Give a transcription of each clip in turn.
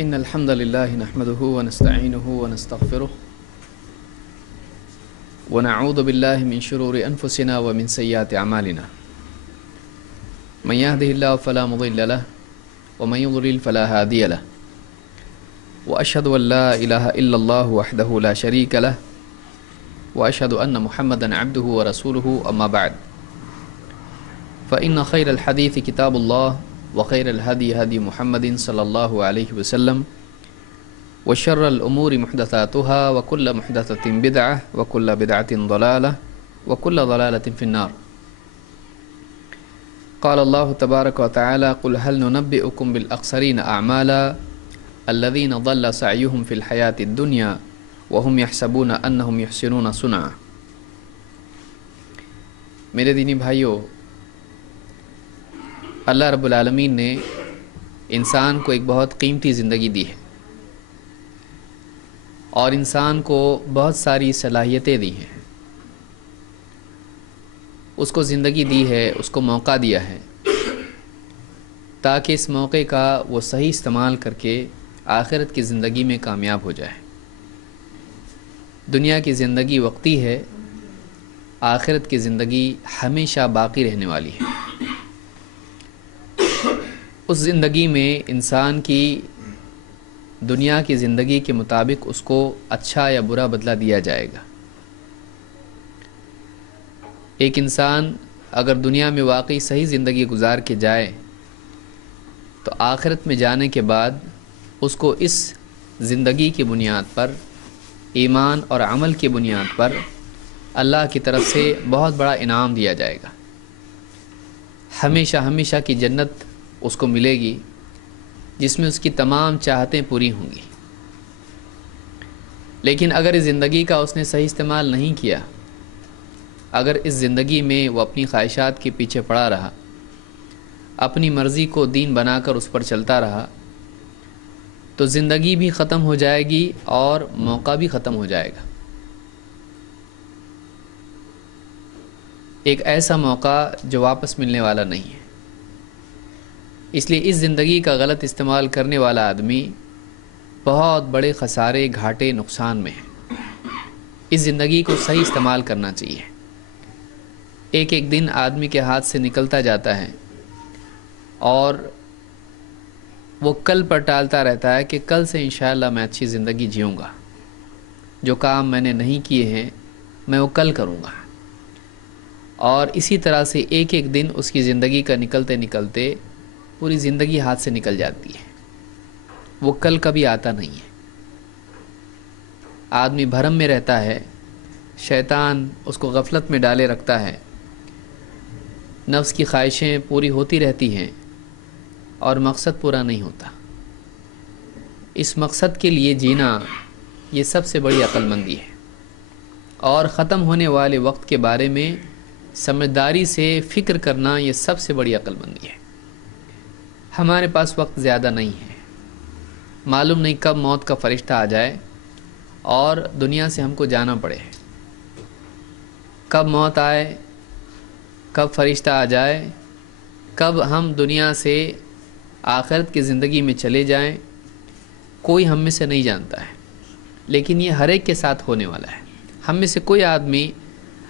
إن الحمد لله نحمده ونستعينه ونستغفره ونعوذ بالله من شرور أنفسنا ومن سيئات أعمالنا من يهده الله فلا مضل له ومن يضلل فلا هادي له وأشهد أن لا إله إلا الله وحده لا شريك له وأشهد أن محمدا عبده ورسوله أما بعد فإن خير الحديث كتاب الله وخير الهدي هدي محمد صلى الله عليه وسلم وشر الأمور محدثاتها وكل محدثة بدعة وكل بدعة ضلالة وكل ضلالة في النار. قال الله تبارك وتعالى قل هل ننبئكم بالأخسرين أعمالا الذين ضل سعيهم في الحياة الدنيا وهم يحسبون أنهم يحسنون صنعا. میرے دینی بھائیوں، اللہ رب العالمین نے انسان کو ایک بہت قیمتی زندگی دی ہے اور انسان کو بہت ساری صلاحیتیں دی ہیں. اس کو زندگی دی ہے، اس کو موقع دیا ہے تاکہ اس موقع کا وہ صحیح استعمال کر کے آخرت کی زندگی میں کامیاب ہو جائے. دنیا کی زندگی وقتی ہے، آخرت کی زندگی ہمیشہ باقی رہنے والی ہے. اس زندگی میں انسان کی دنیا کی زندگی کے مطابق اس کو اچھا یا برا بدلہ دیا جائے گا. ایک انسان اگر دنیا میں واقعی صحیح زندگی گزار کے جائے تو آخرت میں جانے کے بعد اس کو اس زندگی کی بنیاد پر، ایمان اور عمل کی بنیاد پر اللہ کی طرف سے بہت بڑا انعام دیا جائے گا. ہمیشہ ہمیشہ کی جنت اس کو ملے گی جس میں اس کی تمام چاہتیں پوری ہوں گی. لیکن اگر اس زندگی کا اس نے صحیح استعمال نہیں کیا، اگر اس زندگی میں وہ اپنی خواہشات کے پیچھے پڑا رہا، اپنی مرضی کو دین بنا کر اس پر چلتا رہا، تو زندگی بھی ختم ہو جائے گی اور موقع بھی ختم ہو جائے گا. ایک ایسا موقع جو واپس ملنے والا نہیں ہے. اس لیے اس زندگی کا غلط استعمال کرنے والا آدمی بہت بڑے خسارے، گھاٹے، نقصان میں ہے. اس زندگی کو صحیح استعمال کرنا چاہیے. ایک ایک دن آدمی کے ہاتھ سے نکلتا جاتا ہے اور وہ کل پر ٹالتا رہتا ہے کہ کل سے انشاءاللہ میں اچھی زندگی جیوں گا، جو کام میں نے نہیں کیے ہیں میں وہ کل کروں گا. اور اسی طرح سے ایک ایک دن اس کی زندگی کا نکلتے نکلتے پوری زندگی ہاتھ سے نکل جاتی ہے. وہ کل کبھی آتا نہیں ہے. آدمی بھرم میں رہتا ہے، شیطان اس کو غفلت میں ڈالے رکھتا ہے، نفس کی خواہشیں پوری ہوتی رہتی ہیں اور مقصد پورا نہیں ہوتا. اس مقصد کے لیے جینا یہ سب سے بڑی عقل مندی ہے. اور ختم ہونے والے وقت کے بارے میں سمجھداری سے فکر کرنا یہ سب سے بڑی عقل مندی ہے. ہمارے پاس وقت زیادہ نہیں ہے، معلوم نہیں کب موت کا فرشتہ آ جائے اور دنیا سے ہم کو جانا پڑے. کب موت آئے، کب فرشتہ آ جائے، کب ہم دنیا سے آخرت کی زندگی میں چلے جائیں، کوئی ہم میں سے نہیں جانتا ہے. لیکن یہ ہر ایک کے ساتھ ہونے والا ہے. ہم میں سے کوئی آدمی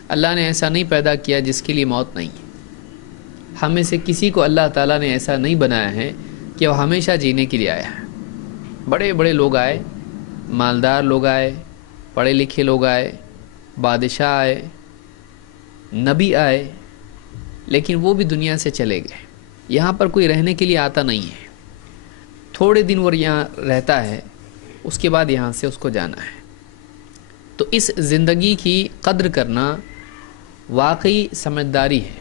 اللہ نے ایسا نہیں پیدا کیا جس کے لیے موت نہیں ہے. ہم میں سے کسی کو اللہ تعالیٰ نے ایسا نہیں بنایا ہے کہ وہ ہمیشہ جینے کے لیے آیا ہے. بڑے بڑے لوگ آئے، مالدار لوگ آئے، پڑھے لکھے لوگ آئے، بادشاہ آئے، نبی آئے، لیکن وہ بھی دنیا سے چلے گئے. یہاں پر کوئی رہنے کے لیے آتا نہیں ہے. تھوڑے دن وہ یہاں رہتا ہے، اس کے بعد یہاں سے اس کو جانا ہے. تو اس زندگی کی قدر کرنا واقعی سمجھداری ہے،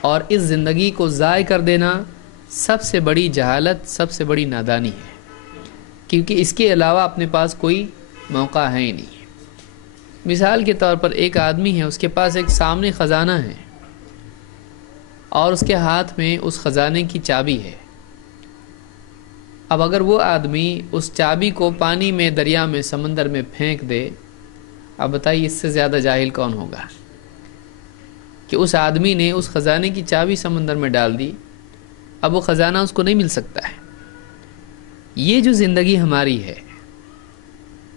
اور اس زندگی کو ضائع کر دینا سب سے بڑی جہالت، سب سے بڑی نادانی ہے، کیونکہ اس کے علاوہ اپنے پاس کوئی موقع ہے ہی نہیں. مثال کے طور پر ایک آدمی ہے، اس کے پاس ایک سامنے خزانہ ہے اور اس کے ہاتھ میں اس خزانے کی چابی ہے. اب اگر وہ آدمی اس چابی کو پانی میں، دریا میں، سمندر میں پھینک دے، اب بتائیے اس سے زیادہ جاہل کون ہوگا کہ اس آدمی نے اس خزانے کی چابی سمندر میں ڈال دی، اب وہ خزانہ اس کو نہیں مل سکتا ہے. یہ جو زندگی ہماری ہے،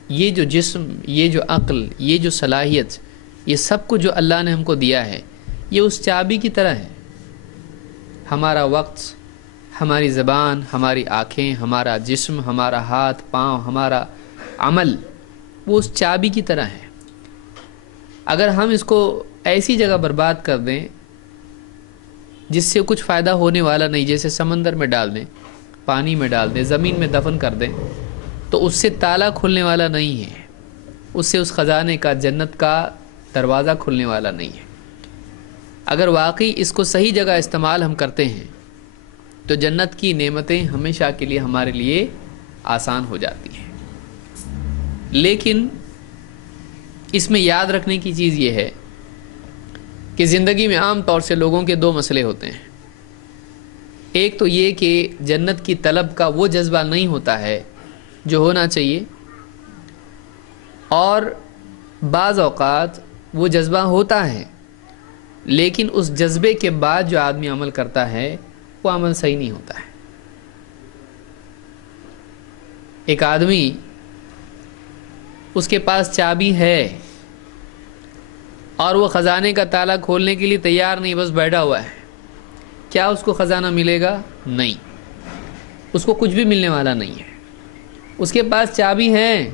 یہ جو جسم، یہ جو عقل، یہ جو صلاحیت، یہ سب کچھ جو اللہ نے ہم کو دیا ہے، یہ اس چابی کی طرح ہے۔ ہمارا وقت، ہماری زبان، ہماری آنکھیں، ہمارا جسم، ہمارا ہاتھ پاؤں، ہمارا عمل، وہ اس چابی کی طرح ہے۔ اگر ہم اس کو ایسی جگہ برباد کر دیں جس سے کچھ فائدہ ہونے والا نہیں، جیسے سمندر میں ڈال دیں، پانی میں ڈال دیں، زمین میں دفن کر دیں، تو اس سے تالا کھلنے والا نہیں ہے، اس سے اس خزانے کا، جنت کا دروازہ کھلنے والا نہیں ہے۔ اگر واقعی اس کو صحیح جگہ استعمال ہم کرتے ہیں تو جنت کی نعمتیں ہمیشہ کے لیے ہمارے لیے آسان ہو جاتی ہیں۔ لیکن اس میں یاد رکھنے کی چیز یہ ہے کہ زندگی میں عام طور سے لوگوں کے دو مسئلے ہوتے ہیں۔ ایک تو یہ کہ جنت کی طلب کا وہ جذبہ نہیں ہوتا ہے جو ہونا چاہیے، اور بعض اوقات وہ جذبہ ہوتا ہے لیکن اس جذبے کے بعد جو آدمی عمل کرتا ہے وہ عمل صحیح نہیں ہوتا ہے۔ ایک آدمی، اس کے پاس چابی ہے اور وہ خزانے کا تالا کھولنے کے لیے تیار نہیں، بس بیٹھا ہوا ہے، کیا اس کو خزانہ ملے گا؟ نہیں، اس کو کچھ بھی ملنے والا نہیں ہے۔ اس کے پاس چابی ہے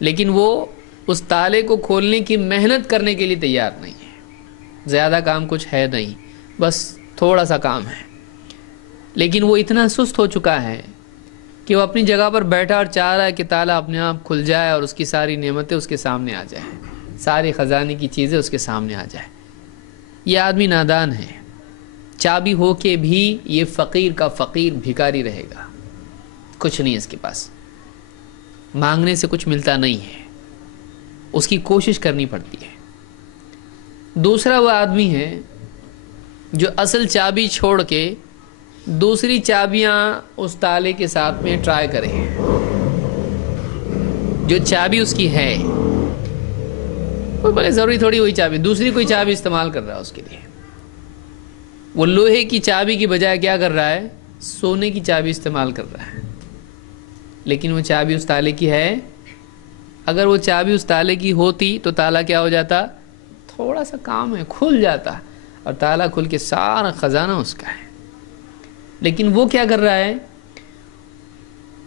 لیکن وہ اس تالے کو کھولنے کی محنت کرنے کے لیے تیار نہیں ہے۔ زیادہ کام کچھ ہے نہیں، بس تھوڑا سا کام ہے، لیکن وہ اتنا سست ہو چکا ہے کہ وہ اپنی جگہ پر بیٹھا اور چاہ رہا ہے کہ تالا اپنے آپ کھل جائے اور اس کی ساری نعمتیں اس کے سامنے آ جائیں، ساری خزانے کی چیزیں اس کے سامنے آ جائیں۔ یہ آدمی نادان ہے، چابی ہو کے بھی یہ فقیر کا فقیر بھکاری رہے گا، کچھ نہیں اس کے پاس، مانگنے سے کچھ ملتا نہیں ہے، اس کی کوشش کرنی پڑتی ہے۔ دوسرا وہ آدمی ہے جو اصل چابی چھوڑ کے دوسری چابیاں اس تالے کے ساتھ میں ٹرائی کرے، جو چابی اس کی ہے، وہ بولے ضروری تھوڑی وہی چابی، دوسری کوئی چابی استعمال کر رہا ہے اس کے لیے۔ وہ لوہے کی چابی کی بجائے کیا کر رہا ہے؟ سونے کی چابی استعمال کر رہا ہے، لیکن وہ چابی اس تالے کی ہے۔ اگر وہ چابی اس تالے کی ہوتی تو تالا کیا ہو جاتا؟ تھوڑا سا کام ہے، کھل جاتا، اور تالا کھل کے سارا خزانہ اس کا ہے۔ لیکن وہ کیا کر رہا ہے؟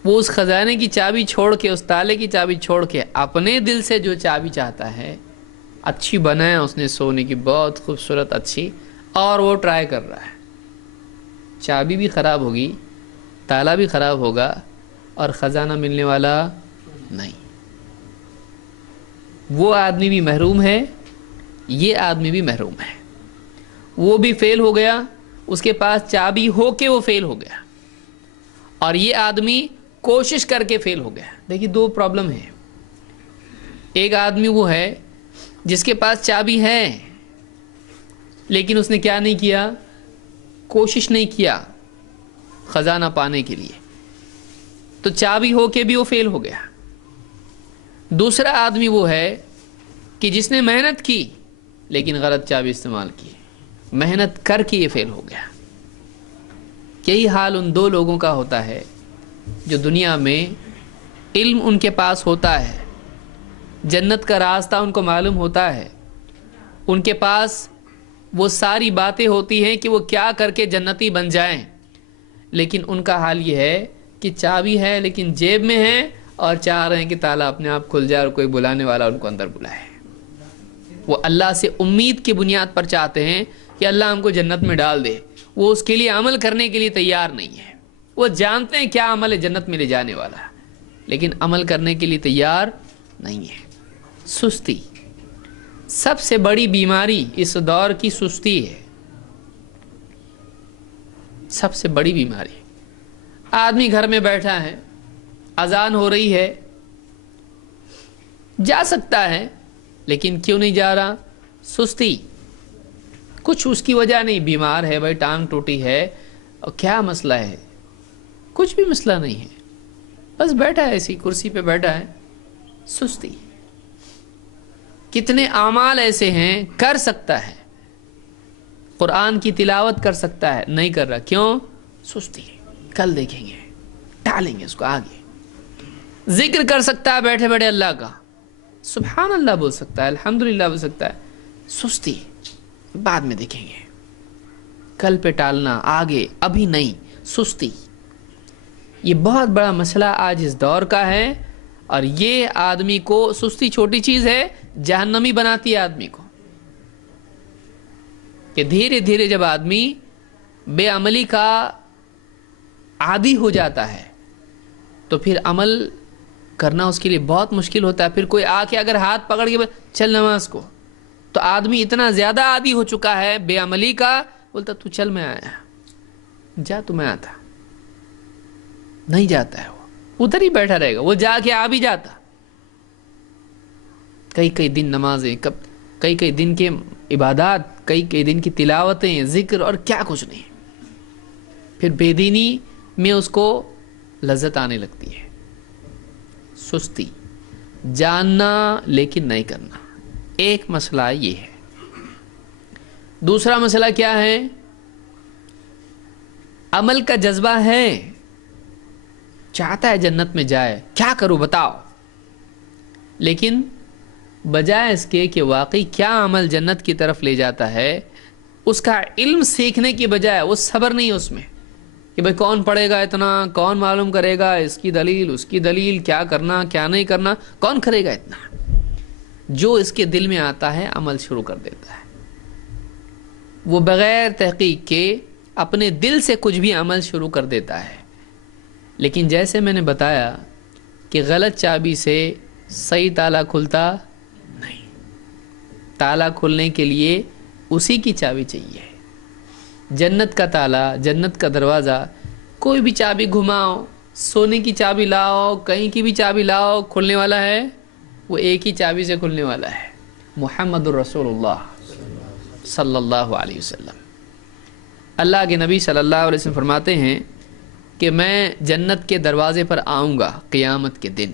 وہ اس خزانے کی چابی چھوڑ کے، اس تالے کی چابی چھوڑ کے، اپنے دل سے جو چابی چاہتا ہے، اچھی بنایا اس نے سونے کی، بہت خوبصورت اچھی، اور وہ ٹرائی کر رہا ہے۔ چابی بھی خراب ہوگی، تالا بھی خراب ہوگا، اور خزانہ ملنے والا نہیں۔ وہ آدمی بھی محروم ہے، یہ آدمی بھی محروم ہے۔ وہ بھی فیل ہو گیا، اس کے پاس چابی ہو کے وہ فیل ہو گیا، اور یہ آدمی کوشش کر کے فیل ہو گیا۔ دیکھیے دو پرابلم ہیں۔ ایک آدمی وہ ہے جس کے پاس چابی ہے لیکن اس نے کیا نہیں کیا؟ کوشش نہیں کیا خزانہ پانے کے لیے، تو چابی ہو کے بھی وہ فیل ہو گیا۔ دوسرا آدمی وہ ہے کہ جس نے محنت کی لیکن غلط چابی استعمال کی، محنت کر کے یہ فیل ہو گیا۔ یہی حال ان دو لوگوں کا ہوتا ہے جو دنیا میں علم ان کے پاس ہوتا ہے، جنت کا راستہ ان کو معلوم ہوتا ہے، ان کے پاس وہ ساری باتیں ہوتی ہیں کہ وہ کیا کر کے جنتی بن جائیں، لیکن ان کا حال یہ ہے کہ چابی ہے لیکن جیب میں ہے، اور چاہ رہے ہیں کہ تالا اپنے آپ کھل جائے اور کوئی بلانے والا ان کو اندر بلائے۔ وہ اللہ سے امید کی بنیاد پر چاہتے ہیں کہ اللہ ہم کو جنت میں ڈال دے، وہ اس کے لیے عمل کرنے کے لیے تیار نہیں ہے۔ وہ جانتے ہیں کیا عمل ہے جنت میں لے جانے والا، لیکن عمل کرنے کے لیے تیار نہیں ہے۔ سستی سب سے بڑی بیماری اس دور کی سستی ہے، سب سے بڑی بیماری۔ آدمی گھر میں بیٹھا ہے، اذان ہو رہی ہے، جا سکتا ہے لیکن کیوں نہیں جا رہا؟ سستی۔ کچھ اس کی وجہ نہیں، بیمار ہے بھائی، ٹانگ ٹوٹی ہے، اور کیا مسئلہ ہے؟ کچھ بھی مسئلہ نہیں ہے، بس بیٹھا ہے ایسی کرسی پہ بیٹھا ہے، سستی۔ کتنے اعمال ایسے ہیں کر سکتا ہے، قرآن کی تلاوت کر سکتا ہے، نہیں کر رہا، کیوں؟ سستی۔ کل دیکھیں گے، اٹھا لیں گے اس کو آگے. ذکر کر سکتا ہے بیٹھے بیٹھے اللہ کا, سبحان اللہ بول سکتا ہے, الحمدللہ بول سکتا ہے. سستی بعد میں دیکھیں گے, کل پہ ٹالنا, آگے ابھی نہیں, سستی. یہ بہت بڑا مسئلہ آج اس دور کا ہے, اور یہ آدمی کو, سستی چھوٹی چیز ہے, جہنمی بناتی ہے آدمی کو. کہ دھیرے دھیرے جب آدمی بے عملی کا عادی ہو جاتا ہے تو پھر عمل کرنا اس کے لیے بہت مشکل ہوتا ہے. پھر کوئی آ کے اگر ہاتھ پکڑ کے چل نماز کو, تو آدمی اتنا زیادہ عادی ہو چکا ہے بے عملی کا, بولتا تو چل میں آیا, جا تو میں آتا. نہیں جاتا ہے, وہ ادھر ہی بیٹھا رہے گا, وہ جا کے آ بھی جاتا. کئی کئی دن نمازیں, کئی کئی دن کے عبادات, کئی کئی دن کی تلاوتیں, ذکر اور کیا کچھ نہیں. پھر بے دینی میں اس کو لذت آنے لگتی ہے. سستی, جاننا لیکن نہیں کرنا, ایک مسئلہ یہ ہے. دوسرا مسئلہ کیا ہے؟ عمل کا جذبہ ہے, چاہتا ہے جنت میں جائے, کیا کروں بتاؤ, لیکن بجائے اس کے کہ واقعی کیا عمل جنت کی طرف لے جاتا ہے, اس کا علم سیکھنے کی بجائے وہ صبر نہیں ہے اس میں کہ بھئی کون پڑھے گا اتنا, کون معلوم کرے گا, اس کی دلیل اس کی دلیل, کیا کرنا کیا نہیں کرنا, کون کرے گا اتنا. جو اس کے دل میں آتا ہے عمل شروع کر دیتا ہے. وہ بغیر تحقیق کے اپنے دل سے کچھ بھی عمل شروع کر دیتا ہے. لیکن جیسے میں نے بتایا کہ غلط چابی سے صحیح تالا کھلتا نہیں, تالا کھلنے کے لیے اسی کی چابی چاہیے. جنت کا تالا, جنت کا دروازہ, کوئی بھی چابی گھماؤ, سونے کی چابی لاؤ, کہیں کی بھی چابی لاؤ, کھلنے والا ہے وہ ایک ہی چابی سے کھلنے والا ہے, محمد الرسول اللہ صلی اللہ علیہ وسلم. اللہ کے نبی صلی اللہ علیہ وسلم فرماتے ہیں کہ میں جنت کے دروازے پر آؤں گا قیامت کے دن,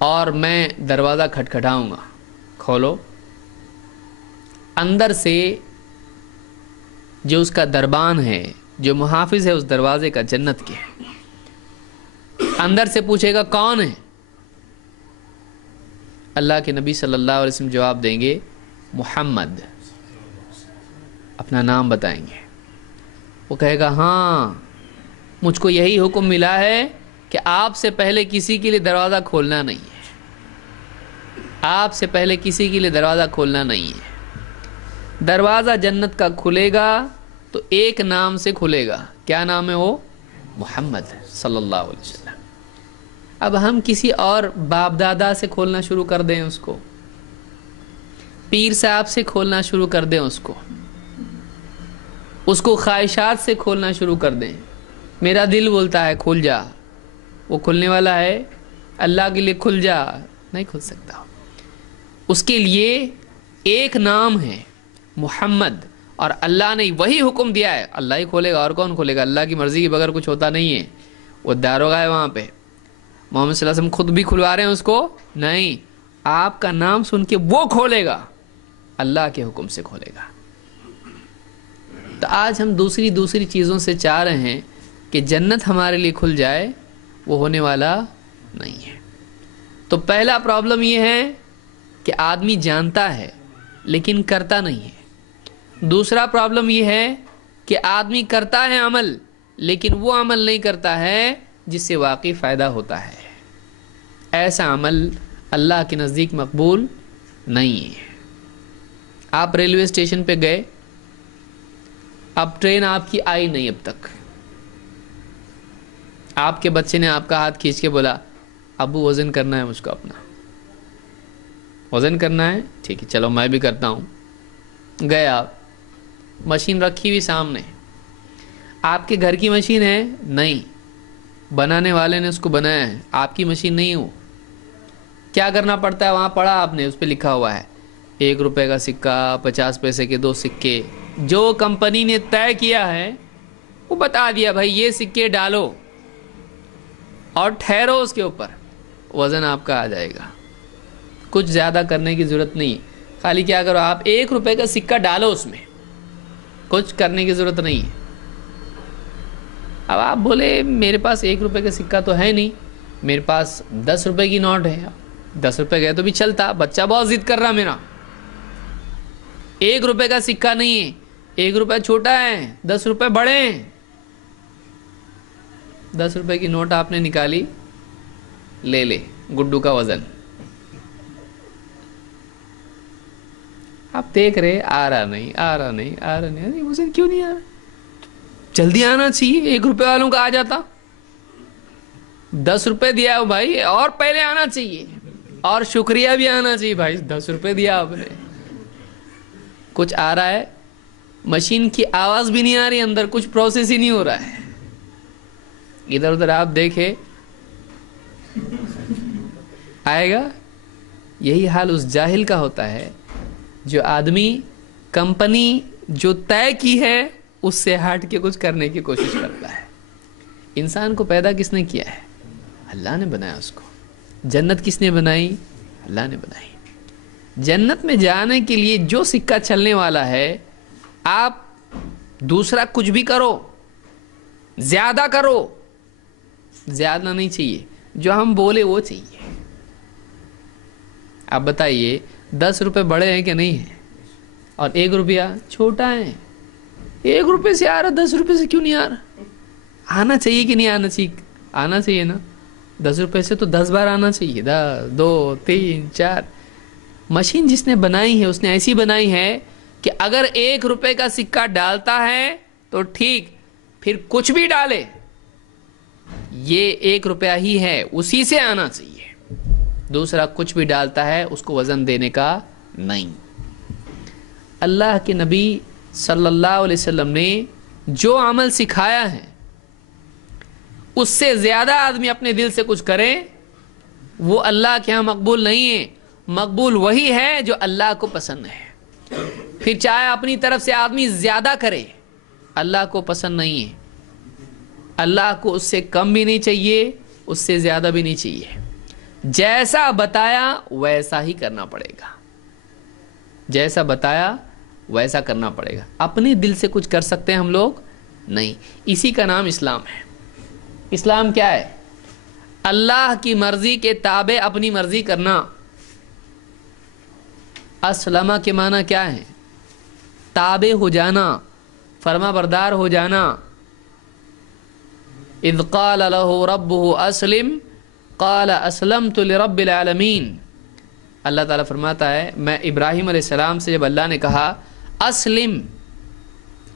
اور میں دروازہ کھٹکھٹاؤں گا, کھولو. اندر سے جو اس کا دربان ہے, جو محافظ ہے اس دروازے کا جنت کے, اندر سے پوچھے گا کون ہے؟ اللہ کے نبی صلی اللہ علیہ وسلم جواب دیں گے محمد, اپنا نام بتائیں گے. وہ کہے گا ہاں مجھ کو یہی حکم ملا ہے کہ آپ سے پہلے کسی کے لیے دروازہ کھولنا نہیں ہے, آپ سے پہلے کسی کے لیے دروازہ کھولنا نہیں ہے. دروازہ جنت کا کھلے گا تو ایک نام سے کھلے گا, کیا نام ہے وہ؟ محمد صلی اللہ علیہ وسلم. اب ہم کسی اور باپ دادا سے کھولنا شروع کر دیں, اس کو پیر صاحب سے کھولنا شروع کر دیں, اس کو خواہشات سے کھولنا شروع کر دیں. میرا دل بولتا ہے کھل جا, وہ کھلنے والا ہے؟ اللہ کے لیے کھل جا, نہیں کھل سکتا. اس کے لیے ایک نام ہے محمد, اور اللہ نے وہی حکم دیا ہے, اللہ ہی کھولے گا, اور کون کھولے گا؟ اللہ کی مرضی کے بغیر کچھ ہوتا نہیں ہے. وہ داروغہ ہے وہاں پہ, محمد صلی اللہ علیہ وسلم خود بھی کھلوا رہے ہیں اس کو نہیں, آپ کا نام سن کے وہ کھولے گا, اللہ کے حکم سے کھولے گا. تو آج ہم دوسری چیزوں سے چاہ رہے ہیں کہ جنت ہمارے لیے کھل جائے, وہ ہونے والا نہیں ہے. تو پہلا پرابلم یہ ہے کہ آدمی جانتا ہے لیکن کرتا نہیں ہے. دوسرا پرابلم یہ ہے کہ آدمی کرتا ہے عمل, لیکن وہ عمل نہیں کرتا ہے جس سے واقعی فائدہ ہوتا ہے. ایسا عمل اللہ کے نزدیک مقبول نہیں ہے. آپ ریلوے اسٹیشن پہ گئے, اب ٹرین آپ کی آئی نہیں اب تک, آپ کے بچے نے آپ کا ہاتھ کھینچ کے بولا ابو وزن کرنا ہے مجھ کو, اپنا وزن کرنا ہے, ٹھیک ہے چلو میں بھی کرتا ہوں. گئے آپ, مشین رکھی ہوئی سامنے, آپ کے گھر کی مشین ہے نہیں, بنانے والے نے اس کو بنایا ہے, آپ کی مشین نہیں ہو. کیا کرنا پڑتا ہے؟ وہاں پڑھا آپ نے, اس پہ لکھا ہوا ہے 1 روپے کا سکہ, 50 پیسے کے 2 سکے, جو کمپنی نے طے کیا ہے وہ بتا دیا بھائی یہ سکے ڈالو اور ٹھہرو, اس کے اوپر وزن آپ کا آ جائے گا. کچھ زیادہ کرنے کی ضرورت نہیں, خالی کیا کرو آپ 1 روپے کا سکہ ڈالو اس میں, کچھ کرنے کی ضرورت نہیں ہے. اب آپ بولے میرے پاس 1 روپے کا سکہ تو ہے نہیں، میرے پاس 10 روپے کی نوٹ ہے، 10 روپے گئے تو بھی چلتا، بچہ بہت ضد کر رہا میرا، 1 روپے کا سکہ نہیں ہے، 1 روپے چھوٹا ہے، 10 روپے بڑے ہیں۔ 10 روپے کی نوٹ آپ نے نکالی، لے لے گڈو کا وزن، آپ دیکھ رہے آ رہا نہیں آ رہا نہیں آ رہا نہیں، وزن کیوں نہیں آ رہا؟ جلدی آنا چاہیے، 1 روپے والوں کا آ جاتا، 10 روپے دیا ہو بھائی، اور پہلے آنا چاہیے، اور شکریہ بھی آنا چاہیے بھائی، 10 روپے دیا آپ نے۔ کچھ آ رہا ہے، مشین کی آواز بھی نہیں آ رہی، اندر کچھ پروسیس ہی نہیں ہو رہا ہے، ادھر ادھر آپ دیکھیں آئے گا۔ یہی حال اس جاہل کا ہوتا ہے جو آدمی کمپنی جو طے کی ہے اس سے ہٹ کے کچھ کرنے کی کوشش کرتا ہے۔ انسان کو پیدا کس نے کیا ہے؟ اللہ نے بنایا اس کو۔ جنت کس نے بنائی؟ اللہ نے بنائی۔ جنت میں جانے کے لیے جو سکہ چلنے والا ہے، آپ دوسرا کچھ بھی کرو، زیادہ کرو، زیادہ نہیں چاہیے، جو ہم بولے وہ چاہیے۔ آپ بتائیے 10 روپے بڑے ہیں کہ نہیں ہیں، اور 1 روپیہ چھوٹا ہے؟ 1 روپے سے آ رہا، 10 روپے سے کیوں نہیں آ رہا؟ آنا چاہیے کہ نہیں آنا چاہیے؟ آنا چاہیے نا، 10 روپے سے تو 10 بار آنا چاہیے، 10 2 3 4۔ مشین جس نے بنائی ہے اس نے ایسی بنائی ہے کہ اگر 1 روپے کا سکہ ڈالتا ہے تو ٹھیک، پھر کچھ بھی ڈالے یہ 1 روپیہ ہی ہے، اسی سے آنا چاہیے۔ دوسرا کچھ بھی ڈالتا ہے اس کو وزن دینے کا نہیں۔ اللہ کے نبی صلی اللہ علیہ وسلم نے جو عمل سکھایا ہے اس سے زیادہ آدمی اپنے دل سے کچھ کرے وہ اللہ کے ہاں مقبول نہیں ہے۔ مقبول وہی ہے جو اللہ کو پسند ہے۔ پھر چاہے اپنی طرف سے آدمی زیادہ کرے، اللہ کو پسند نہیں ہے۔ اللہ کو اس سے کم بھی نہیں چاہیے، اس سے زیادہ بھی نہیں چاہیے۔ جیسا بتایا ویسا ہی کرنا پڑے گا، جیسا بتایا ویسا کرنا پڑے گا۔ اپنے دل سے کچھ کر سکتے ہیں ہم لوگ؟ نہیں۔ اسی کا نام اسلام ہے۔ اسلام کیا ہے؟ اللہ کی مرضی کے تابع اپنی مرضی کرنا۔ اسلمہ کے معنی کیا ہے؟ تابع ہو جانا، فرما بردار ہو جانا۔ اذ قال له ربه اسلم قال اسلمت لرب العالمین۔ اللہ تعالیٰ فرماتا ہے، میں ابراہیم علیہ السلام سے جب اللہ نے کہا اسلم،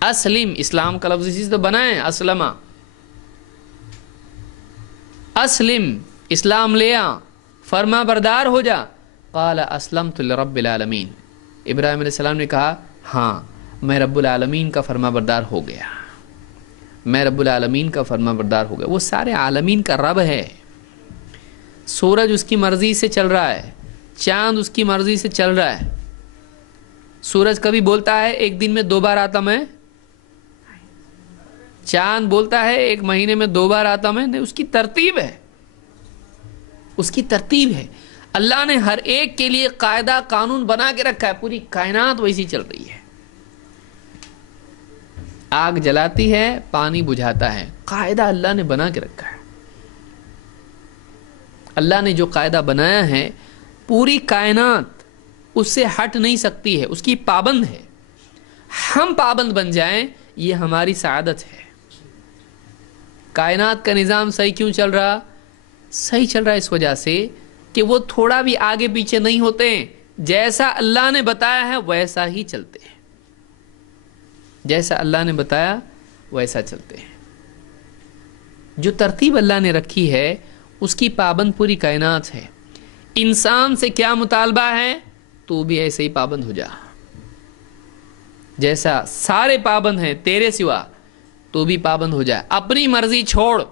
اسلم، اسلام کا لفظ اسی سے تو بنا ہے، اسلمہ، اسلم، اسلام لے آ، فرما بردار ہو جا۔ قال اسلمت لرب العالمین، ابراہیم علیہ السلام نے کہا ہاں میں رب العالمین کا فرما بردار ہو گیا، میں رب العالمین کا فرما بردار ہو گیا۔ وہ سارے عالمین کا رب ہے۔ سورج اس کی مرضی سے چل رہا ہے، چاند اس کی مرضی سے چل رہا ہے۔ سورج کبھی بولتا ہے 1 دن میں 2 بار آتا میں، چاند بولتا ہے 1 مہینے میں 2 بار آتا میں، نہیں، اس کی ترتیب ہے، اس کی ترتیب ہے۔ اللہ نے ہر ایک کے لیے قاعدہ قانون بنا کے رکھا ہے، پوری کائنات ویسی چل رہی ہے۔ آگ جلاتی ہے، پانی بجھاتا ہے، قاعدہ اللہ نے بنا کے رکھا ہے۔ اللہ نے جو قاعدہ بنایا ہے پوری کائنات اس سے ہٹ نہیں سکتی ہے، اس کی پابند ہے۔ ہم پابند بن جائیں یہ ہماری سعادت ہے۔ کائنات کا نظام صحیح کیوں چل رہا؟ صحیح چل رہا ہے اس وجہ سے کہ وہ تھوڑا بھی آگے پیچھے نہیں ہوتے ہیں، جیسا اللہ نے بتایا ہے ویسا ہی چلتے ہیں، جیسا اللہ نے بتایا ویسا چلتے ہیں۔ جو ترتیب اللہ نے رکھی ہے اس کی پابند پوری کائنات ہے۔ انسان سے کیا مطالبہ ہے؟ تو بھی ایسے ہی پابند ہو جا، جیسا سارے پابند ہیں تیرے سوا، تو بھی پابند ہو جائے۔ اپنی مرضی چھوڑ،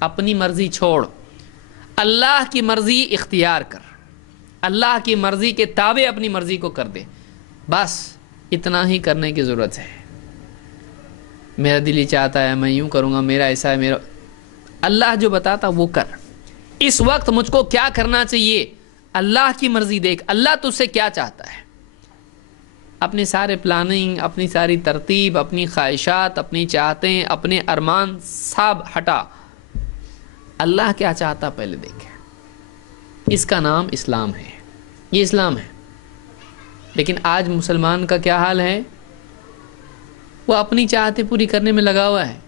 اپنی مرضی چھوڑ، اللہ کی مرضی اختیار کر، اللہ کی مرضی کے تابع اپنی مرضی کو کر دے، بس اتنا ہی کرنے کی ضرورت ہے۔ میرا دل ہی چاہتا ہے میں یوں کروں گا، میرا ایسا ہے، میرا، اللہ جو بتاتا وہ کر۔ اس وقت مجھ کو کیا کرنا چاہیے؟ اللہ کی مرضی دیکھ، اللہ تجھ سے کیا چاہتا ہے۔ اپنے سارے پلاننگ، اپنی ساری ترتیب، اپنی خواہشات، اپنی چاہتیں، اپنے ارمان سب ہٹا. اللہ کیا چاہتا پہلے دیکھیں. اس کا نام اسلام ہے. یہ اسلام ہے. لیکن آج مسلمان کا کیا حال ہے؟ وہ اپنی چاہتیں پوری کرنے میں لگا ہوا ہے.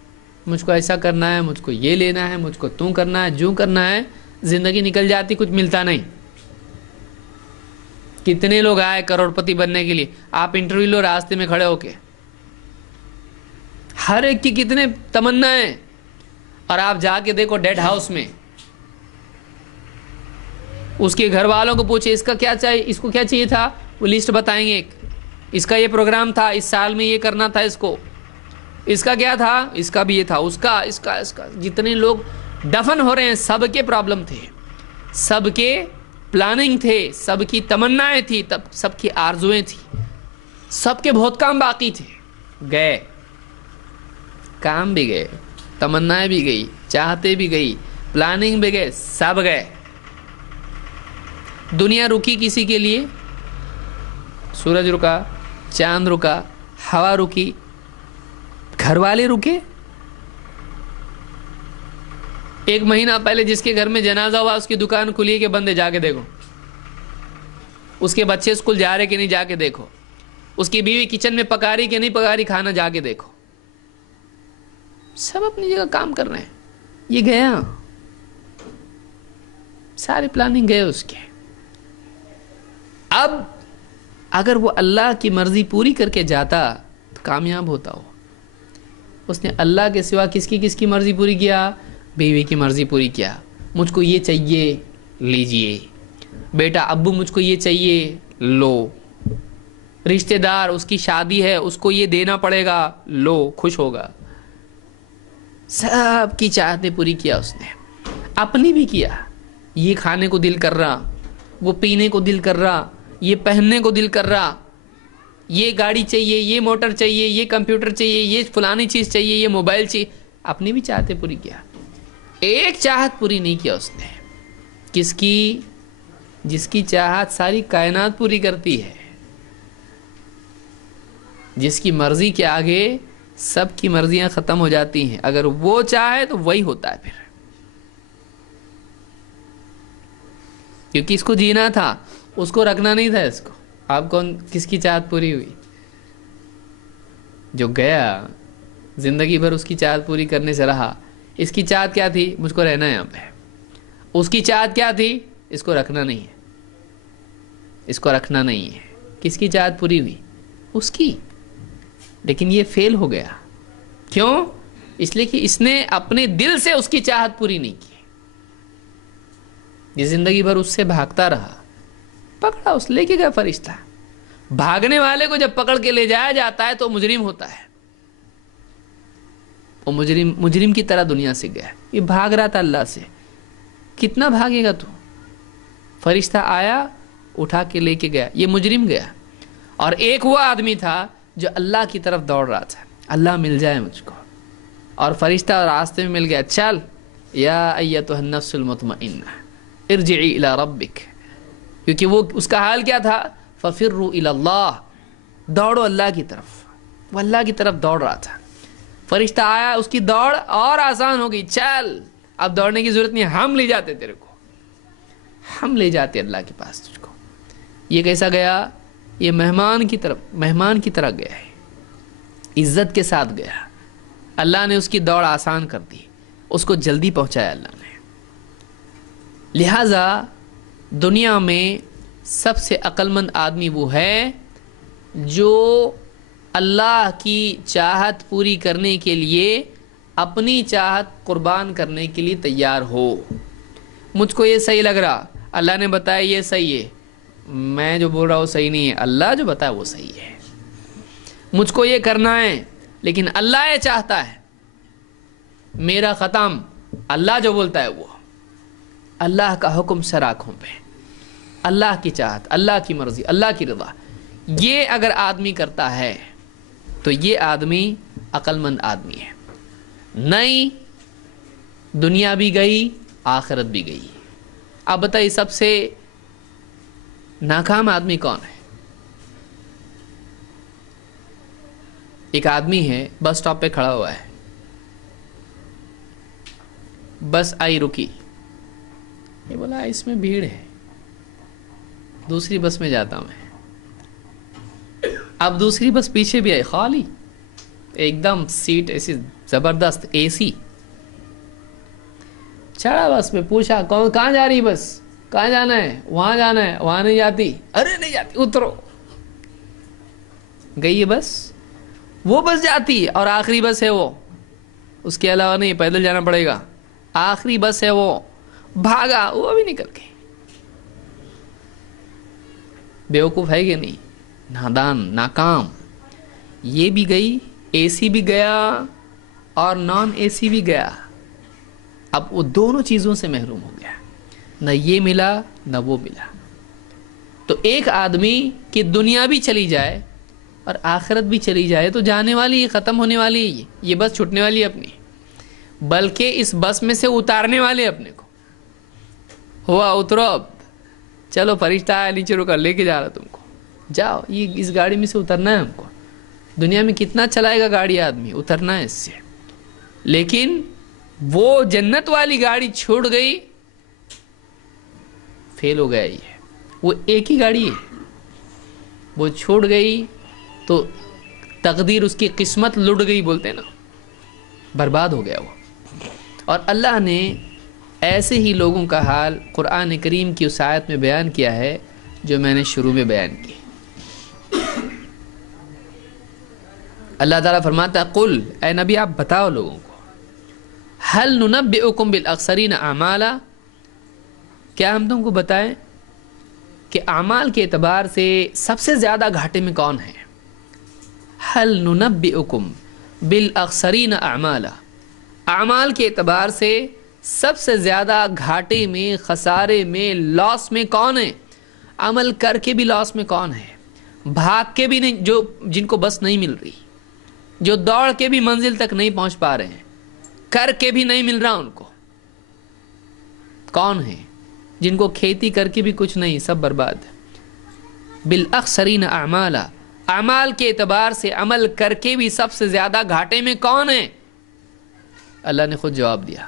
مجھ کو ایسا کرنا ہے، مجھ کو یہ لینا ہے، مجھ کو توں کرنا ہے، جو کرنا ہے. زندگی نکل جاتی، کچھ ملتا نہیں. کتنے لوگ آئے کروڑپتی بننے کے لیے، آپ انٹرویو لو راستے میں کھڑے ہو کے، ہر ایک کی کتنے تمنا ہے. اور آپ جا کے دیکھو ڈیڈ ہاؤس میں، اس کے گھر والوں کو پوچھے اس کا کیا چاہیے، اس کو کیا چاہیے تھا، وہ لسٹ بتائیں گے. اس کا یہ پروگرام تھا، اس سال میں یہ کرنا تھا، اس کا کیا تھا، اس کا بھی یہ تھا، اس کا. جتنے لوگ دفن ہو رہے ہیں سب کے پرابلم تھے، سب کے پلاننگ تھے، سب کی تمنائیں تھی، سب کی آرزویں تھی، سب کے بہت کام باقی تھے. گئے، کام بھی گئے، تمنائیں بھی گئی، چاہتے بھی گئی، پلاننگ بھی گئے، سب گئے. دنیا رکی کسی کے لیے؟ سورج رکا، چاند رکا، ہوا رکی، گھر والے رکے. ایک مہینہ پہلے جس کے گھر میں جنازہ ہوا اس کی دکان کھلی کہ بندے جا کے دیکھو. اس کے بچے اسکول جا رہے کہ نہیں جا کے دیکھو. اس کی بیوی کچن میں پکا رہی کہ نہیں پکا رہی کھانا جا کے دیکھو. سب اپنی جگہ کام کر رہے ہیں. یہ گیا، سارے پلاننگ گئے اس کے. اب اگر وہ اللہ کی مرضی پوری کر کے جاتا تو کامیاب ہوتا ہو. اس نے اللہ کے سوا کس کی مرضی پوری کیا؟ بیوی کی مرضی پوری کیا. مجھ کو یہ چاہیے، لیجئے. بیٹا ابو مجھ کو یہ چاہیے، لو. رشتہ دار اس کی شادی ہے، اس کو یہ دینا پڑے گا، لو، خوش ہوگا. سب کی چاہتیں پوری کیا اس نے، اپنی بھی کیا. یہ کھانے کو دل کر رہا، وہ پینے کو دل کر رہا، یہ پہننے کو دل کر رہا، یہ گاڑی چاہیے، یہ موٹر چاہیے، یہ کمپیوٹر چاہیے، یہ فلانی چیز چاہیے، یہ موبائل چاہیے. اپنی بھی چاہتیں پوری کیا. ایک چاہت پوری نہیں کیا اس نے. کس کی؟ جس کی چاہت ساری کائنات پوری کرتی ہے، جس کی مرضی کے آگے سب کی مرضیاں ختم ہو جاتی ہیں. اگر وہ چاہے تو وہی ہوتا ہے پھر. کیونکہ اس کو جینا تھا، اس کو رکھنا نہیں تھا. اس کو آپ کون، کس کی چاہت پوری ہوئی؟ جو گیا زندگی بھر اس کی چاہت پوری کرنے سے رہا. اس کی چاہت کیا تھی؟ مجھ کو رہنا ہے یہاں پہ. اس کی چاہت کیا تھی؟ اس کو رکھنا نہیں ہے، اس کو رکھنا نہیں ہے. کس کی چاہت پوری ہوئی؟ اس کی. لیکن یہ فیل ہو گیا. کیوں؟ اس لیے کہ اس نے اپنے دل سے اس کی چاہت پوری نہیں کی. یہ زندگی بھر اس سے بھاگتا رہا. پکڑا، اس لے کے گیا فرشتہ. بھاگنے والے کو جب پکڑ کے لے جایا جاتا ہے تو مجرم ہوتا ہے. وہ مجرم کی طرح دنیا سے گیا. یہ بھاگ رہا تھا اللہ سے. کتنا بھاگے گا تو؟ فرشتہ آیا، اٹھا کے لے کے گیا. یہ مجرم گیا. اور ایک وہ آدمی تھا جو اللہ کی طرف دوڑ رہا تھا، اللہ مل جائے مجھ کو. اور فرشتہ راستے میں مل گیا. چل یا ایتھا النفس المطمئنہ ارجعی الی ربک. کیونکہ وہ اس کا حال کیا تھا؟ ففروا الی اللہ، دوڑو اللہ کی طرف. وہ اللہ کی طرف دوڑ رہا تھا. فرشتہ آیا، اس کی دوڑ اور آسان ہو گئی. چل، اب دوڑنے کی ضرورت نہیں، ہم لے جاتے تیرے کو، ہم لے جاتے اللہ کے پاس تجھ کو. یہ کیسا گیا؟ یہ مہمان کی طرح گیا ہے، عزت کے ساتھ گیا. اللہ نے اس کی دوڑ آسان کر دی، اس کو جلدی پہنچایا اللہ نے. لہذا دنیا میں سب سے عقل مند آدمی وہ ہے جو اللہ کی چاہت پوری کرنے کے لیے اپنی چاہت قربان کرنے کے لیے تیار ہو. مجھ کو یہ صحیح لگ رہا، اللہ نے بتایا یہ صحیح ہے، میں جو بول رہا ہوں صحیح نہیں ہے، اللہ جو بتایا وہ صحیح ہے. مجھ کو یہ کرنا ہے لیکن اللہ یہ چاہتا ہے، میرا ختم. اللہ جو بولتا ہے وہ، اللہ کا حکم سر آنکھوں پہ، اللہ کی چاہت، اللہ کی مرضی، اللہ کی رضا. یہ اگر آدمی کرتا ہے تو یہ آدمی عقل مند آدمی ہے. نہیں، دنیا بھی گئی، آخرت بھی گئی. اب بتائیے سب سے ناکام آدمی کون ہے؟ ایک آدمی ہے بس سٹاپ پہ کھڑا ہوا ہے, بس آئی رکی, یہ بولا اس میں بھیڑ ہے, دوسری بس میں جاتا ہوں میں. اب دوسری بس پیچھے بھی آئی, خالی, ایک دم سیٹ ایسی زبردست اے سی. چڑھا بس میں, پوچھا کہاں جا رہی بس, کہاں جانا ہے, وہاں جانا ہے, وہاں نہیں جاتی, ارے نہیں جاتی, اترو. گئی ہے بس, وہ بس جاتی اور آخری بس ہے وہ, اس کے علاوہ نہیں, پیدل جانا پڑے گا, آخری بس ہے وہ. بھاگا, وہ بھی نکل گئی. بیوقوف ہے کہ نہیں, نادان, ناکام. یہ بھی گئی, اے سی بھی گیا اور نان اے سی بھی گیا. اب وہ دونوں چیزوں سے محروم ہو گیا, نہ یہ ملا نہ وہ ملا. تو ایک آدمی کی دنیا بھی چلی جائے اور آخرت بھی چلی جائے تو جانے والی, ختم ہونے والی, یہ بس چھوٹنے والی اپنی, بلکہ اس بس میں سے اتارنے والے اپنے کو. ہوا اترو, اب چلو فرشتہ آیا نیچے رکا, لے کے جا رہا تم کو, جاؤ, یہ اس گاڑی میں سے اترنا ہے ہم کو. دنیا میں کتنا چلائے گا گاڑی آدمی, اترنا ہے اس سے. لیکن وہ جنت والی گاڑی چھوڑ گئی, فیل ہو گیا. یہ وہ ایک ہی گاڑی ہے, وہ چھوڑ گئی تو تقدیر, اس کی قسمت لٹ گئی بولتے ہیں نا, برباد ہو گیا وہ. اور اللہ نے ایسے ہی لوگوں کا حال قرآن کریم کی اس آیت میں بیان کیا ہے جو میں نے شروع میں بیان کی. اللہ تعالیٰ فرماتا ہے, قل, اے نبی آپ بتاؤ لوگوں کو, هل ننبئکم بالاخسرین اعمالا, کیا ہم تم کو بتائیں کہ اعمال کے اعتبار سے سب سے زیادہ گھاٹے میں کون ہے. هل ننبئکم بالاخسرین اعمالا, اعمال کے اعتبار سے سب سے زیادہ گھاٹے میں, خسارے میں, لاس میں کون ہے. عمل کر کے بھی لاس میں کون ہے, بھاگ کے بھی نہیں, جو جن کو بس نہیں مل رہی, جو دوڑ کے بھی منزل تک نہیں پہنچ پا رہے ہیں, کر کے بھی نہیں مل رہا ان کو, کون ہے. جن کو کھیتی کر کے بھی کچھ نہیں, سب برباد. بالاخسرین اعمالا, اعمال کے اعتبار سے عمل کر کے بھی سب سے زیادہ گھاٹے میں کون ہے. اللہ نے خود جواب دیا,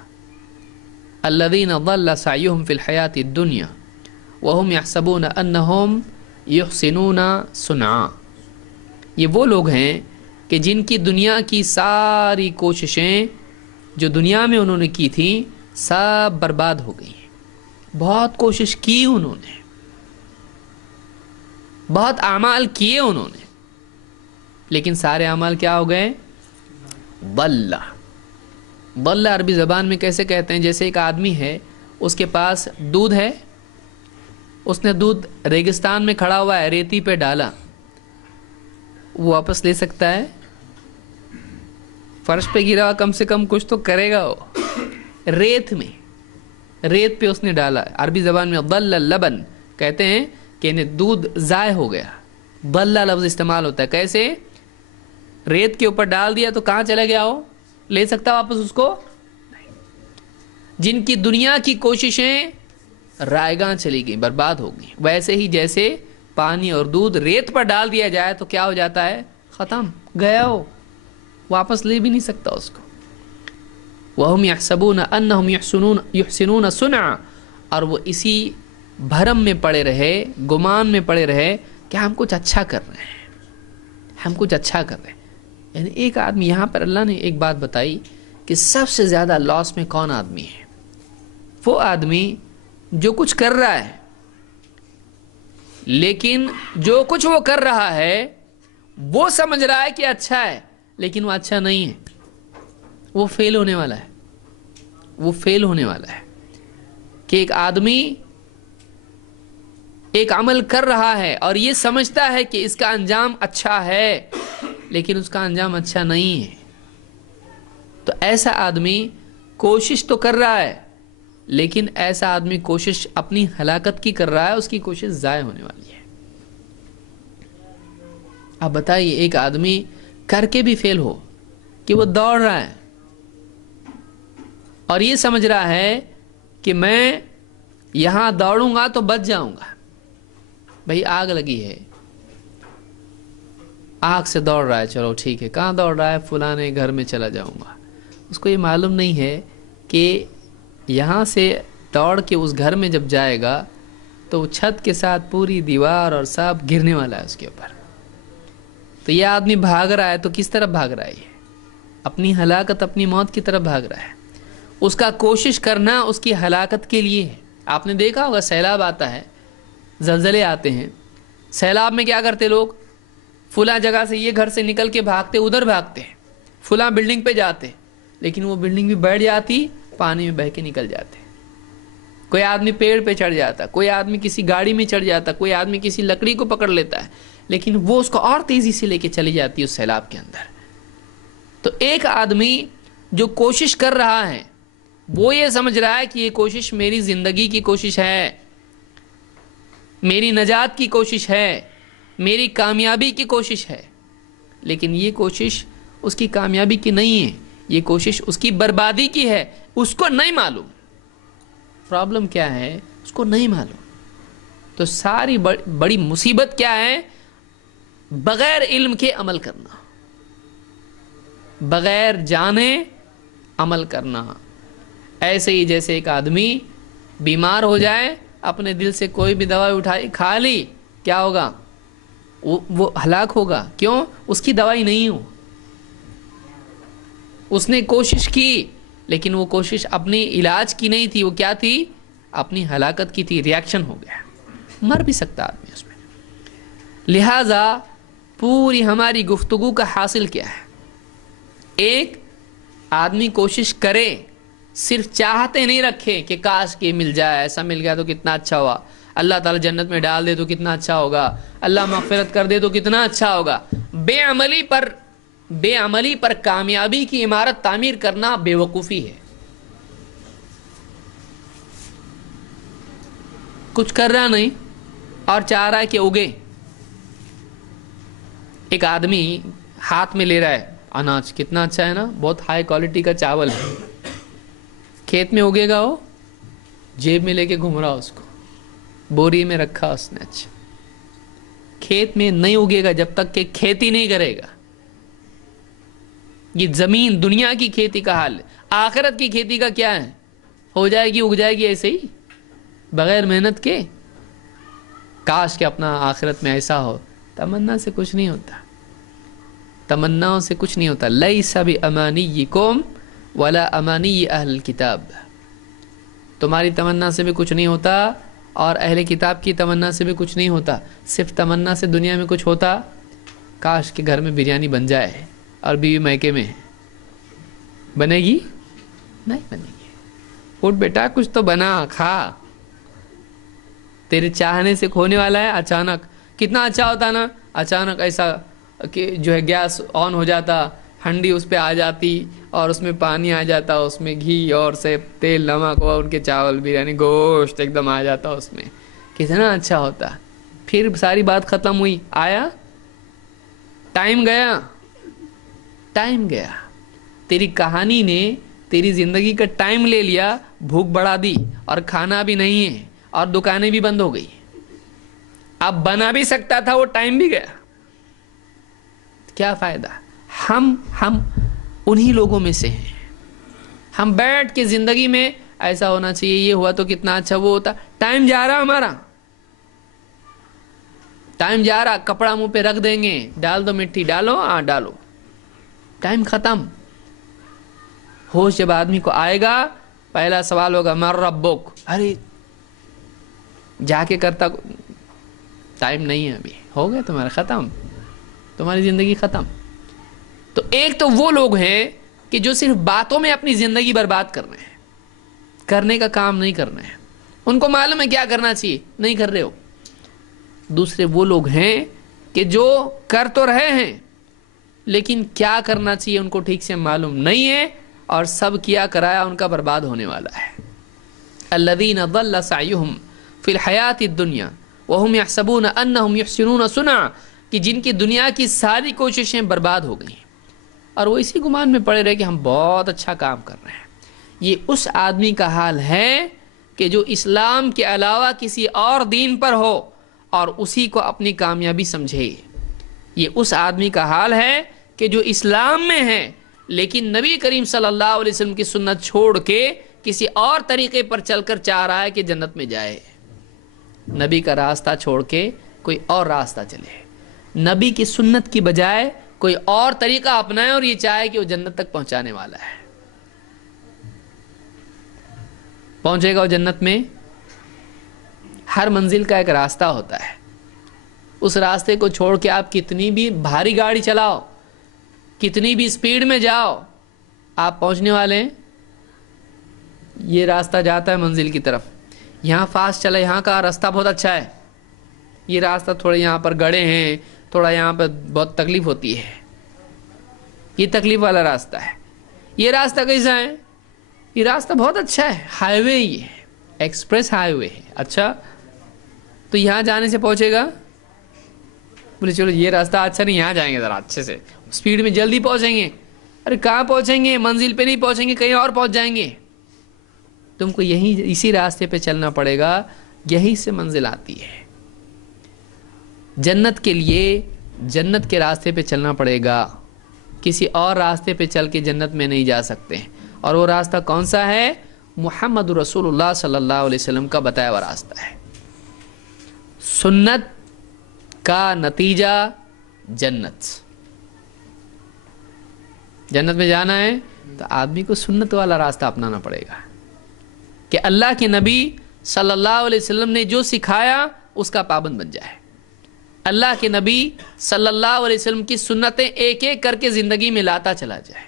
الذین ضل سعیہم فی الحیاۃ الدنیا وہم یحسبون انہم یحسنون صنعا. یہ وہ لوگ ہیں کہ جن کی دنیا کی ساری کوششیں جو دنیا میں انہوں نے کی تھیں سب برباد ہو گئی ہیں. بہت کوشش کی انہوں نے, بہت اعمال کیے انہوں نے, لیکن سارے اعمال کیا ہو گئے, ضل. ضل عربی زبان میں کیسے کہتے ہیں, جیسے ایک آدمی ہے, اس کے پاس دودھ ہے, اس نے دودھ ریگستان میں کھڑا ہوا ہے, ریتی پہ ڈالا, وہ واپس لے سکتا ہے. فرش پہ گرا, کم سے کم کچھ تو کرے گا وہ. ریت میں, ریت پہ اس نے ڈالا. عربی زبان میں ضل اللبن کہتے ہیں کہ دودھ ضائع ہو گیا. ضل لفظ استعمال ہوتا ہے, کیسے, ریت کے اوپر ڈال دیا تو کہاں چلا گیا, وہ لے سکتا واپس اس کو نہیں. جن کی دنیا کی کوششیں رائیگاں چلی گئی, برباد ہو گئی, ویسے ہی جیسے پانی اور دودھ ریت پر ڈال دیا جائے تو کیا ہو جاتا ہے, ختم, گیا ہو, واپس لے بھی نہیں سکتا اس کو. وَهُمْ يَحْسَبُونَ أَنَّهُمْ يُحْسِنُونَ صُنْعًا, اور وہ اسی بھرم میں پڑے رہے, گمان میں پڑے رہے کہ ہم کچھ اچھا کر رہے ہیں, ہم کچھ اچھا کر رہے ہیں. یعنی ایک آدمی, یہاں پر اللہ نے ایک بات بتائی کہ سب سے زیادہ لاس میں کون آدمی ہے. وہ آدمی جو کچھ کر رہا ہے, لیکن جو کچھ وہ کر رہا ہے وہ سمجھ رہا ہے کہ اچھا ہے, لیکن وہ اچھا نہیں ہے, وہ فیل ہونے والا ہے. وہ فیل ہونے والا ہے کہ ایک آدمی ایک عمل کر رہا ہے اور یہ سمجھتا ہے کہ اس کا انجام اچھا ہے, لیکن اس کا انجام اچھا نہیں ہے. تو ایسا آدمی کوشش تو کر رہا ہے, لیکن ایسا آدمی کوشش اپنی ہلاکت کی کر رہا ہے, اس کی کوشش ضائع ہونے والی ہے. اب بتائیے, ایک آدمی کر کے بھی فیل ہو کہ وہ دوڑ رہا ہے اور یہ سمجھ رہا ہے کہ میں یہاں دوڑوں گا تو بچ جاؤں گا. بھئی آگ لگی ہے, آنکھ سے دوڑ رہا ہے، چلو ٹھیک ہے، کہاں دوڑ رہا ہے؟ فلانے گھر میں چلا جاؤں گا۔ اس کو یہ معلوم نہیں ہے کہ یہاں سے دوڑ کے اس گھر میں جب جائے گا تو وہ چھت کے ساتھ پوری دیوار اور سب گرنے والا ہے اس کے اوپر۔ تو یہ آدمی بھاگ رہا ہے تو کس طرف بھاگ رہا ہے؟ یہ اپنی ہلاکت، اپنی موت کی طرف بھاگ رہا ہے۔ اس کا کوشش کرنا اس کی ہلاکت کے لیے ہے۔ آپ نے دیکھا ہوگا سیلاب آتا ہے، زلزلے آتے ہیں، سیلاب میں کیا کرتے لوگ؟ فلاں جگہ سے یہ گھر سے نکل کے بھاگتے، ادھر بھاگتے ہیں، فلاں بلڈنگ پہ جاتے، لیکن وہ بلڈنگ بھی بیٹھ جاتی، پانی میں بہہ کے نکل جاتے۔ کوئی آدمی پیڑ پہ چڑھ جاتا، کوئی آدمی کسی گاڑی میں چڑھ جاتا، کوئی آدمی کسی لکڑی کو پکڑ لیتا ہے، لیکن وہ اس کو اور تیزی سے لے کے چلی جاتی ہے اس سیلاب کے اندر۔ تو ایک آدمی جو کوشش کر رہا ہے وہ یہ سمجھ رہا ہے کہ یہ کوشش میری زندگی کی کوشش ہے، میری نجات کی کوشش ہے، میری کامیابی کی کوشش ہے، لیکن یہ کوشش اس کی کامیابی کی نہیں ہے، یہ کوشش اس کی بربادی کی ہے۔ اس کو نہیں معلوم پرابلم کیا ہے، اس کو نہیں معلوم۔ تو ساری بڑی مصیبت کیا ہے؟ بغیر علم کے عمل کرنا، بغیر جانے عمل کرنا۔ ایسے ہی جیسے ایک آدمی بیمار ہو جائے، اپنے دل سے کوئی بھی دوائی اٹھائی کھا لی، کیا ہوگا؟ وہ ہلاک ہوگا۔ کیوں؟ اس کی دوائی نہیں ہو، اس نے کوشش کی لیکن وہ کوشش اپنی علاج کی نہیں تھی، وہ کیا تھی؟ اپنی ہلاکت کی تھی، ریاکشن ہو گیا، مر بھی سکتا آدمی اس میں۔ لہذا پوری ہماری گفتگو کا حاصل کیا ہے؟ ایک آدمی کوشش کرے، صرف چاہتے نہیں رکھے کہ کاش کہ مل جائے، ایسا مل گیا تو کتنا اچھا ہوا، اللہ تعالیٰ جنت میں ڈال دے تو کتنا اچھا ہوگا، اللہ مغفرت کر دے تو کتنا اچھا ہوگا۔ بے عملی پر کامیابی کی عمارت تعمیر کرنا بے وقوفی ہے۔ کچھ کر رہا نہیں اور چاہ رہا ہے کہ اگے۔ ایک آدمی ہاتھ میں لے رہا ہے اناج، کتنا اچھا ہے نا، بہت ہائی کوالٹی کا چاول ہے، کھیت میں اگے گا، وہ جیب میں لے کے گھوم رہا، اس کو بوری میں رکھا اس نے۔ اچھا، کھیت میں نہیں اگے گا جب تک کہ کھیتی نہیں کرے گا۔ یہ زمین دنیا کی کھیتی کا حال ہے، آخرت کی کھیتی کا کیا ہے؟ ہو جائے گی، اگ جائے گی ایسے ہی بغیر محنت کے۔ کاش کہ اپنا آخرت میں ایسا ہو۔ تمنا سے کچھ نہیں ہوتا، تمناؤں سے کچھ نہیں ہوتا۔ لیس بامانیکم ولا امانی اہل الکتاب، تمہاری تمنا سے بھی کچھ نہیں ہوتا اور اہل کتاب کی تمنا سے بھی کچھ نہیں ہوتا۔ صرف تمنا سے دنیا میں کچھ ہوتا، کاش کہ گھر میں بریانی بن جائے اور بیوی میکے میں، بنے گی؟ نہیں بنے گی۔ اٹھ بیٹا کچھ تو بنا، کھا، تیرے چاہنے سے کھونے والا ہے۔ اچانک کتنا اچھا ہوتا نا، اچانک ایسا کہ جو ہے گیس آن ہو جاتا، ہنڈی اس پہ آ جاتی اور اس میں پانی آ جاتا، اس میں گھی اور سے تیل نمک اور ان کے چاول بریانی گوشت ایک دم آ جاتا اس میں، کتنا اچھا ہوتا۔ پھر ساری بات ختم ہوئی، آیا ٹائم گیا، ٹائم گیا، تیری کہانی نے تیری زندگی کا ٹائم لے لیا، بھوک بڑھا دی اور کھانا بھی نہیں ہے اور دکانیں بھی بند ہو گئی۔ اب بنا بھی سکتا تھا، وہ ٹائم بھی گیا، کیا فائدہ؟ ہم انہی لوگوں میں سے ہیں۔ ہم بیٹھ کے زندگی میں ایسا ہونا چاہیے، یہ ہوا تو کتنا اچھا، وہ ہوتا، ٹائم جا رہا ہمارا، ٹائم جا رہا، کپڑا منہ پہ رکھ دیں گے، ڈال دو مٹی، ڈالو، ہاں ڈالو، ٹائم ختم۔ ہوش جب آدمی کو آئے گا، پہلا سوال ہوگا من ربک، ارے جا کے کرتا، ٹائم نہیں ہے ابھی، ہو گیا تمہارا، ختم، تمہاری زندگی ختم۔ تو ایک تو وہ لوگ ہیں کہ جو صرف باتوں میں اپنی زندگی برباد کر رہے ہیں، کرنے کا کام نہیں کر رہے ہیں، ان کو معلوم ہے کیا کرنا چاہیے، نہیں کر رہے ہو۔ دوسرے وہ لوگ ہیں کہ جو کر تو رہے ہیں لیکن کیا کرنا چاہیے ان کو ٹھیک سے معلوم نہیں ہے، اور سب کیا کرایا ان کا برباد ہونے والا ہے۔ الذین ضل سعیہم فی الحیات الدنیا وہم یحسبون انہم یحسنون صنعا، کہ جن کی دنیا کی ساری کوششیں برباد ہو گئی اور وہ اسی گمان میں پڑے رہے کہ ہم بہت اچھا کام کر رہے ہیں۔ یہ اس آدمی کا حال ہے کہ جو اسلام کے علاوہ کسی اور دین پر ہو اور اسی کو اپنی کامیابی سمجھے۔ یہ اس آدمی کا حال ہے کہ جو اسلام میں ہے لیکن نبی کریم صلی اللہ علیہ وسلم کی سنت چھوڑ کے کسی اور طریقے پر چل کر چاہ رہا ہے کہ جنت میں جائے. نبی کا راستہ چھوڑ کے کوئی اور راستہ چلے, نبی کی سنت کی بجائے کوئی اور طریقہ اپنائے اور یہ چاہے کہ وہ جنت تک پہنچانے والا ہے. پہنچے گا وہ جنت میں؟ ہر منزل کا ایک راستہ ہوتا ہے. اس راستے کو چھوڑ کے آپ کتنی بھی بھاری گاڑی چلاؤ, کتنی بھی سپیڈ میں جاؤ, آپ پہنچنے والے ہیں. یہ راستہ جاتا ہے منزل کی طرف, یہاں فاسٹ چلا, یہاں کا راستہ بہت اچھا ہے, یہ راستہ تھوڑے یہاں پر گڑھے ہیں, تھوڑا یہاں پر بہت تکلیف ہوتی ہے, یہ تکلیف والا راستہ ہے. یہ راستہ کیسا ہے؟ یہ راستہ بہت اچھا ہے, ہائی وے, یہ ایکسپریس ہائی وے ہے. اچھا, تو یہاں جانے سے پہنچے گا؟ بولے چلو یہ راستہ اچھا نہیں, یہاں جائیں گے ذرا اچھے سے, سپیڈ میں جلدی پہنچیں گے. ارے کہاں پہنچیں گے؟ منزل پہ نہیں پہنچیں گے, کہیں اور پہنچ جائیں گے. تم کو اسی راستے پہ چلنا پڑے گا, یہی سے منزل آتی ہے. جنت کے لیے جنت کے راستے پہ چلنا پڑے گا, کسی اور راستے پہ چل کے جنت میں نہیں جا سکتے. اور وہ راستہ کون سا ہے؟ محمد رسول اللہ صلی اللہ علیہ وسلم کا بتایا ہوا راستہ ہے. سنت کا نتیجہ جنت. جنت میں جانا ہے تو آدمی کو سنت والا راستہ اپنانا پڑے گا کہ اللہ کے نبی صلی اللہ علیہ وسلم نے جو سکھایا اس کا پابند بن جائے. اللہ کے نبی صلی اللہ علیہ وسلم کی سنتیں ایک ایک کر کے زندگی میں لاتا چلا جائے.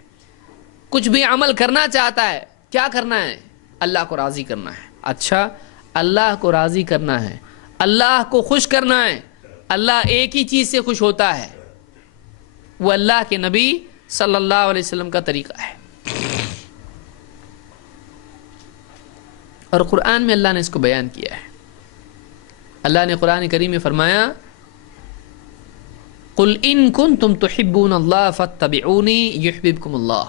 کچھ بھی عمل کرنا چاہتا ہے, کیا کرنا ہے؟ اللہ کو راضی کرنا ہے. اچھا, اللہ کو راضی کرنا ہے, اللہ کو خوش کرنا ہے. اللہ ایک ہی چیز سے خوش ہوتا ہے, وہ اللہ کے نبی صلی اللہ علیہ وسلم کا طریقہ ہے. اور قرآن میں اللہ نے اس کو بیان کیا ہے. اللہ نے قرآن کریم میں فرمایا, قُلْ إِن كُنْتُمْ تُحِبُّونَ اللَّهَ فَاتَّبِعُونِي يُحْبِبْكُمُ اللَّهُ.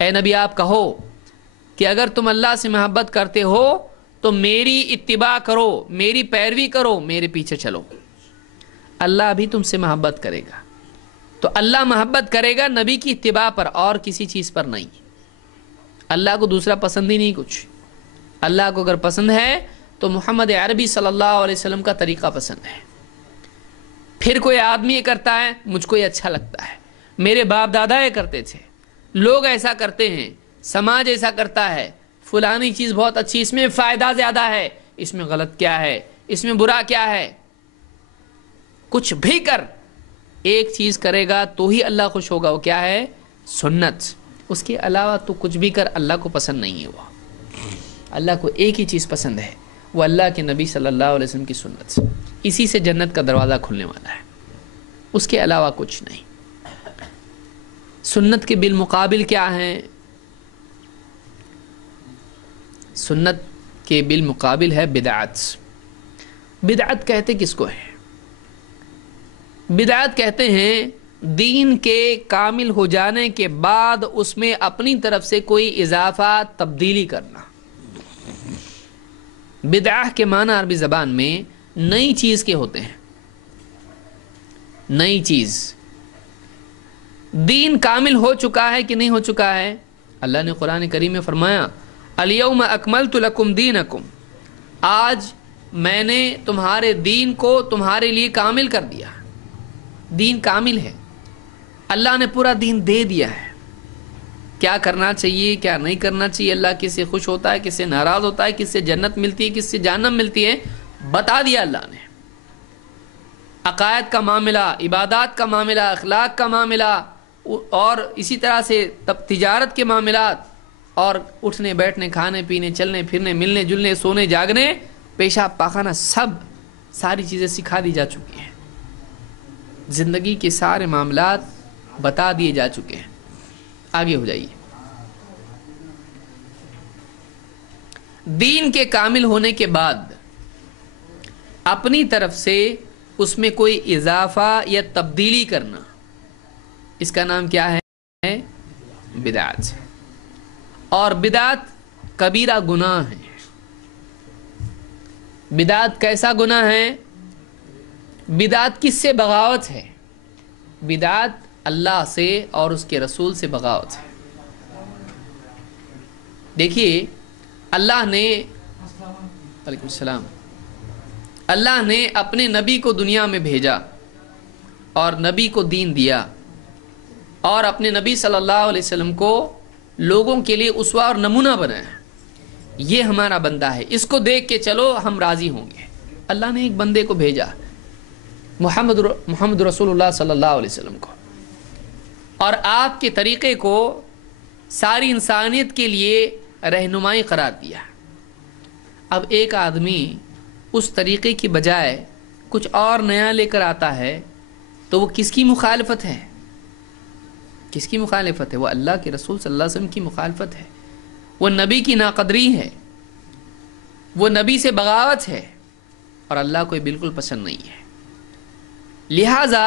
اے نبی آپ کہو کہ اگر تم اللہ سے محبت کرتے ہو تو میری اتباع کرو, میری پیروی کرو, میرے پیچھے چلو. اللہ بھی تم سے محبت کرے گا. تو اللہ محبت کرے گا نبی کی اتباع پر اور کسی چیز پر نہیں. اللہ کو دوسرا پسند ہی نہیں کچھ. اللہ کو اگر پسند ہے تو محمد عربی صلی اللہ علیہ وسلم کا طریقہ پسند ہے. پھر کوئی آدمی یہ کرتا ہے, مجھ کو یہ اچھا لگتا ہے, میرے باپ دادا یہ کرتے تھے, لوگ ایسا کرتے ہیں, سماج ایسا کرتا ہے, فلانی چیز بہت اچھی, اس میں فائدہ زیادہ ہے, اس میں غلط کیا ہے, اس میں برا کیا ہے. کچھ بھی کر, ایک چیز کرے گا تو ہی اللہ خوش ہوگا, وہ کیا ہے؟ سنت. اس کے علاوہ تو کچھ بھی کر, اللہ کو پسند نہیں ہے. وہ اللہ کو ایک ہی چیز پسند ہے, وہ اللہ کے نبی صلی اللہ علیہ وسلم کی سنت. اسی سے جنت کا دروازہ کھلنے والا ہے, اس کے علاوہ کچھ نہیں. سنت کے بالمقابل کیا ہیں؟ سنت کے بالمقابل ہے بدعت. بدعت کہتے کس کو ہے؟ بدعت کہتے ہیں دین کے کامل ہو جانے کے بعد اس میں اپنی طرف سے کوئی اضافہ تبدیلی کرنا. بدعہ کے معنی عربی زبان میں نئی چیز کے ہوتے ہیں. نئی چیز. دین کامل ہو چکا ہے کہ نہیں ہو چکا ہے؟ اللہ نے قرآن کریم میں فرمایا, الیوم اکملت لکم دینکم, آج میں نے تمہارے دین کو تمہارے لیے کامل کر دیا. دین کامل ہے, اللہ نے پورا دین دے دیا ہے. کیا کرنا چاہیے, کیا نہیں کرنا چاہیے, اللہ کس سے خوش ہوتا ہے, کس سے ناراض ہوتا ہے, کس سے جنت ملتی ہے, کس سے جہنم ملتی ہے, بتا دیا اللہ نے. عقائد کا معاملہ, عبادات کا معاملہ, اخلاق کا معاملہ, اور اسی طرح سے تجارت کے معاملات, اور اٹھنے بیٹھنے, کھانے پینے, چلنے پھرنے, ملنے جلنے, سونے جاگنے, پیشاب پاخانہ, ساری چیزیں سکھا دی جا چکی ہیں. زندگی کے سارے معاملات بتا دیے جا چکے ہیں. آگے ہو جائیے. دین کے کامل ہونے کے بعد اپنی طرف سے اس میں کوئی اضافہ یا تبدیلی کرنا, اس کا نام کیا ہے؟ بدعت. اور بدعت کبیرہ گناہ ہے. بدعت کیسا گناہ ہے؟ بدعت کس سے بغاوت ہے. بدعت اللہ سے اور اس کے رسول سے بغاوت ہے۔ دیکھیے اللہ نے، وعلیکم السلام، اللہ نے اپنے نبی کو دنیا میں بھیجا اور نبی کو دین دیا، اور اپنے نبی صلی اللہ علیہ وسلم کو لوگوں کے لیے اسوہ اور نمونہ بنایا۔ یہ ہمارا بندہ ہے، اس کو دیکھ کے چلو ہم راضی ہوں گے۔ اللہ نے ایک بندے کو بھیجا، محمد رسول اللہ صلی اللہ علیہ وسلم کو، اور آپ کے طریقے کو ساری انسانیت کے لیے رہنمائی قرار دیا۔ اب ایک آدمی اس طریقے کی بجائے کچھ اور نیا لے کر آتا ہے تو وہ کس کی مخالفت ہے؟ کس کی مخالفت ہے؟ وہ اللہ کے رسول صلی اللہ علیہ وسلم کی مخالفت ہے، وہ نبی کی ناقدری ہے، وہ نبی سے بغاوت ہے، اور اللہ کو یہ بالکل پسند نہیں ہے۔ لہٰذا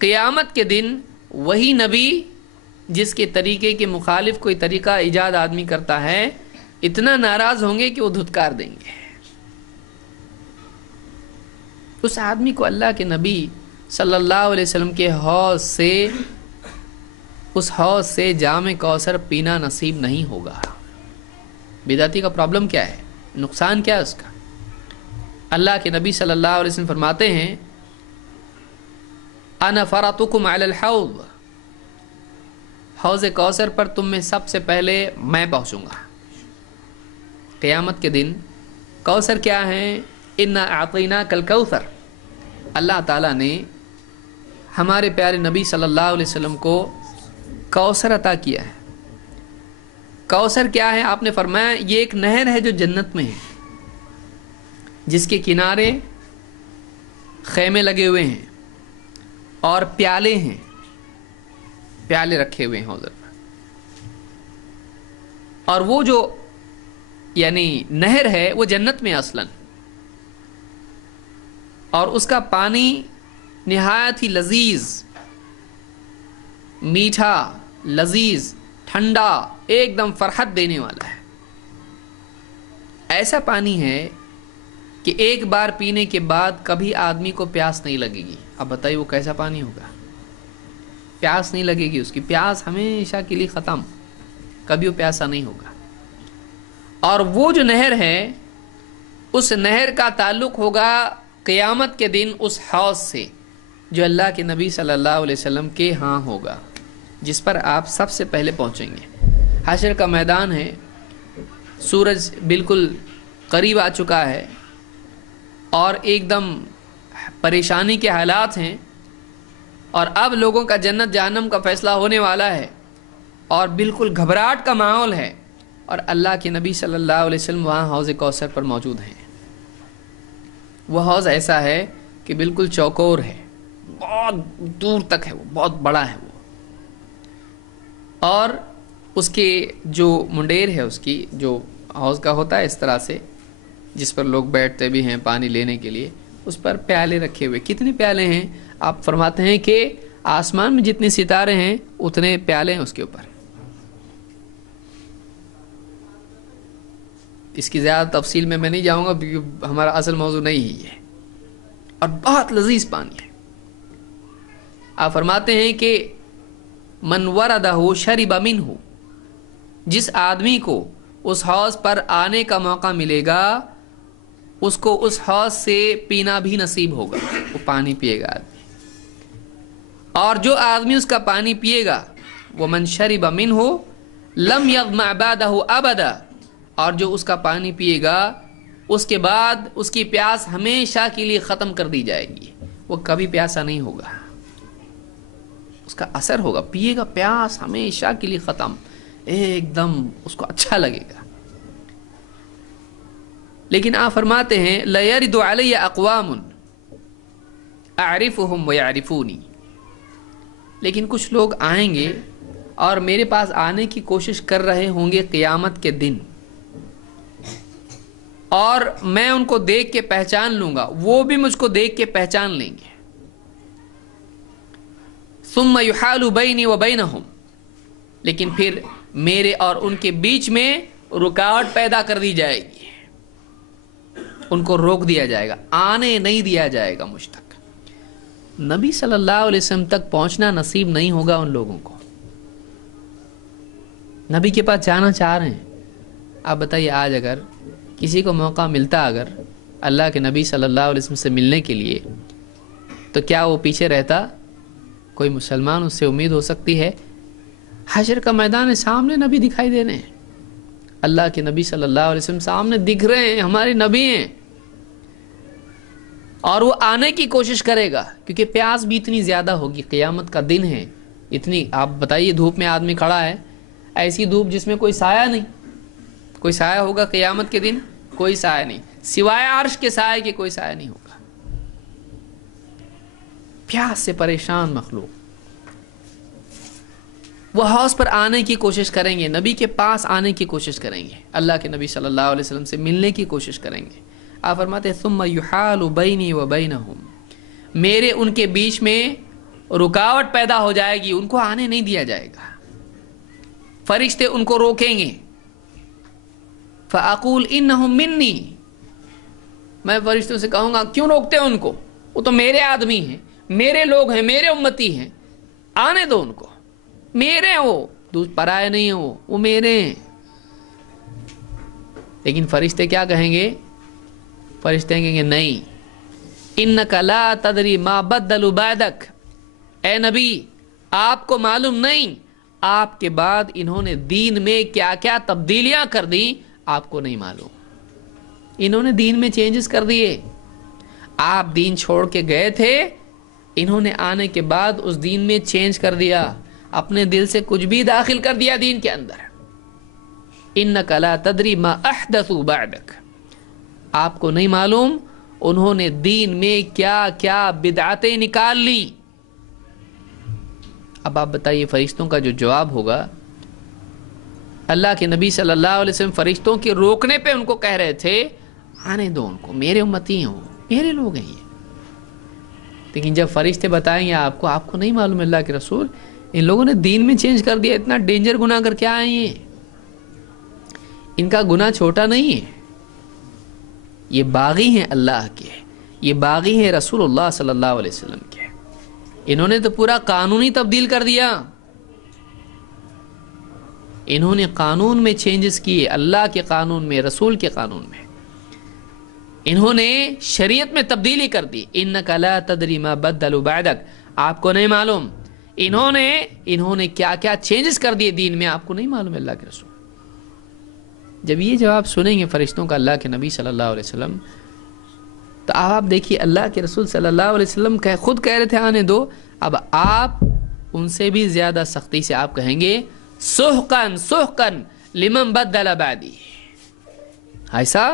قیامت کے دن وہی نبی جس کے طریقے کے مخالف کوئی طریقہ ایجاد آدمی کرتا ہے، اتنا ناراض ہوں گے کہ وہ دھتکار دیں گے۔ اس آدمی کو اللہ کے نبی صلی اللہ علیہ وسلم کے حوض سے، اس حوض سے جام کوثر پینا نصیب نہیں ہوگا۔ بدعتی کا پرابلم کیا ہے؟ نقصان کیا ہے اس کا؟ اللہ کے نبی صلی اللہ علیہ وسلم فرماتے ہیں انا فرطکم علی الحوض، حوض کوثر پر تم میں سب سے پہلے میں پہنچوں گا۔ قیامت کے دن کوثر کیا ہے؟ انا اعطیناک الکوثر، اللہ تعالیٰ نے ہمارے پیارے نبی صلی اللہ علیہ وسلم کو کوثر عطا کیا ہے۔ کوثر کیا ہے؟ آپ نے فرمایا یہ ایک نہر ہے جو جنت میں ہے، جس کے کنارے خیمے لگے ہوئے ہیں اور پیالے ہیں، پیالے رکھے ہوئے ہیں حوض پر، اور وہ جو یعنی نہر ہے وہ جنت میں اصلاً، اور اس کا پانی نہایت ہی لذیذ، میٹھا، لذیذ، ٹھنڈا، ایک دم فرحت دینے والا ہے۔ ایسا پانی ہے کہ ایک بار پینے کے بعد کبھی آدمی کو پیاس نہیں لگے گی۔ اب بتائیے وہ کیسا پانی ہوگا؟ پیاس نہیں لگے گی، اس کی پیاس ہمیشہ کے لیے ختم، کبھی وہ پیاسا نہیں ہوگا۔ اور وہ جو نہر ہے، اس نہر کا تعلق ہوگا قیامت کے دن اس حوض سے جو اللہ کے نبی صلی اللہ علیہ وسلم کے ہاں ہوگا، جس پر آپ سب سے پہلے پہنچیں گے۔ حشر کا میدان ہے، سورج بالکل قریب آ چکا ہے، اور ایک دم پریشانی کے حالات ہیں، اور اب لوگوں کا جنت جہنم کا فیصلہ ہونے والا ہے، اور بالکل گھبراہٹ کا ماحول ہے، اور اللہ کے نبی صلی اللہ علیہ وسلم وہاں حوض کوثر پر موجود ہیں۔ وہ حوض ایسا ہے کہ بالکل چوکور ہے، بہت دور تک ہے، وہ بہت بڑا ہے وہ، اور اس کے جو منڈیر ہے، اس کی جو حوض کا ہوتا ہے اس طرح سے، جس پر لوگ بیٹھتے بھی ہیں پانی لینے کے لیے، اس پر پیالے رکھے ہوئے۔ کتنے پیالے ہیں؟ آپ فرماتے ہیں کہ آسمان میں جتنے ستارے ہیں اتنے پیالے ہیں اس کے اوپر۔ اس کی زیادہ تفصیل میں نہیں جاؤں گا کیونکہ ہمارا اصل موضوع نہیں ہی ہے، اور بہت لذیذ پانی ہے۔ آپ فرماتے ہیں کہ من وردہ شرب منہ، جس آدمی کو اس حوض پر آنے کا موقع ملے گا اس کو اس حوض سے پینا بھی نصیب ہوگا، وہ پانی پیے گا آدمی، اور جو آدمی اس کا پانی پیے گا وہ من شرب منہ لم یظمأ بعدہ ابدا، اور جو اس کا پانی پیے گا اس کے بعد اس کی پیاس ہمیشہ کے لیے ختم کر دی جائے گی، وہ کبھی پیاسا نہیں ہوگا، اس کا اثر ہوگا، پیے گا پیاس ہمیشہ کے لیے ختم، ایک دم اس کو اچھا لگے گا۔ لیکن آپ فرماتے ہیں لَيَرِدُ عَلَيَّ أَقْوَامٌ أَعْرِفُهُمْ وَيَعْرِفُونِي، لیکن کچھ لوگ آئیں گے اور میرے پاس آنے کی کوشش کر رہے ہوں گے قیامت کے دن، اور میں ان کو دیکھ کے پہچان لوں گا، وہ بھی مجھ کو دیکھ کے پہچان لیں گے۔ ثُمَّ يُحَالُ بَيْنِي وَبَيْنَهُمْ، لیکن پھر میرے اور ان کے بیچ میں رکاوٹ پیدا کر دی جائے گی، ان کو روک دیا جائے گا، آنے نہیں دیا جائے گا مجھ تک۔ نبی صلی اللہ علیہ وسلم تک پہنچنا نصیب نہیں ہوگا ان لوگوں کو. نبی کے پاس جانا چاہ رہے ہیں. آپ بتائیے آج اگر کسی کو موقع ملتا اگر اللہ کے نبی صلی اللہ علیہ وسلم سے ملنے کے لیے, تو کیا وہ پیچھے رہتا؟ کوئی مسلمان اس سے امید ہو سکتی ہے؟ حشر کا میدان سامنے نبی دکھائی دے رہے ہیں, اللہ کے نبی صلی اللہ علیہ وسلم سامنے دکھ رہے ہیں, ہمارے نبی ہیں, اور وہ آنے کی کوشش کرے گا کیونکہ پیاس بھی اتنی زیادہ ہوگی. قیامت کا دن ہے, اتنی آپ بتائیے دھوپ میں آدمی کھڑا ہے, ایسی دھوپ جس میں کوئی سایہ نہیں. کوئی سایہ ہوگا قیامت کے دن؟ کوئی سایہ نہیں, سوائے عرش کے سایہ کے کوئی سایہ نہیں ہوگا. پیاس سے پریشان مخلوق وہ حوض پر آنے کی کوشش کریں گے, نبی کے پاس آنے کی کوشش کریں گے, اللہ کے نبی صلی اللہ علیہ وسلم سے ملنے کی کوشش کریں گے. آپ فرماتے ہیں ثم یحال بینی و بینہم, میرے ان کے بیچ میں رکاوٹ پیدا ہو جائے گی, ان کو آنے نہیں دیا جائے گا. فرشتے ان کو روکیں گے. فاقول انہم منی, میں فرشتوں سے کہوں گا کیوں روکتے ہیں ان کو, وہ تو میرے آدمی ہیں, میرے لوگ ہیں, میرے امتی ہیں, آنے دو ان کو, میرے ہیں وہ, پرائے نہیں ہیں وہ میرے ہیں. لیکن فرشتے کیا کہیں گے؟ فرشتے کہیں گے نہیں, انک لا تدری ما بدلوا بعدک, اے نبی آپ کو معلوم نہیں آپ کے بعد انہوں نے دین میں کیا کیا تبدیلیاں کر دی, آپ کو نہیں معلوم. انہوں نے دین میں چینجز کر دیے. آپ دین چھوڑ کے گئے تھے, انہوں نے آنے کے بعد اس دین میں چینج کر دیا, اپنے دل سے کچھ بھی داخل کر دیا دین کے اندر. انک لا تدری ما احدثوا بعدک, آپ کو نہیں معلوم انہوں نے دین میں کیا کیا بدعتیں نکال لی. اب آپ بتائیے فرشتوں کا جو جواب ہوگا, اللہ کے نبی صلی اللہ علیہ وسلم فرشتوں کے روکنے پہ ان کو کہہ رہے تھے آنے دو ان کو, میرے امتی ہیں وہ, میرے لوگ ہیں یہ. لیکن جب فرشتے بتائیں گے آپ کو نہیں معلوم اللہ کے رسول ان لوگوں نے دین میں چینج کر دیا, اتنا ڈینجر گناہ کر کے آئے ہیں, ان کا گناہ چھوٹا نہیں ہے, یہ باغی ہیں اللہ کے, یہ باغی ہیں رسول اللہ صلی اللہ علیہ وسلم کے, انہوں نے تو پورا قانون ہی تبدیل کر دیا. انہوں نے قانون میں چینجز کیے, اللہ کے قانون میں, رسول کے قانون میں انہوں نے شریعت میں تبدیلی کر دی. انک لا تدری ما بدلوا بعدک, آپ کو نہیں معلوم انہوں نے کیا کیا چینجز کر دیے دین میں, آپ کو نہیں معلوم اللہ کے رسول. جب یہ جواب سنیں گے فرشتوں کا اللہ کے نبی صلی اللہ علیہ وسلم, تو آپ دیکھیے اللہ کے رسول صلی اللہ علیہ وسلم خود کہہ رہے تھے آنے دو, اب آپ ان سے بھی زیادہ سختی سے آپ کہیں گے سحقن سحقن لمن بدل بعدی, ایسا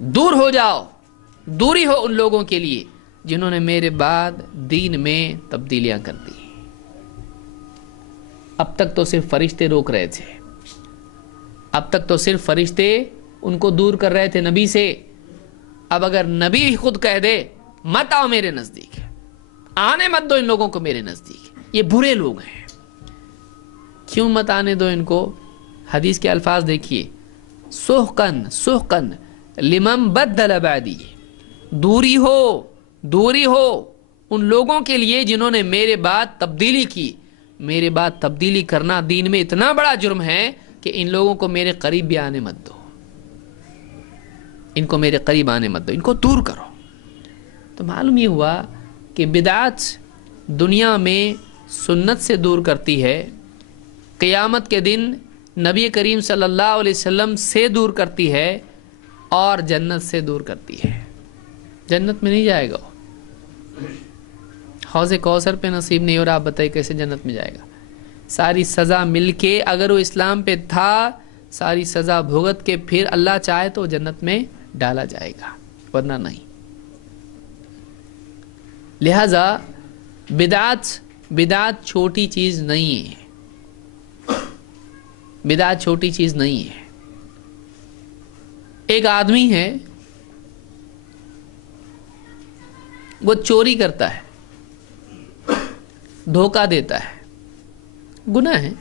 دور ہو جاؤ, دوری ہو ان لوگوں کے لیے جنہوں نے میرے بعد دین میں تبدیلیاں کر دی. اب تک تو صرف فرشتے روک رہے تھے, اب تک تو صرف فرشتے ان کو دور کر رہے تھے نبی سے. اب اگر نبی خود کہہ دے مت آؤ میرے نزدیک, آنے مت دو ان لوگوں کو میرے نزدیک, یہ برے لوگ ہیں, کیوں مت آنے دو ان کو؟ حدیث کے الفاظ دیکھیے, سحقن سحقن لمن بدل بعدی, دوری ہو ان لوگوں کے لیے جنہوں نے میرے بعد تبدیلی کی. میرے بعد تبدیلی کرنا دین میں اتنا بڑا جرم ہے کہ ان لوگوں کو میرے قریب بھی آنے مت دو, ان کو میرے قریب آنے مت دو, ان کو دور کرو. تو معلوم یہ ہوا کہ بدعت دنیا میں سنت سے دور کرتی ہے, قیامت کے دن نبی کریم صلی اللہ علیہ وسلم سے دور کرتی ہے, اور جنت سے دور کرتی ہے. جنت میں نہیں جائے گا, حوض کوثر پہ نصیب نہیں ہو رہا, آپ بتائیے کیسے جنت میں جائے گا؟ ساری سزا مل کے اگر وہ اسلام پہ تھا, ساری سزا بھگت کے پھر اللہ چاہے تو جنت میں ڈالا جائے گا, ورنہ نہیں. لہذا بدعت چھوٹی چیز نہیں ہے, بدعت چھوٹی چیز نہیں ہے. ایک آدمی ہے وہ چوری کرتا ہے, دھوکہ دیتا ہے, گناہ ہے,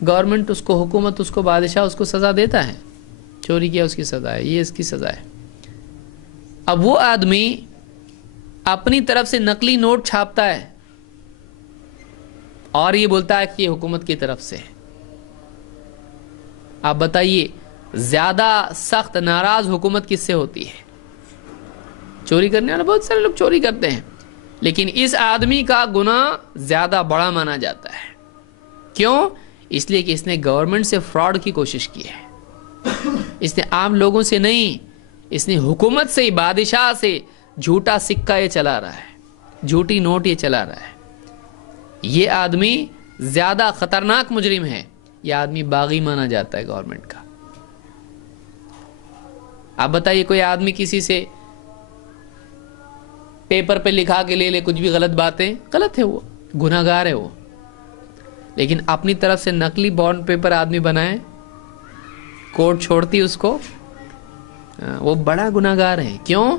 گورنمنٹ اس کو, حکومت اس کو, بادشاہ اس کو سزا دیتا ہے, چوری کیا اس کی سزا ہے, یہ اس کی سزا ہے. اب وہ آدمی اپنی طرف سے نقلی نوٹ چھاپتا ہے اور یہ بولتا ہے کہ یہ حکومت کی طرف سے. آپ بتائیے زیادہ سخت ناراض حکومت کس سے ہوتی ہے؟ چوری کرنے والے بہت سارے لوگ چوری کرتے ہیں، لیکن اس آدمی کا گناہ زیادہ بڑا مانا جاتا ہے. کیوں؟ اس لیے کہ اس نے گورنمنٹ سے فراڈ کی کوشش کی ہے. اس نے عام لوگوں سے نہیں، اس نے حکومت سے، بادشاہ سے جھوٹا سکہ یہ چلا رہا ہے، جھوٹی نوٹ یہ چلا رہا ہے. یہ آدمی زیادہ خطرناک مجرم ہے. یہ آدمی باغی مانا جاتا ہے گورنمنٹ کا. آپ بتائیے کوئی آدمی کسی سے پیپر پہ لکھا کے لے لے کچھ بھی غلط باتیں، غلط ہے، وہ گناہ گار ہے وہ. لیکن اپنی طرف سے نقلی بانڈ پیپر آدمی بنائے، کورٹ چھوڑتی اس کو، وہ بڑا گناہ گار ہے. کیوں؟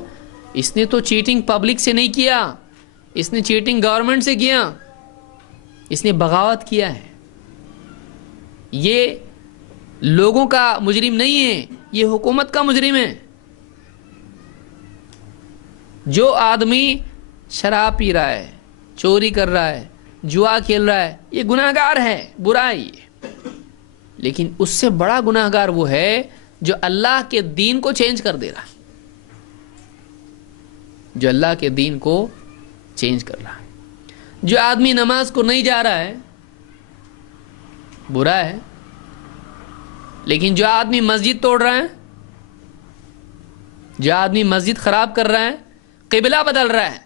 اس نے تو چیٹنگ پبلک سے نہیں کیا، اس نے چیٹنگ گورنمنٹ سے کیا، اس نے بغاوت کیا ہے. یہ لوگوں کا مجرم نہیں ہے، یہ حکومت کا مجرم ہے. جو آدمی شراب پی رہا ہے، چوری کر رہا ہے، جوا کھیل رہا ہے، یہ گناہ گار ہے، برا ہے یہ. لیکن اس سے بڑا گناہ گار وہ ہے جو اللہ کے دین کو چینج کر دے رہا ہے، جو اللہ کے دین کو چینج کر رہا ہے. جو آدمی نماز کو نہیں جا رہا ہے برا ہے، لیکن جو آدمی مسجد توڑ رہا ہے، جو آدمی مسجد خراب کر رہا ہے، قبلہ بدل رہا ہے.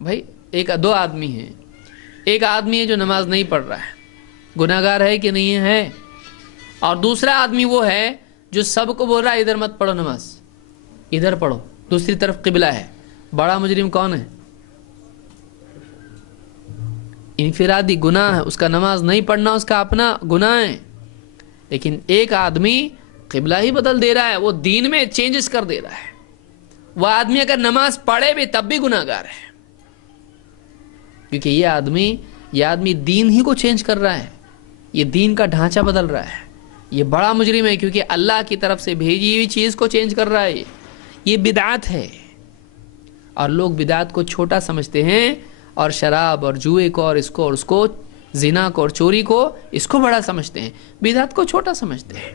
بھائی دو آدمی ہیں، ایک آدمی ہے جو نماز نہیں پڑھ رہا ہے، گناہ گار ہے کہ نہیں ہے، اور دوسرا آدمی وہ ہے جو سب کو بول رہا ہے ادھر مت پڑھو نماز، ادھر پڑھو، دوسری طرف قبلہ ہے. بڑا مجرم کون ہے؟ انفرادی گناہ ہے، اس کا نماز نہیں پڑھنا اس کا اپنا گناہ ہے. لیکن ایک آدمی قبلہ ہی بدل دے رہا ہے، وہ دین میں چینجز کر دے رہا ہے. وہ آدمی اگر نماز پڑھے بھی تب بھی گناہ گار ہے، کیونکہ یہ آدمی دین ہی کو چینج کر رہا ہے، یہ دین کا ڈھانچہ بدل رہا ہے. یہ بڑا مجرم ہے کیونکہ اللہ کی طرف سے بھیجی ہوئی چیز کو چینج کر رہا ہے. یہ بدعت ہے، اور لوگ بدعت کو چھوٹا سمجھتے ہیں، اور شراب اور جوئے کو اور اس کو زنا کو اور چوری کو اس کو بڑا سمجھتے ہیں. بدعت کو چھوٹا سمجھتے ہیں،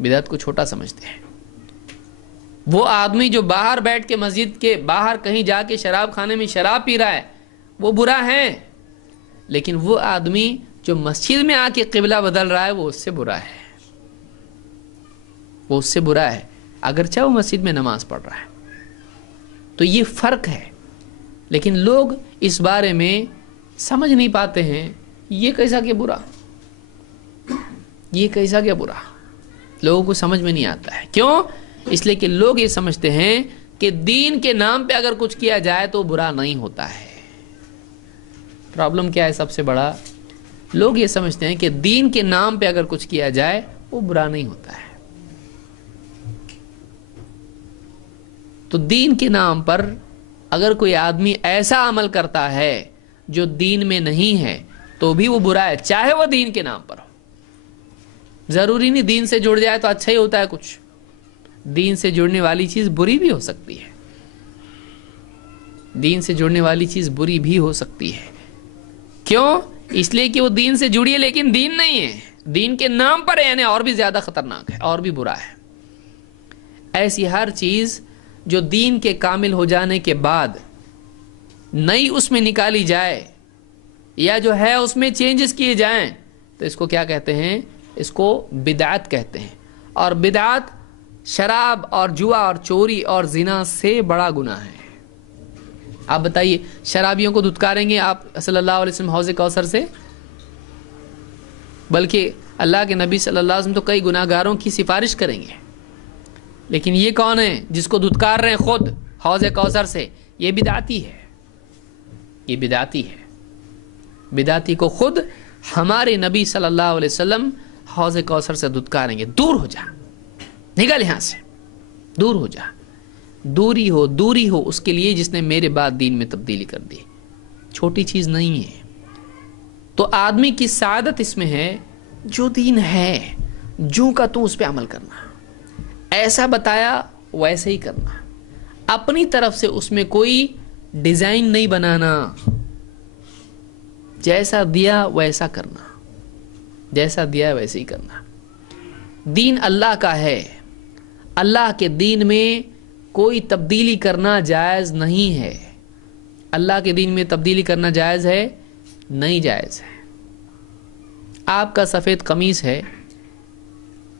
بدعت کو چھوٹا سمجھتے ہیں. وہ آدمی جو باہر بیٹھ کے مسجد کے باہر کہیں جا کے شراب خانے میں شراب پی رہا ہے وہ برا ہے، لیکن وہ آدمی جو مسجد میں آ کے قبلہ بدل رہا ہے وہ اس سے برا ہے، وہ اس سے برا ہے اگرچہ وہ مسجد میں نماز پڑھ رہا ہے. تو یہ فرق ہے. لیکن لوگ اس بارے میں سمجھ نہیں پاتے ہیں، یہ کیسا کہ برا، یہ کیسا کہ برا، لوگوں کو سمجھ میں نہیں آتا ہے. کیوں؟ اس لیے کہ لوگ یہ سمجھتے ہیں کہ دین کے نام پہ اگر کچھ کیا جائے تو برا نہیں ہوتا ہے. پرابلم کیا ہے سب سے بڑا؟ لوگ یہ سمجھتے ہیں کہ دین کے نام پہ اگر کچھ کیا جائے وہ برا نہیں ہوتا ہے. تو دین کے نام پر اگر کوئی آدمی ایسا عمل کرتا ہے جو دین میں نہیں ہے تو بھی وہ برا ہے، چاہے وہ دین کے نام پر ہو. ضروری نہیں دین سے جڑ جائے تو اچھا ہی ہوتا ہے، کچھ دین سے جڑنے والی چیز بری بھی ہو سکتی ہے، دین سے جڑنے والی چیز بری بھی ہو سکتی ہے. کیوں؟ اس لیے کہ وہ دین سے جڑی ہے لیکن دین نہیں ہے، دین کے نام پر ہے، یعنی اور بھی زیادہ خطرناک ہے، اور بھی برا ہے. ایسی ہر چیز جو دین کے کامل ہو جانے کے بعد نئی اس میں نکالی جائے یا جو ہے اس میں چینجز کیے جائیں تو اس کو کیا کہتے ہیں؟ اس کو بدعت کہتے ہیں. اور بدعت شراب اور جوا اور چوری اور زنا سے بڑا گناہ ہے. آپ بتائیے شرابیوں کو دھتکاریں گے آپ صلی اللہ علیہ وسلم حوض کوثر سے؟ بلکہ اللہ کے نبی صلی اللہ علیہ وسلم تو کئی گناہ گاروں کی سفارش کریں گے. لیکن یہ کون ہے جس کو دھتکار رہے ہیں خود حوض کوثر سے؟ یہ بدعتی ہے، یہ بدعتی ہے. بدعتی کو خود ہمارے نبی صلی اللہ علیہ وسلم حوض کوثر سے دھتکاریں گے، دور ہو جا، نکل یہاں سے، دور ہو جا. دوری ہو اس کے لیے جس نے میرے بعد دین میں تبدیلی کر دی. چھوٹی چیز نہیں ہے. تو آدمی کی سعادت اس میں ہے جو دین ہے جو کا تو اس پہ عمل کرنا، ایسا بتایا ویسے ہی کرنا. اپنی طرف سے اس میں کوئی ڈیزائن نہیں بنانا، جیسا دیا ویسا کرنا، جیسا دیا ویسے ہی کرنا۔ دین اللہ کا ہے، اللہ کے دین میں کوئی تبدیلی کرنا جائز نہیں ہے۔ اللہ کے دین میں تبدیلی کرنا جائز ہے؟ نہیں جائز ہے۔ آپ کا سفید قمیص ہے،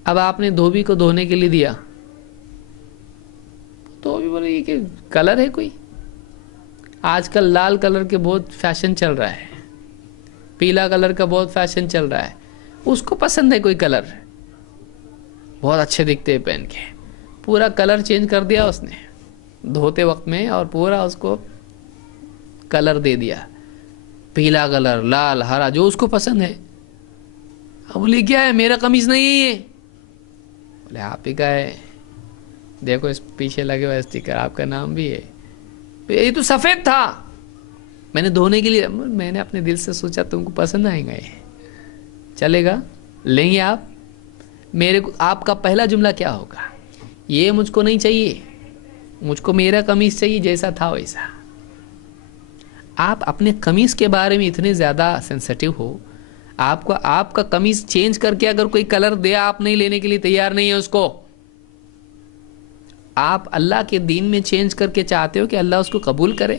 اب آپ نے دھوبی کو دھونے کے لیے دیا، تو بھی بولے یہ کہ کلر ہے کوئی، آج کل لال کلر کے بہت فیشن چل رہا ہے، پیلا کلر کا بہت فیشن چل رہا ہے، اس کو پسند ہے کوئی کلر، بہت اچھے دکھتے ہیں پہن کے، پورا کلر چینج کر دیا اس نے دھوتے وقت میں، اور پورا اس کو کلر دے دیا، پیلا کلر، لال، ہرا، جو اس کو پسند ہے۔ اب بولے کیا ہے، میرا قمیص نہیں ہے یہ، بولے آپ ہی کا ہے، دیکھو اس پیچھے لگے ہوا اسٹیکر، آپ کا نام بھی ہے، یہ تو سفید تھا، میں نے دھونے کے لیے، میں نے اپنے دل سے سوچا تم کو پسند آئے گا، یہ چلے گا، لیں گے آپ؟ میرے کو آپ کا پہلا جملہ کیا ہوگا، یہ مجھ کو نہیں چاہیے، مجھ کو میرا قمیص چاہیے جیسا تھا ویسا۔ آپ اپنے قمیص کے بارے میں اتنے زیادہ سینسٹیو ہو، آپ کا قمیص چینج کر کے اگر کوئی کلر دے، آپ نہیں لینے کے لیے تیار نہیں ہے اس کو۔ آپ اللہ کے دین میں چینج کر کے چاہتے ہو کہ اللہ اس کو قبول کرے؟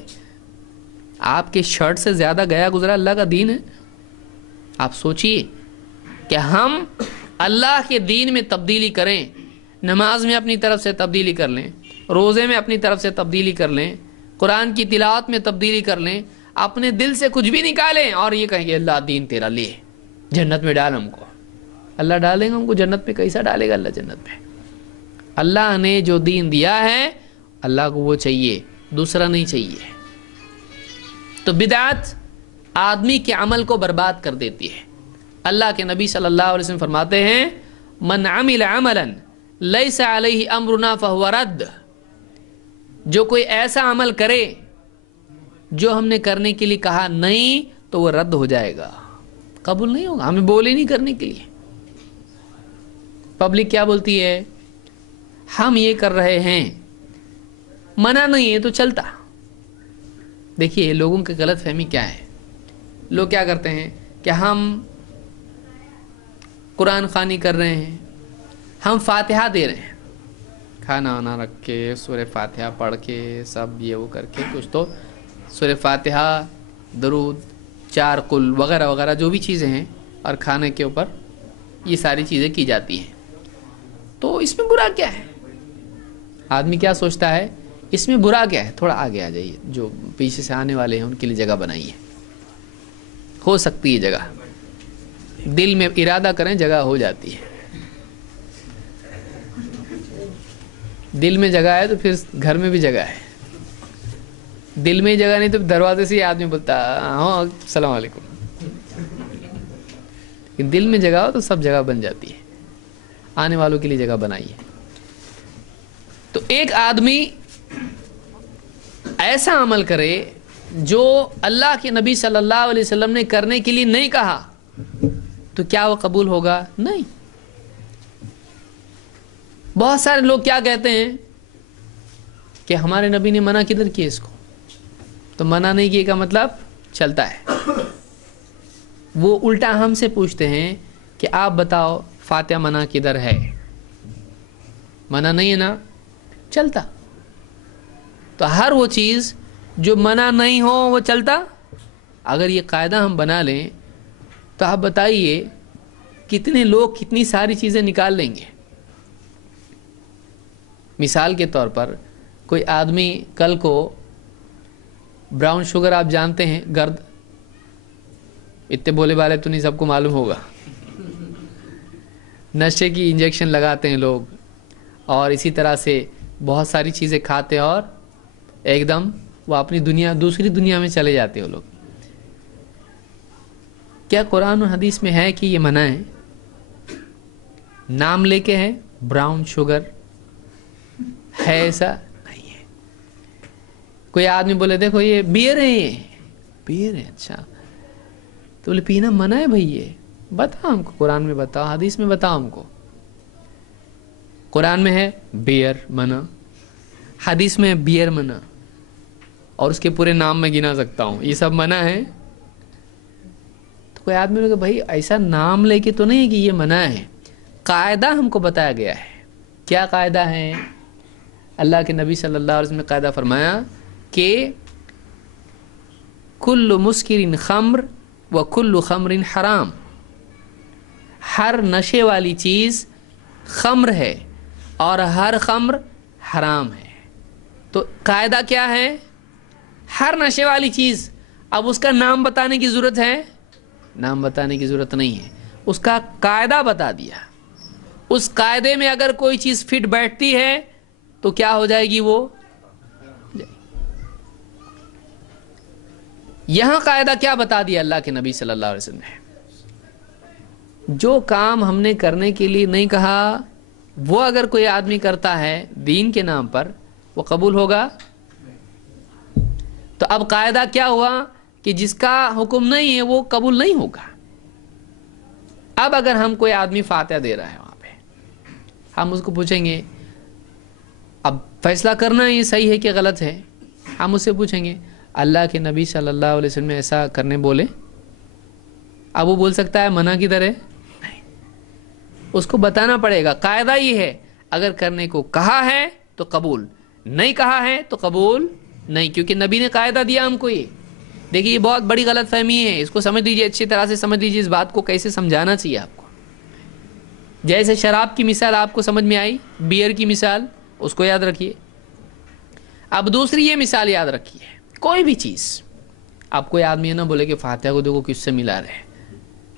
آپ کے شرٹ سے زیادہ گیا گزرا اللہ کا دین ہے۔ آپ سوچئے کہ ہم اللہ کے دین میں تبدیلی کریں، نماز میں اپنی طرف سے تبدیلی کر لیں، روزے میں اپنی طرف سے تبدیلی کر لیں، قرآن کی تلاوت میں تبدیلی کر لیں، اپنے دل سے کچھ بھی نکالیں اور یہ کہیں کہ اللہ دین تیرا لے، جنت میں ڈال ہم کو۔ اللہ ڈالیں گا ہم کو جنت میں؟ کیسا ڈالے گا اللہ جنت میں؟ اللہ نے جو دین دیا ہے اللہ کو وہ چاہیے، دوسرا نہیں چاہیے۔ تو بدعت آدمی کے عمل کو برباد کر دیتی ہے۔ اللہ کے نبی صلی اللہ علیہ وسلم فرماتے ہیں من عمل عملا لیس علیہ امرنا فہو رد، جو کوئی ایسا عمل کرے جو ہم نے کرنے کے لیے کہا نہیں تو وہ رد ہو جائے گا، قبول نہیں ہوگا، ہمیں بولے نہیں کرنے کے لیے۔ پبلک کیا بولتی ہے، ہم یہ کر رہے ہیں، منع نہیں ہے تو چلتا۔ دیکھیے لوگوں کی غلط فہمی کیا ہے، لوگ کیا کرتے ہیں کہ ہم قرآن خوانی کر رہے ہیں، ہم فاتحہ دے رہے ہیں، کھانا وانا رکھ کے سورہ فاتحہ پڑھ کے سب یہ وہ کر کے کچھ تو سورہ فاتحہ، درود، 4 قل وغیرہ وغیرہ جو بھی چیزیں ہیں، اور کھانے کے اوپر یہ ساری چیزیں کی جاتی ہیں۔ تو اس میں برا کیا ہے؟ آدمی کیا سوچتا ہے اس میں برا کیا ہے؟ تھوڑا آگے آ جائیے، جو پیچھے سے آنے والے ہیں ان کے لیے جگہ بنائیے، ہو سکتی ہے جگہ، دل میں ارادہ کریں جگہ ہو جاتی ہے۔ دل میں جگہ ہے تو پھر گھر میں بھی جگہ ہے، دل میں جگہ نہیں تو دروازے سے ہی آدمی بولتا ہاں السلام علیکم، لیکن دل میں جگہ ہو تو سب جگہ بن جاتی ہے، آنے والوں کے لیے جگہ بنائیے۔ تو ایک آدمی ایسا عمل کرے جو اللہ کے نبی صلی اللہ علیہ وسلم نے کرنے کے لیے نہیں کہا، تو کیا وہ قبول ہوگا؟ نہیں۔ بہت سارے لوگ کیا کہتے ہیں کہ ہمارے نبی نے منع کدھر کیا اس کو، تو منع نہیں کیے کا مطلب چلتا ہے۔ وہ الٹا ہم سے پوچھتے ہیں کہ آپ بتاؤ فاتحہ منع کدھر ہے، منع نہیں ہے نا، چلتا۔ تو ہر وہ چیز جو منع نہیں ہو وہ چلتا۔ اگر یہ قاعدہ ہم بنا لیں تو آپ بتائیے کتنے لوگ کتنی ساری چیزیں نکال لیں گے۔ مثال کے طور پر کوئی آدمی کل کو براؤن شوگر، آپ جانتے ہیں گرد، اتنے بولے والے تو نہیں، سب کو معلوم ہوگا، نشے کی انجیکشن لگاتے ہیں لوگ، اور اسی طرح سے بہت ساری چیزیں کھاتے اور ایک دم وہ اپنی دنیا، دوسری دنیا میں چلے جاتے ہیں وہ لوگ۔ کیا قرآن و حدیث میں ہے کہ یہ منع ہے؟ نام لے کے ہے براؤن شوگر ہے، ایسا نہیں ہے۔ کوئی آدمی بولے دیکھو یہ بیئر ہے، یہ بیئر ہے، اچھا تو بولے پینا منع ہے بھائی، یہ بتاؤ ہم کو، قرآن میں بتاؤ، حدیث میں بتاؤ ہم کو۔ قرآن میں ہے بیئر منع، حدیث میں بیئر منع اور اس کے پورے نام میں گنا سکتا ہوں، یہ سب منع ہے. تو کوئی آدمی نے کہا بھائی ایسا نام لے کے تو نہیں ہے کہ یہ منع ہے، قاعدہ ہم کو بتایا گیا ہے. کیا قاعدہ ہے؟ اللہ کے نبی صلی اللہ علیہ وسلم نے قاعدہ فرمایا کہ کل مسکر خمر و کل خمر حرام، ہر نشے والی چیز خمر ہے اور ہر خمر حرام ہے. تو قاعدہ کیا ہے؟ ہر نشے والی چیز. اب اس کا نام بتانے کی ضرورت ہے؟ نام بتانے کی ضرورت نہیں ہے، اس کا قاعدہ بتا دیا. اس قاعدے میں اگر کوئی چیز فٹ بیٹھتی ہے تو کیا ہو جائے گی؟ وہ یہاں قاعدہ کیا بتا دیا اللہ کے نبی صلی اللہ علیہ وسلم نے؟ جو کام ہم نے کرنے کے لیے نہیں کہا وہ اگر کوئی آدمی کرتا ہے دین کے نام پر، وہ قبول ہوگا؟ تو اب قاعدہ کیا ہوا کہ جس کا حکم نہیں ہے وہ قبول نہیں ہوگا. اب اگر ہم کوئی آدمی فاتحہ دے رہا ہے وہاں پہ، ہم اس کو پوچھیں گے، اب فیصلہ کرنا یہ صحیح ہے کہ غلط ہے. ہم اس سے پوچھیں گے اللہ کے نبی صلی اللہ علیہ وسلم نے ایسا کرنے بولے؟ اب وہ بول سکتا ہے منع کی طرح؟ نہیں، اس کو بتانا پڑے گا. قاعدہ یہ ہے اگر کرنے کو کہا ہے تو قبول، نہیں کہا ہے تو قبول نہیں، کیونکہ نبی نے قاعدہ دیا ہم کو. یہ دیکھیے یہ بہت بڑی غلط فہمی ہے، اس کو سمجھ لیجیے، اچھی طرح سے سمجھ لیجیے. اس بات کو کیسے سمجھانا چاہیے آپ کو. جیسے شراب کی مثال آپ کو سمجھ میں آئی، بیئر کی مثال اس کو یاد رکھیے. اب دوسری یہ مثال یاد رکھیے، کوئی بھی چیز. آپ کوئی آدمی ہے نا بولے کہ فاتحہ کو دیکھو کس سے ملا رہے ہیں.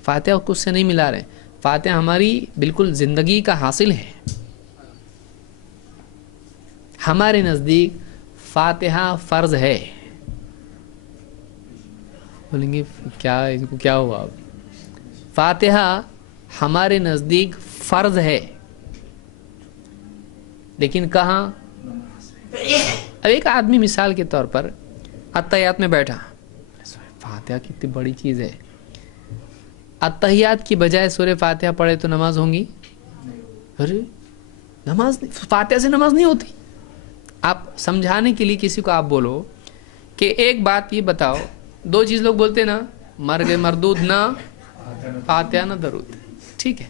فاتحہ کو کس سے نہیں ملا رہے. فاتحہ ہماری بالکل زندگی کا حاصل ہے. ہمارے نزدیک فاتحہ فرض ہے. بولیں گے کیا اس کو کیا ہوا؟ فاتحہ ہمارے نزدیک فرض ہے، لیکن کہاں؟ اب ایک آدمی مثال کے طور پر اتحیات میں بیٹھا، فاتحہ کتنی بڑی چیز ہے، اتحیات کی بجائے سورہ فاتحہ پڑھے تو نماز ہوں گی؟ ارے نماز فاتحہ سے نماز نہیں ہوتی. آپ سمجھانے کے لیے کسی کو آپ بولو کہ ایک بات یہ بتاؤ، دو چیز لوگ بولتے نا، مرگ مردود نہ فاتحہ نہ درود. ٹھیک ہے،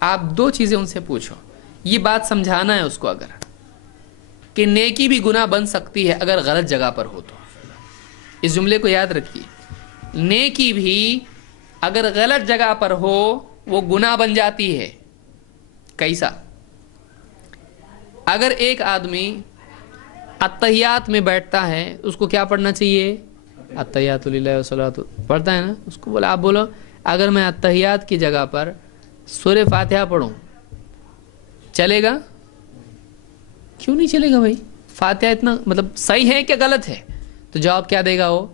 آپ دو چیزیں ان سے پوچھو. یہ بات سمجھانا ہے اس کو اگر کہ نیکی بھی گناہ بن سکتی ہے اگر غلط جگہ پر ہو تو. اس جملے کو یاد رکھیے، نیکی بھی اگر غلط جگہ پر ہو وہ گناہ بن جاتی ہے. کیسا؟ اگر ایک آدمی اتحیات میں بیٹھتا ہے اس کو کیا پڑھنا چاہیے؟ اتحیات للہ والصلاۃ پڑھتا ہے نا. اس کو بولا، آپ بولو اگر میں اتحیات کی جگہ پر سورہ فاتحہ پڑھوں چلے گا؟ کیوں نہیں چلے گا بھائی؟ فاتحہ اتنا مطلب صحیح ہے کہ غلط ہے؟ تو جواب کیا دے گا وہ؟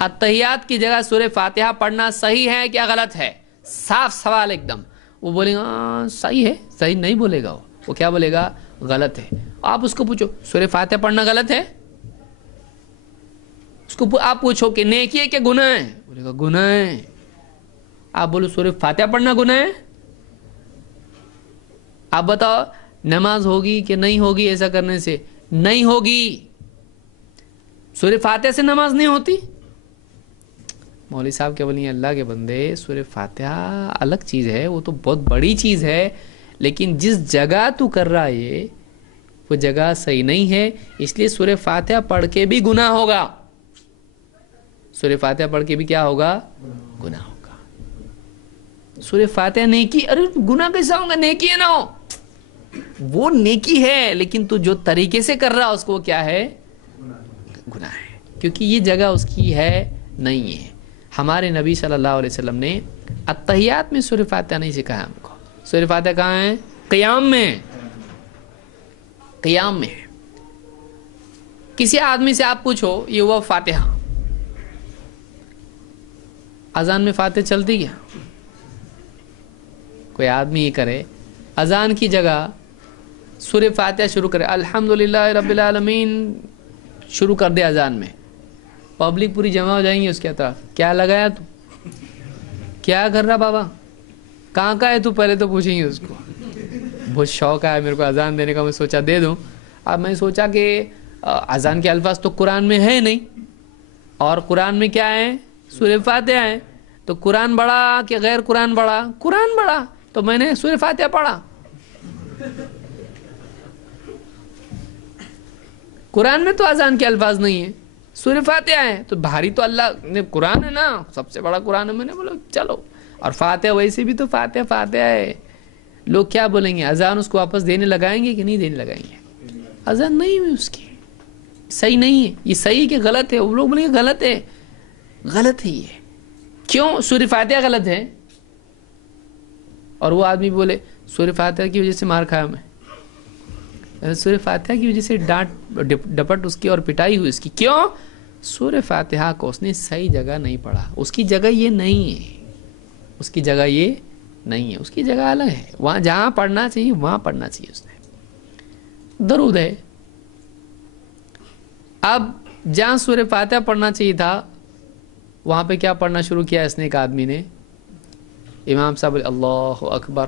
اتحیات کی جگہ سورہ فاتحہ پڑھنا صحیح ہے کیا غلط ہے؟ صاف سوال ایک دم. وہ بولے گا صحیح ہے. صحیح نہیں بولے گا، وہ کیا بولے گا؟ غلط ہے. آپ اس کو پوچھو سورہ فاتحہ پڑھنا غلط ہے؟ اس کو آپ پوچھو کہ نیکی ہے کہ گناہ ہے؟ بولے گا گناہ ہے. آپ بولو سورہ فاتحہ پڑھنا گناہ ہے؟ آپ بتاؤ نماز ہوگی کہ نہیں ہوگی ایسا کرنے سے؟ نہیں ہوگی. سورہ فاتحہ سے نماز نہیں ہوتی؟ مولوی صاحب کیا بولیں؟ اللہ کے بندے، سورہ فاتحہ الگ چیز ہے، وہ تو بہت بڑی چیز ہے، لیکن جس جگہ تو کر رہا ہے وہ جگہ صحیح نہیں ہے، اس لیے سورہ فاتحہ پڑھ کے بھی گناہ ہوگا. سورہ فاتحہ پڑھ کے بھی کیا ہوگا؟ گناہ ہوگا. سورہ فاتحہ نیکی، ارے گناہ کیسا ہوگا؟ نیکی ہے نا، وہ نیکی ہے، لیکن تو جو طریقے سے کر رہا اس کو کیا ہے؟ گناہ ہے، کیونکہ یہ جگہ اس کی ہے نہیں ہے. ہمارے نبی صلی اللہ علیہ وسلم نے اتحیات میں سورہ فاتحہ نہیں سکھایا ہم کو. سورہ فاتحہ کہاں ہے؟ قیام میں. قیام میں. کسی آدمی سے آپ پوچھو یہ ہوا فاتحہ، اذان میں فاتحہ چلتی کیا؟ کوئی آدمی یہ کرے اذان کی جگہ سورہ فاتحہ شروع کرے، الحمدللہ رب العالمین شروع کر دے اذان میں، پبلک پوری جمع ہو جائیں گی اس کے طرف. کیا لگایا تو؟ کیا کر رہا بابا؟ کہاں کا ہے تو؟ پہلے تو پوچھیں گے اس کو. بہت شوق ہے میرے کو اذان دینے کا، میں سوچا دے دوں. اب میں سوچا کہ اذان کے الفاظ تو قرآن میں ہے نہیں، اور قرآن میں کیا ہے؟ سورہ فاتحہ ہے، تو قرآن بڑا کہ غیر قرآن بڑا؟ قرآن بڑا، تو میں نے سورہ فاتحہ پڑھا۔ قرآن میں تو اذان کے الفاظ نہیں ہیں، سورہ فاتحہ ہے، تو بھاری تو اللہ نے قرآن ہے نا، سب سے بڑا قرآن ہے۔ میں نے بولا چلو، اور فاتحہ ویسے بھی تو فاتحہ فاتحہ ہے۔ لوگ کیا بولیں گے؟ اذان اس کو واپس دینے لگائیں گے کہ نہیں دینے لگائیں گے؟ اذان نہیں ہوئی اس کی، صحیح نہیں ہے۔ یہ صحیح کہ غلط ہے؟ وہ لوگ بولیں گے غلط ہے، غلط ہے یہ۔ کیوں؟ سورہ فاتحہ غلط ہے، اور وہ آدمی بولے سورہ فاتحہ کی وجہ سے مار کھایا میں، سورہ فاتحہ کی وجہ سے ڈانٹ ڈپٹ اس کی اور پٹائی ہوئی اس کی۔ کیوں؟ سورہ فاتحہ کو اس نے صحیح جگہ نہیں پڑھا، اس کی جگہ یہ نہیں ہے، اس کی جگہ یہ نہیں ہے، اس کی جگہ الگ ہے۔ وہاں جہاں پڑھنا چاہیے وہاں پڑھنا چاہیے اس نے۔ درود ہے، اب جہاں سورہ فاتحہ پڑھنا چاہیے تھا وہاں پہ کیا پڑھنا شروع کیا اس نے؟ ایک آدمی نے، امام صاحب اللہ اکبر،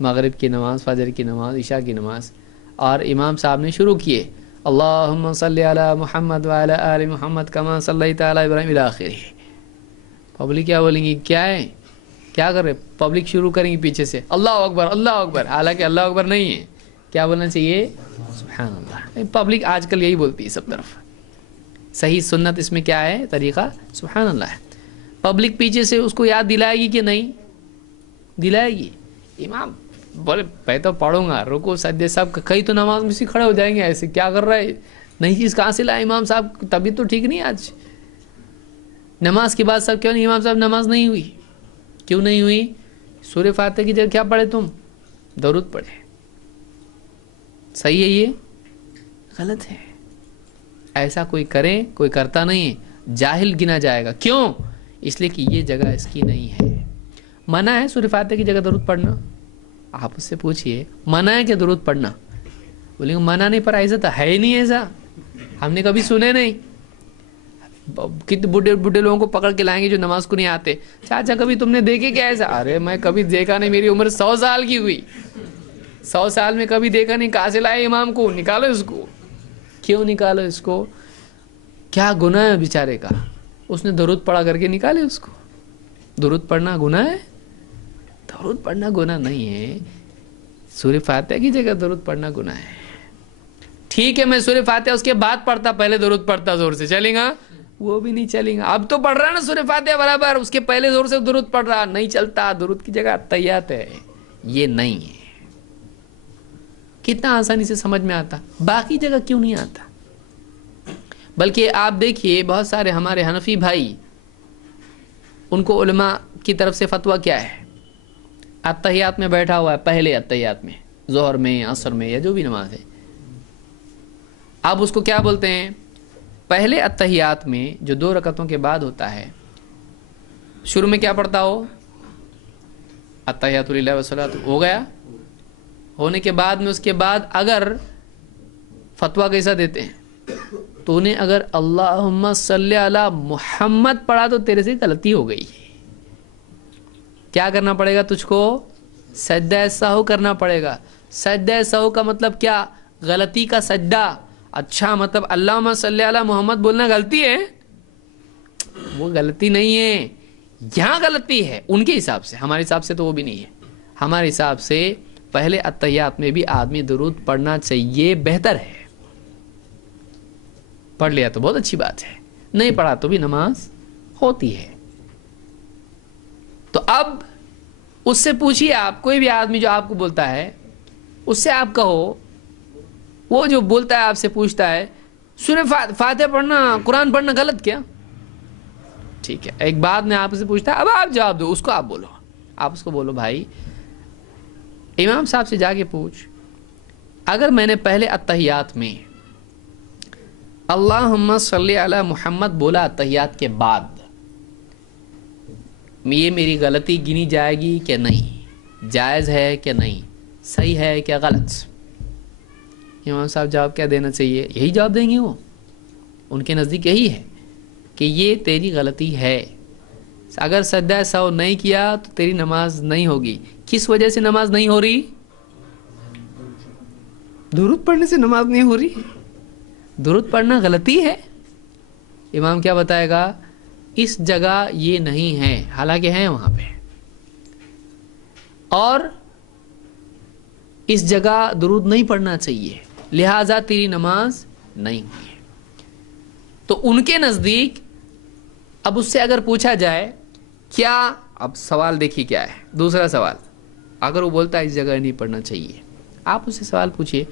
مغرب کی نماز، فجر کی نماز، عشاء کی نماز، اور امام صاحب نے شروع کیے اللہم صلی علی محمد وعلی آل محمد کما صلیت علی ابراہیم الی آخرہ۔ پبلک کیا بولیں گی؟ کیا ہے، کیا کر رہے؟ پبلک شروع کریں گی پیچھے سے اللہ اکبر اللہ اکبر، حالانکہ اللہ اکبر نہیں ہے، کیا بولنا چاہیے؟ سبحان اللہ۔ پبلک آج کل یہی بولتی ہے سب طرف، صحیح سنت اس میں کیا ہے؟ طریقہ سبحان اللہ ہے۔ پبلک پیچھے سے اس کو یاد دلائے گی کہ نہیں دلائے گی؟ امام بولے میں تو پڑھوں گا، رکو سجدے سب، کئی تو نماز میں سے کھڑے ہو جائیں گے، ایسے کیا کر رہا ہے، نئی چیز کہاں سے لائے امام صاحب؟ طبیعت تو ٹھیک نہیں آج، نماز کے بعد سب کیوں نہیں امام صاحب نماز نہیں ہوئی؟ کیوں نہیں ہوئی؟ سورہ فاتحہ کی جگہ کیا پڑھے تم؟ درود پڑھے۔ صحیح ہے یہ؟ غلط ہے۔ ایسا کوئی کرے، کوئی کرتا نہیں ہے، جاہل گنا جائے گا۔ کیوں؟ اس لیے کہ یہ جگہ اس کی نہیں ہے۔ منع ہے سورہ فاتحہ کی جگہ درود پڑھنا؟ آپ اس سے پوچھئے منع ہے کہ درود پڑھنا؟ بولیں گے منع نہیں، پر ایسا تو ہے ہی نہیں، ایسا ہم نے کبھی سنے نہیں۔ کتنے بڈھے لوگوں کو پکڑ کے لائیں گے جو نماز کو نہیں آتے، چاچا کبھی تم نے دیکھے کیا ایسا؟ ارے میں کبھی دیکھا نہیں، میری عمر 100 سال کی ہوئی، 100 سال میں کبھی دیکھا نہیں، کہاں سے لائے امام کو؟ نکالو اس کو۔ کیوں نکالو اس کو؟ کیا گناہ ہے بیچارے کا؟ اس نے درود پڑھا کر کے نکالے اس کو۔ درود پڑھنا گناہ ہے؟ درود پڑھنا گناہ نہیں ہے، سورہ فاتحہ کی جگہ درود پڑھنا گناہ ہے۔ ٹھیک ہے میں سورہ فاتحہ اس کے بعد پڑھتا، پہلے درود پڑھتا زور سے، چلیں گا؟ وہ بھی نہیں چلیں گا۔ اب تو پڑھ رہا نا سورہ فاتحہ برابر، اس کے پہلے زور سے درود پڑھ رہا، نہیں چلتا۔ درود کی جگہ تحیات ہے، یہ نہیں ہے۔ کتنا آسانی سے سمجھ میں آتا، باقی جگہ کیوں نہیں آتا؟ بلکہ آپ دیکھیے بہت سارے ہمارے حنفی بھائی، ان کو علماء کی طرف سے فتویٰ کیا ہے؟ اتحیات میں بیٹھا ہوا ہے، پہلے اتحیات میں، ظہر میں، عصر میں، یا جو بھی نماز ہے، اب اس کو کیا بولتے ہیں؟ پہلے اتحیات میں جو 2 رکعتوں کے بعد ہوتا ہے، شروع میں کیا پڑھتا ہو؟ اتحیات للہ والصلاۃ، ہو گیا؟ ہونے کے بعد میں اس کے بعد اگر فتویٰ کیسا دیتے ہیں؟ تو نے اگر اللہم صلی علی محمد پڑھا تو تیرے سے غلطی ہو گئی، کیا کرنا پڑے گا تجھ کو؟ سجدہ سہو کرنا پڑے گا۔ سجدہ سہو کا مطلب کیا؟ غلطی کا سجدہ۔ اچھا، مطلب اللہم صلی علی محمد بولنا غلطی ہے؟ وہ غلطی نہیں ہے، یہاں غلطی ہے ان کے حساب سے، ہمارے حساب سے تو وہ بھی نہیں ہے۔ ہمارے حساب سے پہلے اتحیات میں بھی آدمی درود پڑھنا چاہیے، بہتر ہے۔ پڑھ لیا تو بہت اچھی بات ہے، نہیں پڑھا تو بھی نماز ہوتی ہے۔ تو اب اس سے پوچھیے، آپ کوئی بھی آدمی جو آپ کو بولتا ہے، اس سے آپ کہو، وہ جو بولتا ہے آپ سے پوچھتا ہے سورہ فاتحہ پڑھنا، قرآن پڑھنا غلط کیا؟ ٹھیک ہے، ایک بات میں آپ سے پوچھتا ہے، اب آپ جواب دو، اس کو آپ بولو، آپ اس کو بولو بھائی امام صاحب سے جا کے پوچھ، اگر میں نے پہلے اتحیات میں اللہم صلی علی محمد بولا اتحیات کے بعد، یہ میری غلطی گنی جائے گی کہ نہیں؟ جائز ہے کہ نہیں؟ صحیح ہے کہ غلط؟ امام صاحب جواب کیا دینا چاہیے؟ یہی جواب دیں گے، وہ ان کے نزدیک یہی ہے کہ یہ تیری غلطی ہے، اگر سجدہ سہو نہیں کیا تو تیری نماز نہیں ہوگی۔ کس وجہ سے نماز نہیں ہو رہی؟ درود پڑھنے سے نماز نہیں ہو رہی؟ درود پڑھنا غلطی ہے؟ امام کیا بتائے گا؟ اس جگہ یہ نہیں ہے، حالانکہ ہے وہاں پہ، اور اس جگہ درود نہیں پڑھنا چاہیے، لہذا تیری نماز نہیں ہوئی ہے۔ تو ان کے نزدیک اب اس سے اگر پوچھا جائے کیا، اب سوال دیکھیے کیا ہے، دوسرا سوال، اگر وہ بولتا ہے اس جگہ نہیں پڑھنا چاہیے، آپ اس سے سوال پوچھئے،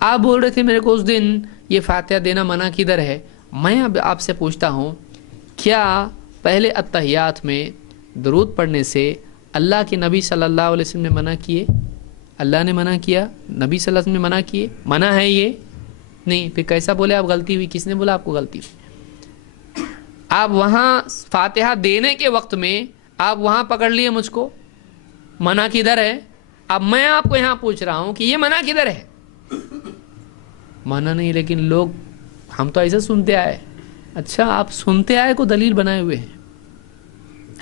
آپ بول رہے تھے میرے کو اس دن یہ فاتحہ دینا منع کدھر ہے، میں اب آپ سے پوچھتا ہوں کیا پہلے اتحیات میں درود پڑھنے سے اللہ کے نبی صلی اللہ علیہ وسلم نے منع کیے؟ اللہ نے منع کیا، نبی صلی اللہ علیہ وسلم نے منع کیے؟ منع ہے یہ نہیں، پھر کیسا بولے آپ غلطی ہوئی؟ کس نے بولا آپ کو غلطی ہوئی؟ آپ وہاں فاتحہ دینے کے وقت میں آپ وہاں پکڑ لیے مجھ کو، منع کدھر ہے؟ اب میں آپ کو یہاں پوچھ رہا ہوں کہ یہ منع کدھر ہے؟ منع نہیں، لیکن لوگ، ہم تو ایسے سنتے آئے۔ اچھا، آپ سنتے آئے کو دلیل بنائے ہوئے ہیں،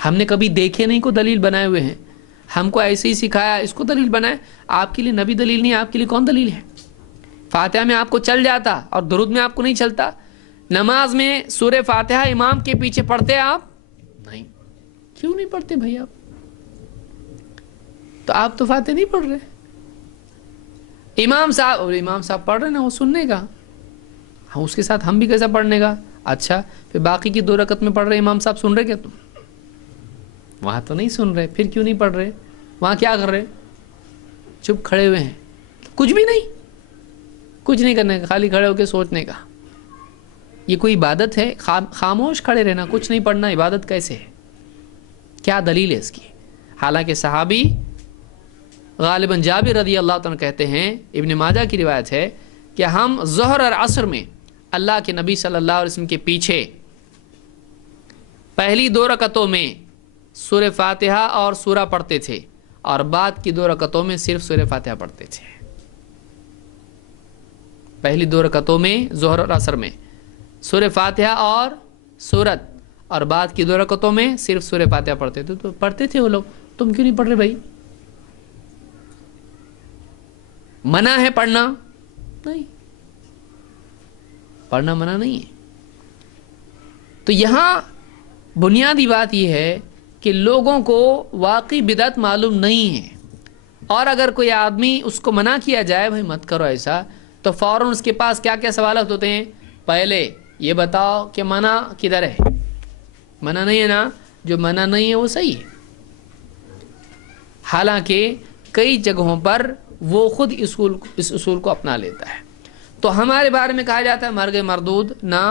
ہم نے کبھی دیکھے نہیں کو دلیل بنائے ہوئے ہیں، ہم کو ایسے ہی سکھایا اس کو دلیل بنائے۔ آپ کے لیے نبی دلیل نہیں، آپ کے لیے کون دلیل ہے؟ فاتحہ میں آپ کو چل جاتا اور درود میں آپ کو نہیں چلتا؟ نماز میں سورہ فاتحہ امام کے پیچھے پڑھتے آپ نہیں؟ کیوں نہیں پڑھتے بھائی آپ؟ تو آپ تو فاتحہ نہیں پڑھ رہے، امام صاحب پڑھ رہے نا، وہ سننے کا، اس کے ساتھ ہم بھی کیسا پڑھنے کا؟ اچھا، پھر باقی کی 2 رکعت میں پڑھ رہے امام صاحب، سن رہے کیا تم؟ وہاں تو نہیں سن رہے، پھر کیوں نہیں پڑھ رہے؟ وہاں کیا کر رہے؟ چپ کھڑے ہوئے ہیں، کچھ بھی نہیں، کچھ نہیں کرنے کا، خالی کھڑے ہو کے سوچنے کا۔ یہ کوئی عبادت ہے؟ خاموش کھڑے رہنا، کچھ نہیں پڑھنا، عبادت کیسے ہے؟ کیا دلیل ہے اس کی؟ حالانکہ صحابی غالباً جابر رضی اللہ عنہ کہتے ہیں، ابن ماجہ کی روایت ہے کہ ہم ظہر اور عصر میں اللہ کے نبی صلی اللہ علیہ وسلم کے پیچھے پہلی 2 رکعتوں میں سورہ فاتحہ اور سورہ پڑھتے تھے، اور بعد کی 2 رکعتوں میں صرف سورہ فاتحہ پڑھتے تھے۔ پہلی 2 رکعتوں میں ظہر اور عصر میں سورہ فاتحہ اور سورت، اور بعد کی 2 رکعتوں میں صرف سورہ فاتحہ پڑھتے تھے۔ تو پڑھتے تھے وہ لوگ، تم کیوں نہیں پڑھ رہے بھائی؟ منع ہے پڑھنا؟ نہیں، پڑھنا منع نہیں ہے۔ تو یہاں بنیادی بات یہ ہے کہ لوگوں کو واقعی بدعت معلوم نہیں ہے، اور اگر کوئی آدمی اس کو منع کیا جائے بھائی مت کرو ایسا، تو فوراً اس کے پاس کیا کیا سوالات ہوتے ہیں؟ پہلے یہ بتاؤ کہ منع کدھر ہے؟ منع نہیں ہے نا، جو منع نہیں ہے وہ صحیح ہے، حالانکہ کئی جگہوں پر وہ خود اس اصول کو اپنا لیتا ہے۔ تو ہمارے بارے میں کہا جاتا ہے مرغ مردود، نہ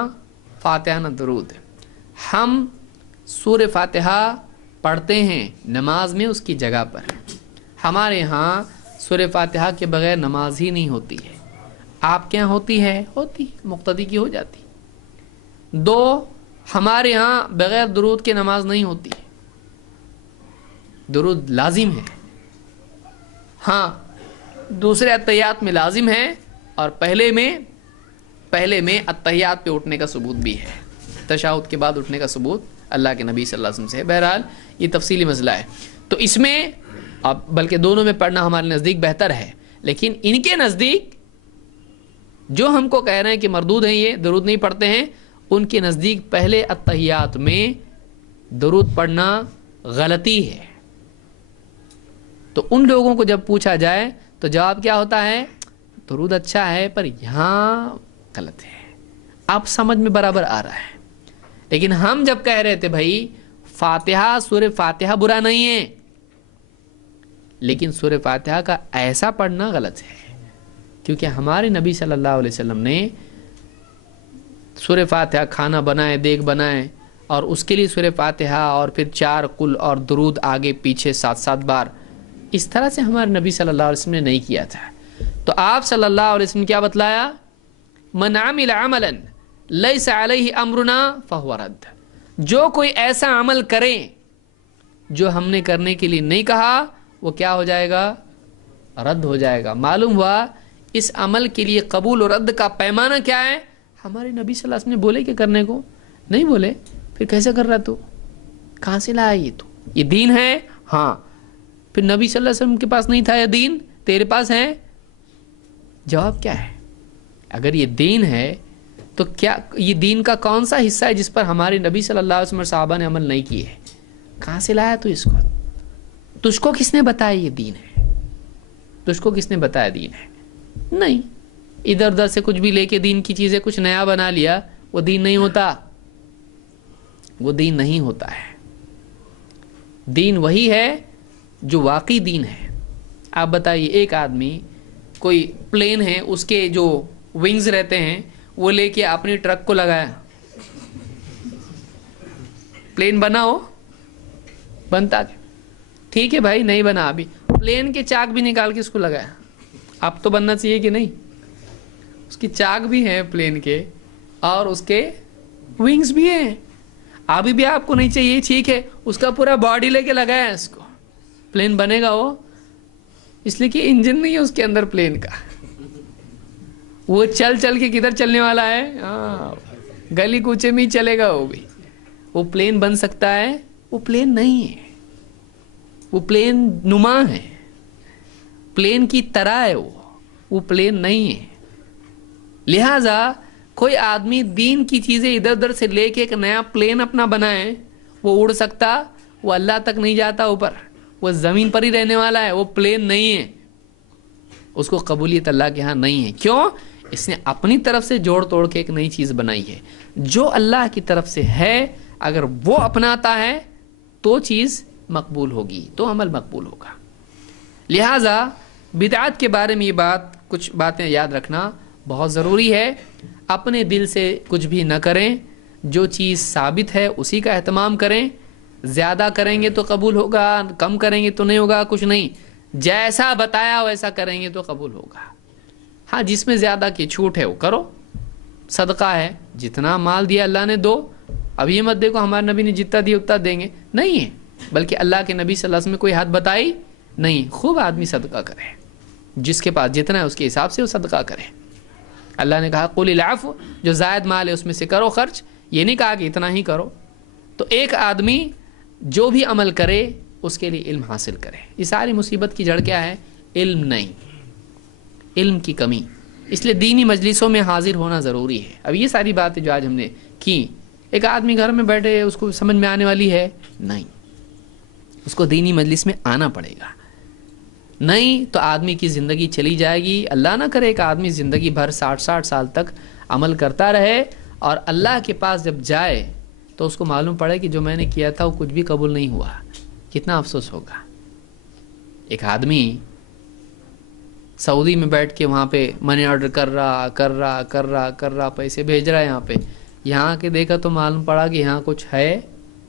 فاتحہ نہ درود۔ ہم سورہ فاتحہ پڑھتے ہیں نماز میں اس کی جگہ پر، ہمارے ہاں سورہ فاتحہ کے بغیر نماز ہی نہیں ہوتی ہے۔ آپ کے یہاں ہوتی ہے؟ ہوتی، مقتدی کی ہو جاتی۔ 2، ہمارے ہاں بغیر درود کے نماز نہیں ہوتی، درود لازم ہے۔ ہاں دوسرے اتحیات میں لازم ہے، اور پہلے میں اتحیات پہ اٹھنے کا ثبوت بھی ہے، تشہد کے بعد اٹھنے کا ثبوت اللہ کے نبی صلی اللہ علیہ وسلم سے ہے۔ بہرحال یہ تفصیلی مسئلہ ہے، تو اس میں اب بلکہ دونوں میں پڑھنا ہمارے نزدیک بہتر ہے، لیکن ان کے نزدیک جو ہم کو کہہ رہے ہیں کہ مردود ہیں، یہ درود نہیں پڑھتے ہیں، ان کے نزدیک پہلے اتحیات میں درود پڑھنا غلطی ہے۔ تو ان لوگوں کو جب پوچھا جائے تو جواب کیا ہوتا ہے؟ درود اچھا ہے پر یہاں غلط ہے۔ آپ سمجھ میں برابر آ رہا ہے، لیکن ہم جب کہہ رہے تھے بھائی فاتحہ، سورہ فاتحہ برا نہیں ہے، لیکن سورہ فاتحہ کا ایسا پڑھنا غلط ہے، کیونکہ ہمارے نبی صلی اللہ علیہ وسلم نے سورہ فاتحہ کھانا بنائے، دیگ بنائے، اور اس کے لیے سورہ فاتحہ اور پھر 4 قل اور درود آگے پیچھے 7 بار، اس طرح سے ہمارے نبی صلی اللہ علیہ وسلم نے نہیں کیا تھا۔ تو آپ صلی اللہ علیہ وسلم کیا بتلایا؟ من عمل عملا لیس علیہ امرنا فہو رد، جو کوئی ایسا عمل کرے جو ہم نے کرنے کے لیے نہیں کہا، وہ کیا ہو جائے گا؟ رد ہو جائے گا۔ معلوم ہوا اس عمل کے لیے قبول و رد کا پیمانہ کیا ہے؟ ہمارے نبی صلی اللہ علیہ وسلم نے بولے کہ کرنے کو نہیں بولے، پھر کیسے کر رہا تو؟ کہاں سے لایا یہ؟ تو یہ دین ہے؟ ہاں، پھر نبی صلی اللہ علیہ وسلم کے پاس نہیں تھا یہ دین، تیرے پاس ہے؟ جواب کیا ہے؟ اگر یہ دین ہے تو کیا یہ دین کا کون سا حصہ ہے جس پر ہمارے نبی صلی اللہ علیہ وسلم اور صحابہ نے عمل نہیں کیے؟ کہاں سے لایا تو اس کو؟ تجھ کو کس نے بتایا یہ دین ہے؟ تجھ کو کس نے بتایا دین ہے؟ نہیں، ادھر ادھر سے کچھ بھی لے کے دین کی چیزیں کچھ نیا بنا لیا، وہ دین نہیں ہوتا، وہ دین نہیں ہوتا ہے۔ دین وہی ہے جو واقعی دین ہے۔ آپ بتائیے، ایک آدمی کوئی پلین ہے، اس کے جو ونگز رہتے ہیں وہ لے کے اپنی ٹرک کو لگایا، پلین بنا ہو؟ بنتا؟ ٹھیک ہے بھائی، نہیں بنا، ابھی پلین کے چاک بھی نکال کے اس کو لگایا، اب تو بننا چاہیے کہ نہیں؟ اس کی چاک بھی ہیں پلین کے اور اس کے ونگز بھی ہیں، ابھی بھی آپ کو نہیں چاہیے، ٹھیک ہے، اس کا پورا باڈی لے کے لگایا ہے، اس کو پلین بنے گا وہ؟ اس لیے کہ انجن نہیں ہے اس کے اندر پلین کا، وہ چل چل کے کدھر چلنے والا ہے؟ گلی کوچے میں ہی چلے گا وہ بھی۔ وہ پلین بن سکتا ہے؟ وہ پلین نہیں ہے، وہ پلین نما ہے، پلین کی طرح ہے، وہ پلین نہیں ہے۔ لہذا کوئی آدمی دین کی چیزیں ادھر ادھر سے لے کے ایک نیا پلین اپنا بنائے، وہ اڑ سکتا؟ وہ اللہ تک نہیں جاتا اوپر، وہ زمین پر ہی رہنے والا ہے، وہ پلین نہیں ہے، اس کو قبولیت اللہ کے ہاں نہیں ہے۔ کیوں؟ اس نے اپنی طرف سے جوڑ توڑ کے ایک نئی چیز بنائی ہے۔ جو اللہ کی طرف سے ہے اگر وہ اپناتا ہے تو چیز مقبول ہوگی، تو عمل مقبول ہوگا۔ لہذا بدعات کے بارے میں یہ کچھ باتیں یاد رکھنا بہت ضروری ہے۔ اپنے دل سے کچھ بھی نہ کریں، جو چیز ثابت ہے اسی کا اہتمام کریں۔ زیادہ کریں گے تو قبول ہوگا، کم کریں گے تو نہیں ہوگا، کچھ نہیں، جیسا بتایا ویسا کریں گے تو قبول ہوگا۔ ہاں، جس میں زیادہ کی چھوٹ ہے وہ کرو، صدقہ ہے، جتنا مال دیا اللہ نے دو۔ اب یہ مت دیکھو ہمارے نبی نے جتنا دیا اتنا دیں گے، نہیں ہے، بلکہ اللہ کے نبی صلی اللہ علیہ وسلم نے کوئی حد بتائی نہیں۔ خوب آدمی صدقہ کرے، جس کے پاس جتنا ہے اس کے حساب سے وہ صدقہ کرے۔ اللہ نے کہا قل العفو، جو زائد مال ہے اس میں سے کرو خرچ، یہ نہیں کہا کہ اتنا ہی کرو۔ تو ایک آدمی جو بھی عمل کرے اس کے لیے علم حاصل کرے۔ یہ ساری مصیبت کی جڑ کیا ہے؟ علم نہیں، علم کی کمی۔ اس لیے دینی مجلسوں میں حاضر ہونا ضروری ہے۔ اب یہ ساری باتیں جو آج ہم نے کی، ایک آدمی گھر میں بیٹھے اس کو سمجھ میں آنے والی ہے؟ نہیں، اس کو دینی مجلس میں آنا پڑے گا، نہیں تو آدمی کی زندگی چلی جائے گی۔ اللہ نہ کرے ایک آدمی زندگی بھر 60 سال تک عمل کرتا رہے اور اللہ کے پاس جب جائے تو اس کو معلوم پڑے کہ جو میں نے کیا تھا وہ کچھ بھی قبول نہیں ہوا، کتنا افسوس ہوگا۔ ایک آدمی سعودی میں بیٹھ کے وہاں پہ منی آرڈر کر رہا، پیسے بھیج رہا ہے یہاں کے دیکھا تو معلوم پڑا کہ یہاں کچھ ہے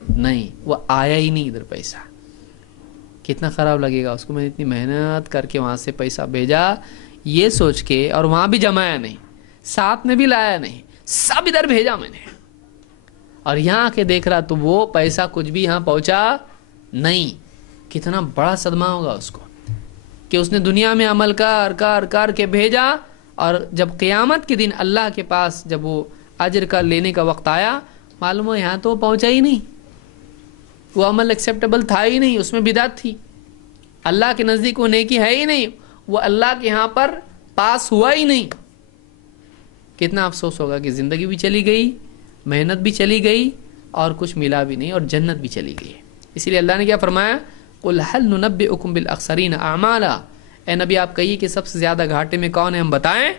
نہیں، وہ آیا ہی نہیں ادھر پیسہ۔ کتنا خراب لگے گا اس کو، میں نے اتنی محنت کر کے وہاں سے پیسہ بھیجا یہ سوچ کے، اور وہاں بھی جمایا نہیں، ساتھ میں بھی لایا نہیں، سب ادھر بھیجا میں نے، اور یہاں کے دیکھ رہا تو وہ پیسہ کچھ بھی یہاں پہنچا نہیں۔ کتنا بڑا صدمہ ہوگا اس کو کہ اس نے دنیا میں عمل کر کے بھیجا، اور جب قیامت کے دن اللہ کے پاس جب وہ اجر کا لینے کا وقت آیا، معلوم ہو یہاں تو پہنچا ہی نہیں، وہ عمل ایکسیپٹیبل تھا ہی نہیں، اس میں بدعت تھی، اللہ کے نزدیک وہ نیکی ہے ہی نہیں، وہ اللہ کے یہاں پر پاس ہوا ہی نہیں۔ کتنا افسوس ہوگا کہ زندگی بھی چلی گئی، محنت بھی چلی گئی، اور کچھ ملا بھی نہیں، اور جنت بھی چلی گئی۔ اسی لیے اللہ نے کیا فرمایا؟ قُلْ هَلْ نُنَبِّئُكُمْ بِالْأَخْسَرِينَ أَعْمَالًا، اے نبی آپ کہیے کہ سب سے زیادہ گھاٹے میں کون ہیں، ہم بتائیں؟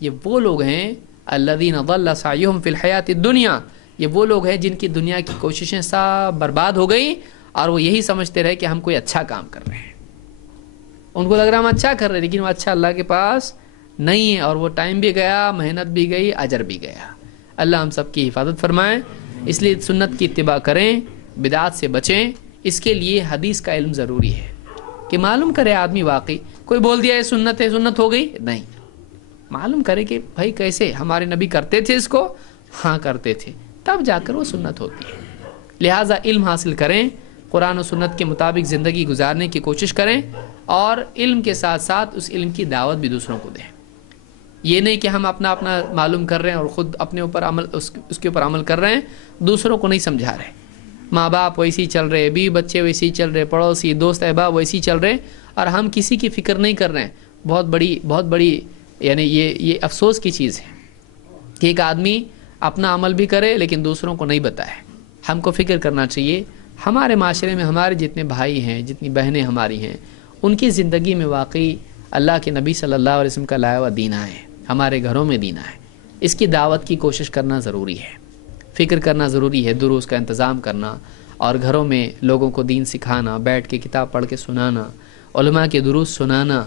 یہ وہ لوگ ہیں الذین ضل سعیہم فی الحیات الدنیا، یہ وہ لوگ ہیں جن کی دنیا کی کوششیں سب برباد ہو گئی، اور وہ یہی سمجھتے رہے کہ ہم کوئی اچھا کام کر رہے ہیں، ان کو لگ رہا ہم اچھا کر رہے ہیں، لیکن وہ اچھا اللہ کے پاس نہیں ہے، اور وہ ٹائم بھی گیا، محنت بھی گئی، اجر بھی گیا۔ اللہ ہم سب کی حفاظت فرمائے۔ اس لیے سنت کی اتباع کریں، بدعات سے بچیں۔ اس کے لیے حدیث کا علم ضروری ہے کہ معلوم کرے آدمی، واقعی کوئی بول دیا ہے سنت ہے، سنت ہو گئی، نہیں، معلوم کرے کہ بھائی کیسے ہمارے نبی کرتے تھے اس کو، ہاں کرتے تھے، تب جا کر وہ سنت ہوتی ہے۔ لہٰذا علم حاصل کریں، قرآن و سنت کے مطابق زندگی گزارنے کی کوشش کریں، اور علم کے ساتھ ساتھ اس علم کی دعوت بھی دوسروں کو دیں۔ یہ نہیں کہ ہم اپنا معلوم کر رہے ہیں اور خود اپنے اوپر عمل اس کے اوپر عمل کر رہے ہیں، دوسروں کو نہیں سمجھا رہے۔ ماں باپ ویسے ہی چل رہے، بیوی بچے ویسے ہی چل رہے، پڑوسی دوست احباب ویسے ہی چل رہے، اور ہم کسی کی فکر نہیں کر رہے ہیں۔ بہت بڑی یعنی یہ افسوس کی چیز ہے کہ ایک آدمی اپنا عمل بھی کرے لیکن دوسروں کو نہیں بتائے. ہم کو فکر کرنا چاہیے ہمارے معاشرے میں ہمارے جتنے بھائی ہیں، جتنی بہنیں ہماری ہیں، ان کی زندگی میں واقعی اللہ کے نبی صلی اللہ علیہ وسلم کا لایا ہوا دین ہے، ہمارے گھروں میں دین ہے. اس کی دعوت کی کوشش کرنا ضروری ہے، فکر کرنا ضروری ہے، دروس کا انتظام کرنا اور گھروں میں لوگوں کو دین سکھانا، بیٹھ کے کتاب پڑھ کے سنانا، علماء کے دروس سنانا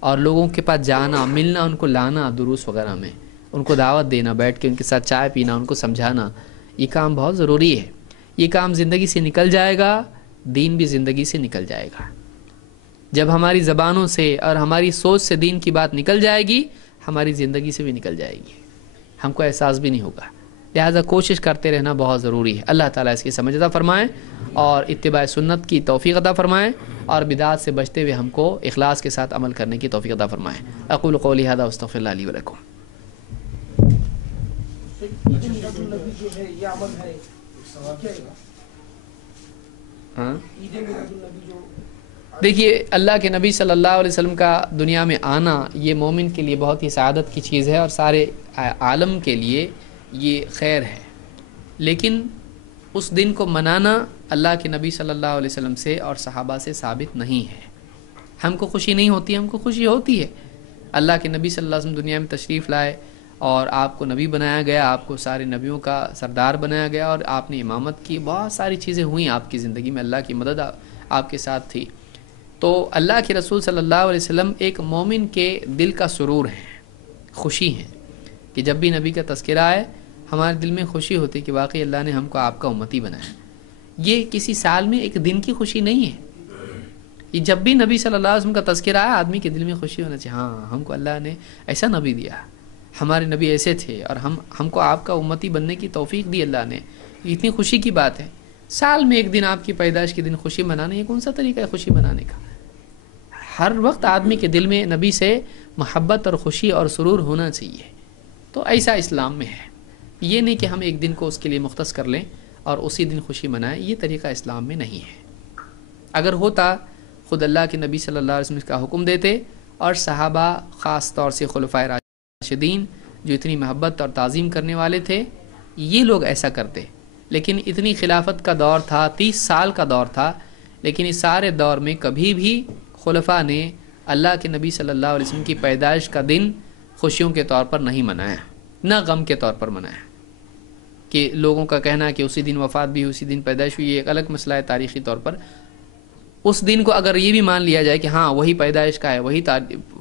اور لوگوں کے پاس جانا، ملنا، ان کو لانا دروس وغیرہ میں، ان کو دعوت دینا، بیٹھ کے ان کے ساتھ چائے پینا، ان کو سمجھانا، یہ کام بہت ضروری ہے. یہ کام زندگی سے نکل جائے گا، دین بھی زندگی سے نکل جائے گا. جب ہماری زبانوں سے اور ہماری سوچ سے دین کی بات نکل جائے گی، ہماری زندگی سے بھی نکل جائے گی، ہم کو احساس بھی نہیں ہوگا. لہٰذا کوشش کرتے رہنا بہت ضروری ہے. اللہ تعالیٰ اس کی سمجھ عطا فرمائیں اور اتباع سنت کی توفیق عطا فرمائیں اور بدعات سے بچتے ہوئے ہم کو اخلاص کے ساتھ عمل کرنے کی توفیق عطا فرمائیں. اقول قولی ھذا واستغفر اللہ لی ولکم. دیکھیے اللہ کے نبی صلی اللہ علیہ وسلم کا دنیا میں آنا یہ مومن کے لیے بہت ہی سعادت کی چیز ہے اور سارے عالم کے لیے یہ خیر ہے. لیکن اس دن کو منانا اللہ کے نبی صلی اللہ علیہ وسلم سے اور صحابہ سے ثابت نہیں ہے. ہم کو خوشی نہیں ہوتی، ہم کو خوشی ہوتی ہے. اللہ کے نبی صلی اللہ علیہ وسلم دنیا میں تشریف لائے اور آپ کو نبی بنایا گیا، آپ کو سارے نبیوں کا سردار بنایا گیا اور آپ نے امامت کی، بہت ساری چیزیں ہوئیں آپ کی زندگی میں، اللہ کی مدد آپ کے ساتھ تھی. تو اللہ کے رسول صلی اللہ علیہ وسلم ایک مومن کے دل کا سرور ہیں، خوشی ہیں کہ جب بھی نبی کا تذکرہ آئے ہمارے دل میں خوشی ہوتی کہ واقعی اللہ نے ہم کو آپ کا امتی بنایا. یہ کسی سال میں ایک دن کی خوشی نہیں ہے. یہ جب بھی نبی صلی اللہ علیہ وسلم کا تذکرہ آیا آدمی کے دل میں خوشی ہونا چاہیے، ہاں ہم کو اللہ نے ایسا نبی دیا، ہمارے نبی ایسے تھے اور ہم کو آپ کا امتی بننے کی توفیق دی اللہ نے. اتنی خوشی کی بات ہے. سال میں ایک دن آپ کی پیدائش کے دن خوشی منانا، یہ کون سا طریقہ ہے خوشی منانے کا؟ ہر وقت آدمی کے دل میں نبی سے محبت اور خوشی اور سرور ہونا چاہیے. تو ایسا اسلام میں ہے. یہ نہیں کہ ہم ایک دن کو اس کے لیے مختص کر لیں اور اسی دن خوشی منائیں، یہ طریقہ اسلام میں نہیں ہے. اگر ہوتا خود اللہ کے نبی صلی اللہ علیہ وسلم کا حکم دیتے اور صحابہ خاص طور سے خلفائے راشدین جو اتنی محبت اور تعظیم کرنے والے تھے، یہ لوگ ایسا کرتے. لیکن اتنی خلافت کا دور تھا، 30 سال کا دور تھا، لیکن اس سارے دور میں کبھی بھی خلفاء نے اللہ کے نبی صلی اللہ علیہ وسلم کی پیدائش کا دن خوشیوں کے طور پر نہیں منایا، نہ غم کے طور پر منایا. کہ لوگوں کا کہنا کہ اسی دن وفات بھی، اسی دن پیدائش ہوئی، یہ ایک الگ مسئلہ ہے تاریخی طور پر. اس دن کو اگر یہ بھی مان لیا جائے کہ ہاں وہی پیدائش کا ہے، وہی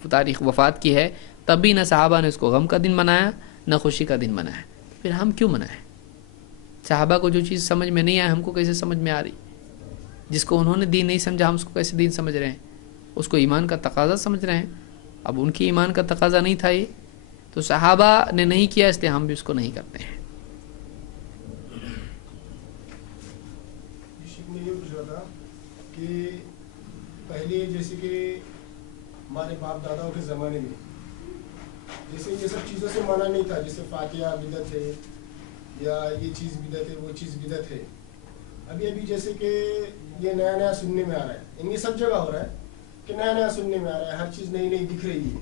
تاریخ وفات کی ہے، تب بھی نہ صحابہ نے اس کو غم کا دن منایا نہ خوشی کا دن منایا. پھر ہم کیوں منائیں؟ صحابہ کو جو چیز سمجھ میں نہیں آئی ہم کو کیسے سمجھ میں آ رہی؟ جس کو انہوں نے دین نہیں سمجھا ہم اس کو کیسے دین سمجھ رہے ہیں؟ اس کو ایمان کا تقاضا سمجھ رہے ہیں. اب ان کی ایمان کا تقاضا نہیں تھا یہ، تو صحابہ نے نہیں کیا اس لیے ہم بھی اس کو نہیں کرتے ہیں. میں یہ پوچھ رہا تھا کہ پہلے جیسے کہ ہمارے باپ داداؤں کے زمانے میں جیسے یہ سب چیزوں سے منع نہیں تھا، جیسے فاتحہ بدعت ہے یا یہ چیز بدعت ہے، وہ چیز بدعت ہے. ابھی جیسے کہ یہ نیا نیا سننے میں آ رہا ہے، یہ سب جگہ ہو رہا ہے کہ نیا نیا سننے میں آ رہا ہے، ہر چیز نئی نئی دکھ رہی ہے.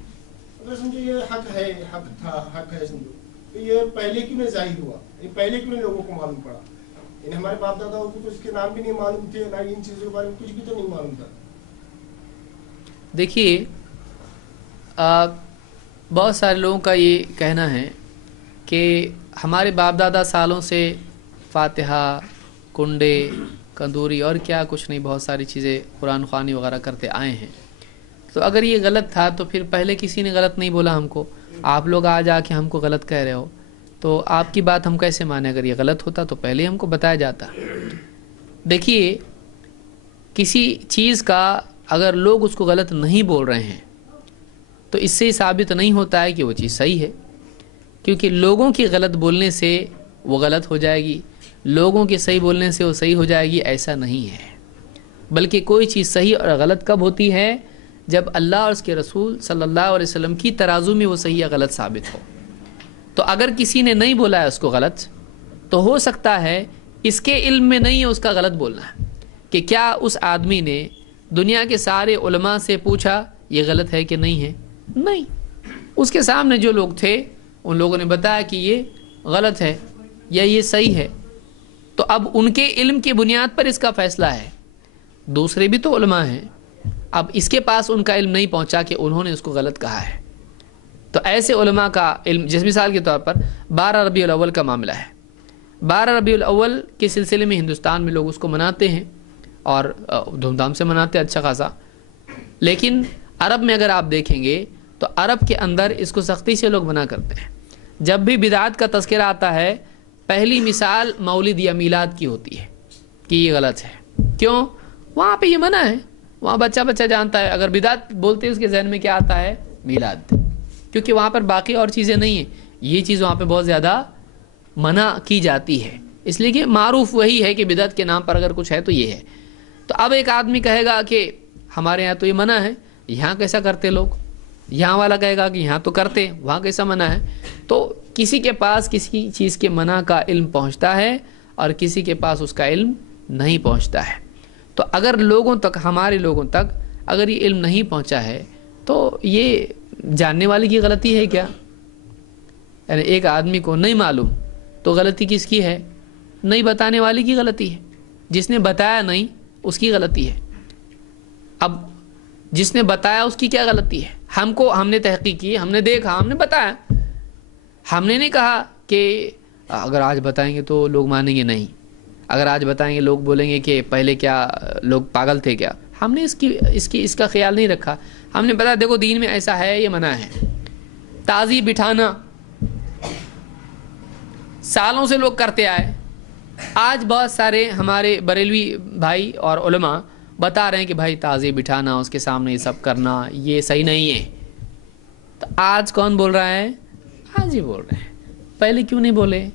اگر سمجھو یہ حق ہے، حق تھا، حق ہے سمجھو، تو یہ پہلے کیوں نہیں ظاہر ہوا؟ یہ پہلے کیوں نہیں لوگوں کو معلوم پڑا؟ یعنی ہمارے باپ داداؤں کو تو اس کے نام بھی نہیں معلوم تھے، نہ ان چیزوں کے بارے میں کچھ بھی تو نہیں معلوم تھا. دیکھیے بہت سارے لوگوں کا یہ کہنا ہے کہ ہمارے باپ دادا سالوں سے فاتحہ، کنڈے، کندوری اور کیا کچھ نہیں، بہت ساری چیزیں قرآن خوانی وغیرہ کرتے آئے ہیں. تو اگر یہ غلط تھا تو پھر پہلے کسی نے غلط نہیں بولا ہم کو، آپ لوگ آج آ کے ہم کو غلط کہہ رہے ہو، تو آپ کی بات ہم کیسے مانیں؟ اگر یہ غلط ہوتا تو پہلے ہم کو بتایا جاتا. دیکھیے کسی چیز کا اگر لوگ اس کو غلط نہیں بول رہے ہیں تو اس سے ثابت نہیں ہوتا ہے کہ وہ چیز صحیح ہے، کیونکہ لوگوں کی غلط بولنے سے وہ غلط ہو جائے گی، لوگوں کے صحیح بولنے سے وہ صحیح ہو جائے گی، ایسا نہیں ہے. بلکہ کوئی چیز صحیح اور غلط کب ہوتی ہے؟ جب اللہ اور اس کے رسول صلی اللہ علیہ وسلم کی ترازو میں وہ صحیح یا غلط ثابت ہو. تو اگر کسی نے نہیں بولا ہے اس کو غلط، تو ہو سکتا ہے اس کے علم میں نہیں ہے اس کا غلط بولنا ہے. کہ کیا اس آدمی نے دنیا کے سارے علماء سے پوچھا یہ غلط ہے کہ نہیں ہے؟ نہیں. اس کے سامنے جو لوگ تھے ان لوگوں نے بتایا کہ یہ غلط ہے یا یہ صحیح ہے، تو اب ان کے علم کی بنیاد پر اس کا فیصلہ ہے. دوسرے بھی تو علماء ہیں، اب اس کے پاس ان کا علم نہیں پہنچا کہ انہوں نے اس کو غلط کہا ہے. تو ایسے علماء کا علم، جس مثال کے طور پر 12 ربیع الاول کا معاملہ ہے. 12 ربیع الاول کے سلسلے میں ہندوستان میں لوگ اس کو مناتے ہیں اور دھوم دھام سے مناتے ہیں اچھا خاصا، لیکن عرب میں اگر آپ دیکھیں گے تو عرب کے اندر اس کو سختی سے لوگ منع کرتے ہیں. جب بھی بدعات کا تذکرہ آتا ہے پہلی مثال مولد یا میلاد کی ہوتی ہے کہ یہ غلط ہے. کیوں؟ وہاں پہ یہ منع ہے، وہاں بچہ جانتا ہے. اگر بدعت بولتے اس کے ذہن میں کیا آتا ہے؟ میلاد، کیونکہ وہاں پر باقی اور چیزیں نہیں ہیں. یہ چیز وہاں پہ بہت زیادہ منع کی جاتی ہے، اس لیے کہ معروف وہی ہے کہ بدعت کے نام پر اگر کچھ ہے تو یہ ہے. تو اب ایک آدمی کہے گا کہ ہمارے یہاں تو یہ منع ہے، یہاں کیسا کرتے لوگ؟ یہاں والا کہے گا کہ یہاں تو کرتے، وہاں کیسا منع ہے؟ تو کسی کے پاس کسی چیز کے منع کا علم پہنچتا ہے اور کسی کے پاس اس کا علم نہیں پہنچتا ہے. تو اگر لوگوں تک، ہمارے لوگوں تک اگر یہ علم نہیں پہنچا ہے تو یہ جاننے والے کی غلطی ہے کیا؟ یعنی ایک آدمی کو نہیں معلوم تو غلطی کس کی ہے؟ نہیں بتانے والے کی غلطی ہے. جس نے بتایا نہیں اس کی غلطی ہے. اب جس نے بتایا اس کی کیا غلطی ہے؟ ہم نے تحقیق کی، ہم نے دیکھا، ہم نے بتایا. ہم نے نہیں کہا کہ اگر آج بتائیں گے تو لوگ مانیں گے، نہیں. اگر آج بتائیں گے لوگ بولیں گے کہ پہلے کیا لوگ پاگل تھے کیا. ہم نے اس کا خیال نہیں رکھا. ہم نے بتایا دیکھو دین میں ایسا ہے، یہ منع ہے. تازی بٹھانا سالوں سے لوگ کرتے آئے. آج بہت سارے ہمارے بریلوی بھائی اور علماء بتا رہے ہیں کہ بھائی تازی بٹھانا، اس کے سامنے یہ سب کرنا، یہ صحیح نہیں ہے. تو آج کون بول رہا ہے؟ آج ہی بول رہے ہیں. پہلے کیوں نہیں بولے؟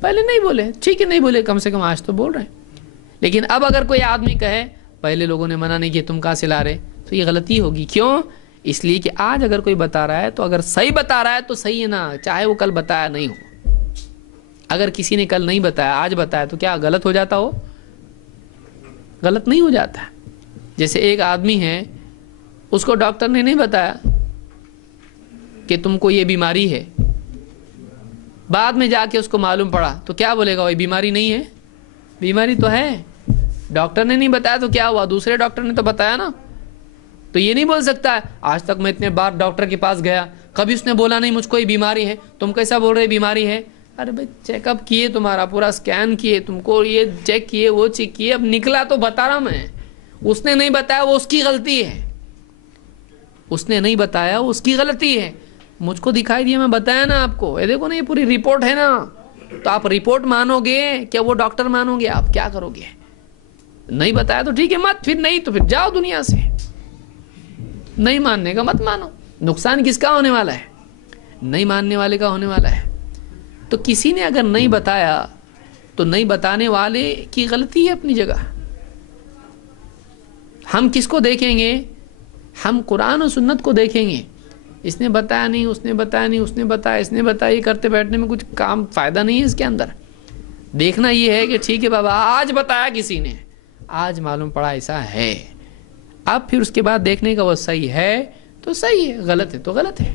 پہلے نہیں بولے، ٹھیک ہے نہیں بولے، کم سے کم آج تو بول رہے ہیں. لیکن اب اگر کوئی آدمی کہے پہلے لوگوں نے منع نہیں کیا، تم کہاں سے لا رہے، تو یہ غلطی ہوگی. کیوں؟ اس لیے کہ آج اگر کوئی بتا رہا ہے تو اگر صحیح بتا رہا ہے تو صحیح ہے نا، چاہے وہ کل بتایا نہیں ہو. اگر کسی نے کل نہیں بتایا آج بتایا تو کیا غلط ہو جاتا ہو؟ غلط نہیں ہو جاتا. جیسے ایک آدمی ہے، اس کو ڈاکٹر نے نہیں بتایا کہ تم کو یہ بیماری ہے، بعد میں جا کے اس کو معلوم پڑا تو کیا بولے گا؟ وہ بیماری نہیں ہے، بیماری تو ہے. ڈاکٹر نے نہیں بتایا تو کیا ہوا؟ دوسرے ڈاکٹر نے تو بتایا نا. تو یہ نہیں بول سکتا آج تک میں اتنے بار ڈاکٹر کے پاس گیا، کبھی اس نے بولا نہیں مجھ کو یہ بیماری ہے، تم کیسا بول رہے بیماری ہے؟ ارے بھائی چیک اپ کیے، تمہارا پورا اسکین کیے، تم کو یہ چیک کیے، وہ چیک کیے، اب نکلا تو بتا رہا میں. اس نے نہیں بتایا وہ اس کی غلطی ہے. اس نے نہیں بتایا وہ اس کی غلطی ہے. مجھ کو دکھائی دیا، میں بتایا نا آپ کو، یہ دیکھو نا یہ پوری رپورٹ ہے نا. تو آپ رپورٹ مانو گے کیا وہ ڈاکٹر مانو گے؟ آپ کیا کرو گے؟ نہیں بتایا تو ٹھیک ہے مت، پھر نہیں تو پھر جاؤ دنیا سے. نہیں ماننے کا مت مانو. نقصان کس کا ہونے والا ہے؟ نہیں ماننے والے کا ہونے والا ہے. تو کسی نے اگر نہیں بتایا تو نہیں بتانے والے کی غلطی ہے اپنی جگہ. ہم کس کو دیکھیں گے؟ ہم قرآن و سنت کو دیکھیں گے. اس نے بتایا نہیں، اس نے بتایا نہیں، اس نے بتایا، اس نے بتایا، یہ کرتے بیٹھنے میں کچھ کام فائدہ نہیں ہے اس کے اندر. دیکھنا یہ ہے کہ ٹھیک ہے بابا آج بتایا کسی نے، آج معلوم پڑا ایسا ہے، اب پھر اس کے بعد دیکھنے کا وہ صحیح ہے تو صحیح ہے، غلط ہے تو غلط ہے.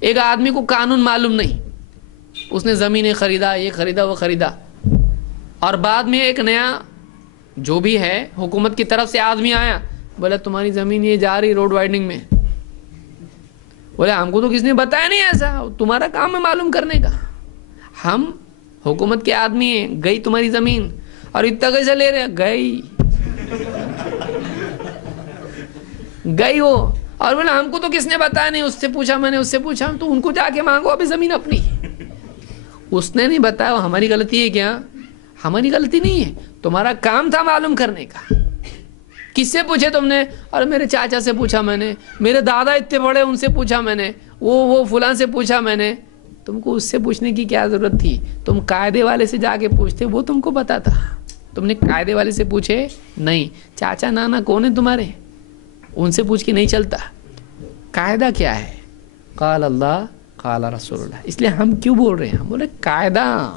ایک آدمی کو قانون معلوم نہیں، اس نے زمینیں خریدا، یہ خریدا، وہ خریدا، اور بعد میں ایک نیا جو بھی ہے حکومت کی طرف سے آدمی آیا، بولا تمہاری زمین یہ جا رہی روڈ وائڈنگ میں. بولے ہم کو تو کس نے بتایا نہیں ایسا، تمہارا کام ہے معلوم کرنے کا. ہم حکومت کے آدمی ہیں، گئی تمہاری زمین اور اتنا کیسے لے رہے؟ گئی وہ، اور بولا ہم کو تو کس نے بتایا نہیں، اس سے پوچھا میں نے، اس سے پوچھا، تو ان کو جا کے مانگو ابھی زمین اپنی. اس نے نہیں بتایا، وہ ہماری غلطی ہے کیا؟ ہماری غلطی نہیں ہے، تمہارا کام تھا معلوم کرنے کا. کس سے پوچھے تم نے؟ اور میرے چاچا سے پوچھا میں نے، میرے دادا اتنے بڑے ان سے پوچھا میں نے، وہ فلاں سے پوچھا میں نے. تم کو اس سے پوچھنے کی کیا ضرورت تھی؟ تم قاعدے والے سے جا کے پوچھتے، وہ تم کو بتاتا. تم نے قاعدے والے سے پوچھے نہیں. چاچا نانا کون ہے تمہارے؟ ان سے پوچھ کے نہیں چلتا. قاعدہ کیا ہے؟ قال اللہ قال رسول اللہ. اس لیے ہم کیوں بول رہے ہیں؟ ہم بولے قاعدہ،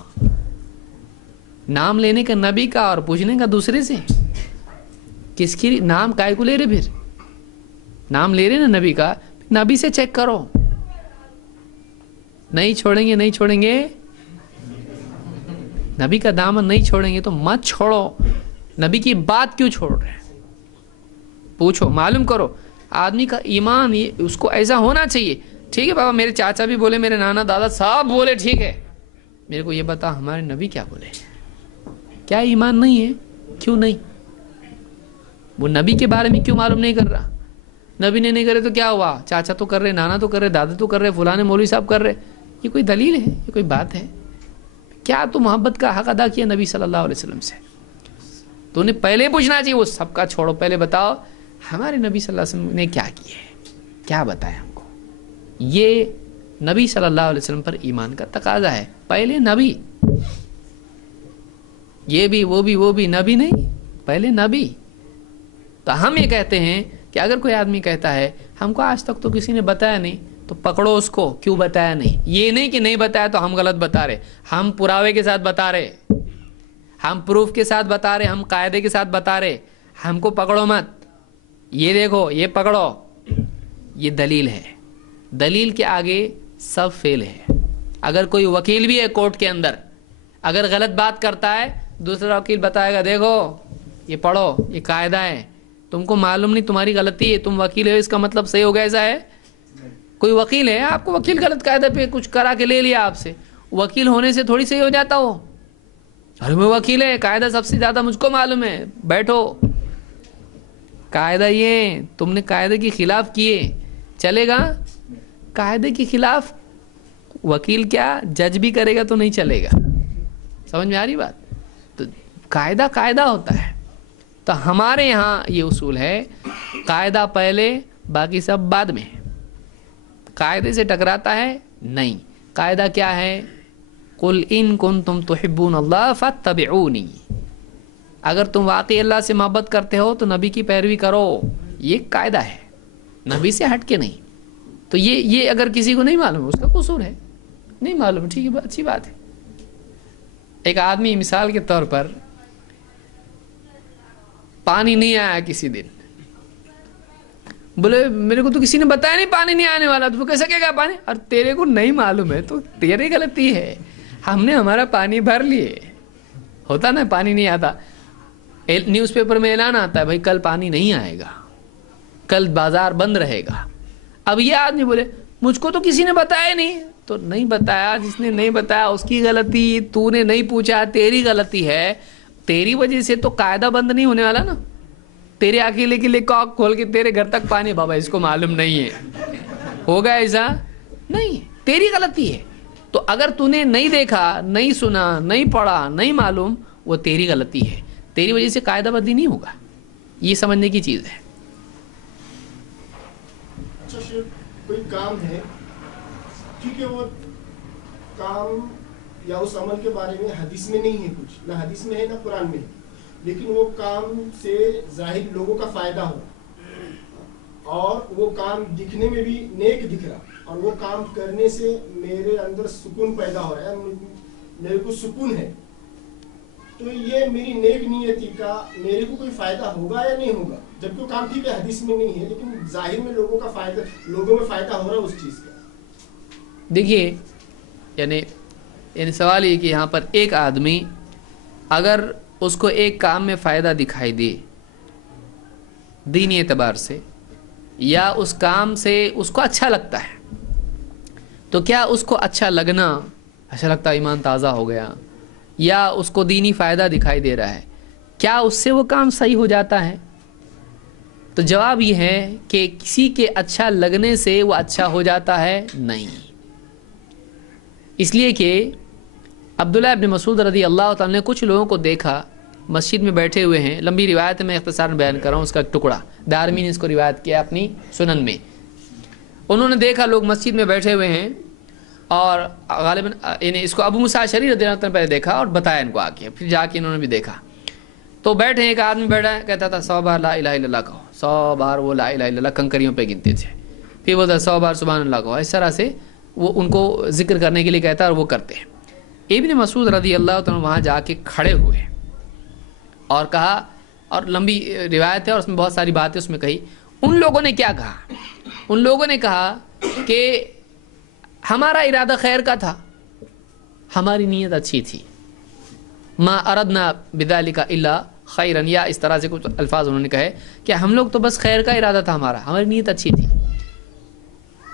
نام لینے کا نبی کا اور پوچھنے کا دوسرے سے. کس کی نام کائے کو لے رہے؟ پھر نام لے رہے نا نبی کا، نبی سے چیک کرو. نہیں چھوڑیں گے, نہیں چھوڑیں گے, نبی کا دامن نہیں چھوڑیں گے تو مت چھوڑو. نبی کی بات کیوں چھوڑ رہے ہیں؟ پوچھو, معلوم کرو. آدمی کا ایمان اس کو ایسا ہونا چاہیے. ٹھیک ہے بابا, میرے چاچا بھی بولے, میرے نانا دادا صاحب بولے, ٹھیک ہے, میرے کو یہ بتا ہمارے نبی کیا بولے. کیا ایمان نہیں ہے؟ کیوں نہیں؟ وہ نبی کے بارے میں کیوں معلوم نہیں کر رہا؟ نبی نے نہیں کرے تو کیا ہوا, چاچا تو کر رہے, نانا تو کر رہے, دادا تو کر رہے, فلانے مولوی صاحب کر رہے. یہ کوئی دلیل ہے؟ یہ کوئی بات ہے؟ کیا تو محبت کا حق ادا کیا نبی صلی اللہ علیہ وسلم سے؟ تو نے پہلے پوچھنا چاہیے, وہ سب کا چھوڑو, پہلے بتاؤ ہمارے نبی صلی اللہ علیہ وسلم نے کیا کیا ہے, کیا بتایا ہم کو. یہ نبی صلی اللہ علیہ وسلم پر ایمان کا تقاضا ہے. پہلے نبی, یہ بھی وہ بھی نبی نہیں, پہلے نبی. تو ہم یہ کہتے ہیں کہ اگر کوئی آدمی کہتا ہے ہم کو آج تک تو کسی نے بتایا نہیں, تو پکڑو اس کو, کیوں بتایا نہیں. یہ نہیں کہ نہیں بتایا تو ہم غلط بتا رہے, ہم پراوے کے ساتھ بتا رہے, ہم پروف کے ساتھ بتا رہے, ہم قاعدے کے ساتھ بتا رہے. ہم کو پکڑو مت, یہ دیکھو, یہ پکڑو, یہ دلیل ہے. دلیل کے آگے سب فیل ہے. اگر کوئی وکیل بھی ہے کورٹ کے اندر, اگر غلط بات کرتا ہے, دوسرا وکیل بتائے گا دیکھو یہ پڑھو, یہ قاعدہ ہے, تم کو معلوم نہیں, تمہاری غلطی ہے, تم وکیل ہو, اس کا مطلب صحیح ہو گیا. ایسا ہے؟ کوئی وکیل ہے, آپ کو وکیل غلط قاعدہ پہ کچھ کرا کے لے لیا آپ سے, وکیل ہونے سے تھوڑی صحیح ہو جاتا ہو. ارے میں وکیل ہے, قاعدہ سب سے زیادہ مجھ کو معلوم ہے, بیٹھو. قاعدہ یہ, تم نے قاعدے کے خلاف کیے, چلے گا؟ قاعدے کے خلاف وکیل کیا جج بھی کرے گا تو نہیں چلے گا. سمجھ میں آ رہی بات؟ تو قاعدہ قاعدہ ہوتا ہے. تو ہمارے یہاں یہ اصول ہے, قاعدہ پہلے باقی سب بعد میں. قاعدے سے ٹکراتا ہے نہیں. قاعدہ کیا ہے؟ قل ان کنتم تحبون اللہ فاتبعونی. اگر تم واقعی اللہ سے محبت کرتے ہو تو نبی کی پیروی کرو. یہ قاعدہ ہے, نبی سے ہٹ کے نہیں. تو یہ اگر کسی کو نہیں معلوم, اس کا قصور ہے, نہیں معلوم, ٹھیک ہے, اچھی بات ہے. ایک آدمی مثال کے طور پر پانی نہیں آیا کسی دن, بولے میرے کو تو کسی نے بتایا نہیں پانی نہیں آنے والا, تو کیسے کہے گا پانی, اور تیرے کو نہیں معلوم ہے تو تیری غلطی ہے. ہم نے ہمارا پانی بھر لیے, ہوتا نا پانی نہیں آتا, نیوز پیپر میں اعلان آتا ہے بھائی کل پانی نہیں آئے گا, کل بازار بند رہے گا. اب یہ آدمی بولے مجھ کو تو کسی نے بتایا نہیں, تو نہیں بتایا, جس نے نہیں بتایا اس کی غلطی, تو نے نہیں پوچھا تیری غلطی ہے. تیری وجہ سے تو قاعدہ بند نہیں ہونے والا نا. تیرے اکیلے کے لیے کاک کھول کے تیرے گھر تک پانی, بابا اس کو معلوم نہیں ہے, ہوگا ایسا نہیں, تیری غلطی ہے. تو اگر تو نے نہیں دیکھا, نہیں سنا, نہیں پڑھا, نہیں معلوم, وہ تیری غلطی ہے. تیری وجہ سے قاعدہ بندی نہیں ہوگا. یہ سمجھنے کی چیز ہے. اچھا شیخ, کوئی کام ہے, ٹھیک ہے, وہ کام یا اس عمل کے بارے میں حدیث میں نہیں ہے کچھ, نہ حدیث میں ہے نہ قرآن میں ہے, لیکن وہ کام سے ظاہر لوگوں کا فائدہ ہو, اور وہ کام دکھنے میں بھی نیک دکھ رہا, اور وہ کام کرنے سے میرے اندر سکون پیدا ہو رہا ہے, میرے کو سکون ہے, تو یہ میری نیک نیتی کا میرے کو کوئی فائدہ ہوگا یا نہیں ہوگا؟ جبکہ وہ کام ٹھیک ہے حدیث میں نہیں ہے, لیکن ظاہر میں لوگوں کا فائدہ, لوگوں میں فائدہ ہو رہا ہے اس چیز کا. دیکھیے, یعنی سوال یہ کہ یہاں پر ایک آدمی اگر اس کو ایک کام میں فائدہ دکھائی دے دینی اعتبار سے, یا اس کام سے اس کو اچھا لگتا ہے, تو کیا اس کو اچھا لگتا ایمان تازہ ہو گیا, یا اس کو دینی فائدہ دکھائی دے رہا ہے, کیا اس سے وہ کام صحیح ہو جاتا ہے؟ تو جواب یہ ہے کہ کسی کے اچھا لگنے سے وہ اچھا ہو جاتا ہے نہیں. اس لیے کہ عبداللہ ابن مسعود رضی اللہ تعالیٰ نے کچھ لوگوں کو دیکھا مسجد میں بیٹھے ہوئے ہیں. لمبی روایت میں اختصار بیان کر رہا ہوں, اس کا ایک ٹکڑا, دارمی نے اس کو روایت کیا اپنی سنن میں. انہوں نے دیکھا لوگ مسجد میں بیٹھے ہوئے ہیں, اور غالباً اس کو ابو موسیٰ اشعری رضی اللہ عنہ نے پہلے دیکھا اور بتایا ان کو آ کے, پھر جا کے انہوں نے بھی دیکھا. تو بیٹھے, ایک آدمی بیٹھا کہتا تھا 100 بار لا الہ الا اللہ کہو, 100 بار وہ لا الہ الا اللہ کنکریوں پہ گنتے تھے, پھر بولتا 100 بار سبحان اللہ کہو. اس طرح سے وہ ان کو ذکر کرنے کے لیے کہتا ہے اور وہ کرتے ہیں. ابن مسعود رضی اللہ عنہ وہاں جا کے کھڑے ہوئے اور کہا, اور لمبی روایت ہے اور اس میں بہت ساری باتیں اس میں کہی. ان لوگوں نے کیا کہا؟ ان لوگوں نے کہا کہ ہمارا ارادہ خیر کا تھا، ہماری نیت اچھی تھی، ما اردنا بذالک الا خیرا، یا اس طرح سے کچھ الفاظ انہوں نے کہے کہ ہم لوگ تو بس خیر کا ارادہ تھا ہمارا، ہماری نیت اچھی تھی۔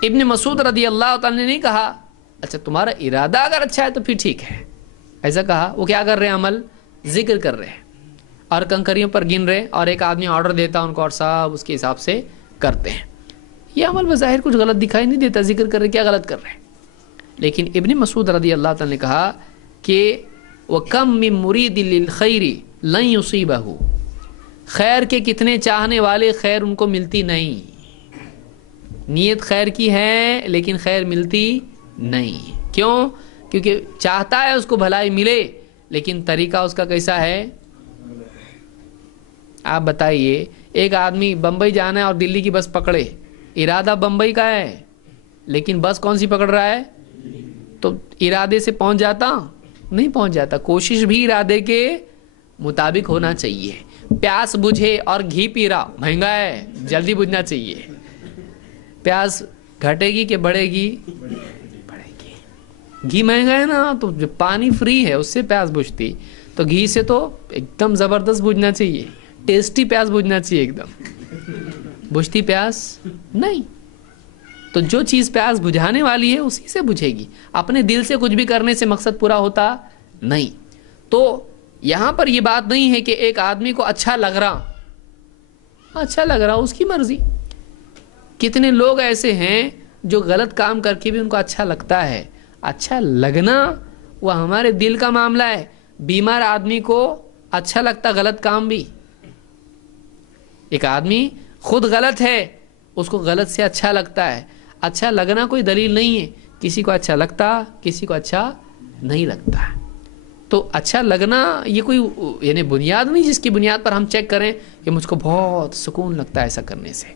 ابن مسعود رضی اللہ تعالی نے نہیں کہا اچھا تمہارا ارادہ اگر اچھا ہے تو پھر ٹھیک ہے، ایسا کہا۔ وہ کیا کر رہے ہیں؟ عمل ذکر کر رہے ہیں اور کنکریوں پر گن رہے، اور ایک آدمی آرڈر دیتا ان کو اور سب اس کے حساب سے کرتے ہیں۔ یہ عمل بظاہر کچھ غلط دکھائی نہیں دیتا، ذکر کر رہے کیا غلط کر رہے ہیں؟ لیکن ابن مسعود رضی اللہ تعالی نے کہا کہ وَكَمْ مِن مُرِيدٍ لِلْخَيْرِ لَن يُصِيبَهُ، خیر کے کتنے چاہنے والے خیر ان کو ملتی نہیں، نیت خیر کی ہے لیکن خیر ملتی نہیں۔ کیوں؟ کیونکہ چاہتا ہے اس کو بھلائی ملے لیکن طریقہ اس کا کیسا ہے؟ آپ بتائیے، ایک آدمی بمبئی جانا ہے اور دلی کی بس پکڑے، ارادہ بمبئی کا ہے لیکن بس کون سی پکڑ رہا ہے؟ تو ارادے سے پہنچ جاتا؟ نہیں پہنچ جاتا۔ کوشش بھی ارادے کے مطابق ہونا چاہیے۔ پیاس بجھے اور گھی پی رہا، مہنگا ہے، جلدی بجھنا چاہیے۔ پیاس گھٹے گی کہ بڑھے گی؟ بڑھے گی۔ گھی مہنگا ہے نا، تو جو پانی فری ہے اس سے پیاس بجھتی، تو گھی سے تو ایک دم زبردست بجھنا چاہیے، ٹیسٹی پیاس بجھنا چاہیے ایک دم۔ بجھتی پیاس نہیں۔ تو جو چیز پیاس بجھانے والی ہے اسی سے بجھے گی، اپنے دل سے کچھ بھی کرنے سے مقصد پورا ہوتا نہیں۔ تو یہاں پر یہ بات نہیں ہے کہ ایک آدمی کو اچھا لگ رہا اس کی مرضی۔ کتنے لوگ ایسے ہیں جو غلط کام کر کے بھی ان کو اچھا لگتا ہے۔ اچھا لگنا وہ ہمارے دل کا معاملہ ہے۔ بیمار آدمی کو اچھا لگتا غلط کام بھی۔ ایک آدمی خود غلط ہے، اس کو غلط سے اچھا لگتا ہے۔ اچھا لگنا کوئی دلیل نہیں ہے، کسی کو اچھا لگتا کسی کو اچھا نہیں لگتا۔ تو اچھا لگنا یہ کوئی یعنی بنیاد نہیں جس کی بنیاد پر ہم چیک کریں کہ مجھ کو بہت سکون لگتا ہے ایسا کرنے سے۔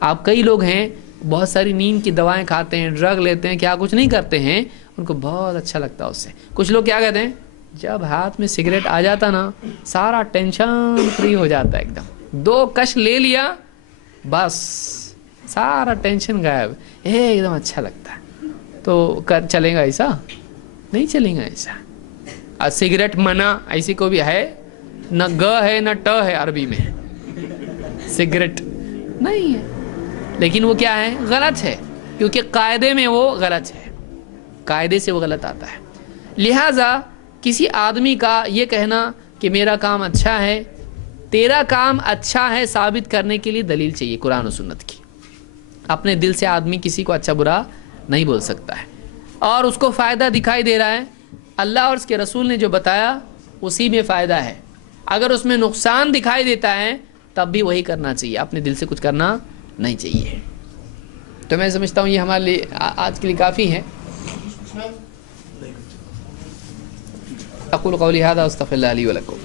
آپ کئی لوگ ہیں بہت ساری نیند کی دوائیں کھاتے ہیں، ڈرگ لیتے ہیں، کیا کچھ نہیں کرتے ہیں، ان کو بہت اچھا لگتا ہے اس سے۔ کچھ لوگ کیا کہتے ہیں، جب ہاتھ میں سگریٹ آ جاتا نا سارا ٹینشن فری ہو جاتا ہے، ایک دم 2 کش لے لیا بس سارا ٹینشن غائب، ایک دم اچھا لگتا ہے۔ تو چلے گا ایسا؟ نہیں چلیں گا ایسا۔ اور سگریٹ منع ایسی کو بھی ہے، نہ گ ہے نہ ٹ ہے عربی میں، سگریٹ نہیں ہے، لیکن وہ کیا ہے؟ غلط ہے، کیونکہ قاعدے میں وہ غلط ہے، قاعدے سے وہ غلط آتا ہے۔ لہٰذا کسی آدمی کا یہ کہنا کہ میرا کام اچھا ہے، تیرا کام اچھا ہے ثابت کرنے کے لیے دلیل چاہیے قرآن و سنت کی۔ اپنے دل سے آدمی کسی کو اچھا برا نہیں بول سکتا ہے، اور اس کو فائدہ دکھائی دے رہا ہے، اللہ اور اس کے رسول نے جو بتایا اسی میں فائدہ ہے۔ اگر اس میں نقصان دکھائی دیتا ہے تب بھی وہی کرنا چاہیے، اپنے دل سے کچھ کرنا نہیں چاہیے۔ تو میں سمجھتا ہوں یہ ہمارے لیے آج کے لیے کافی ہے۔ اقول قولی ھذا واستغفر اللہ لی ولکم۔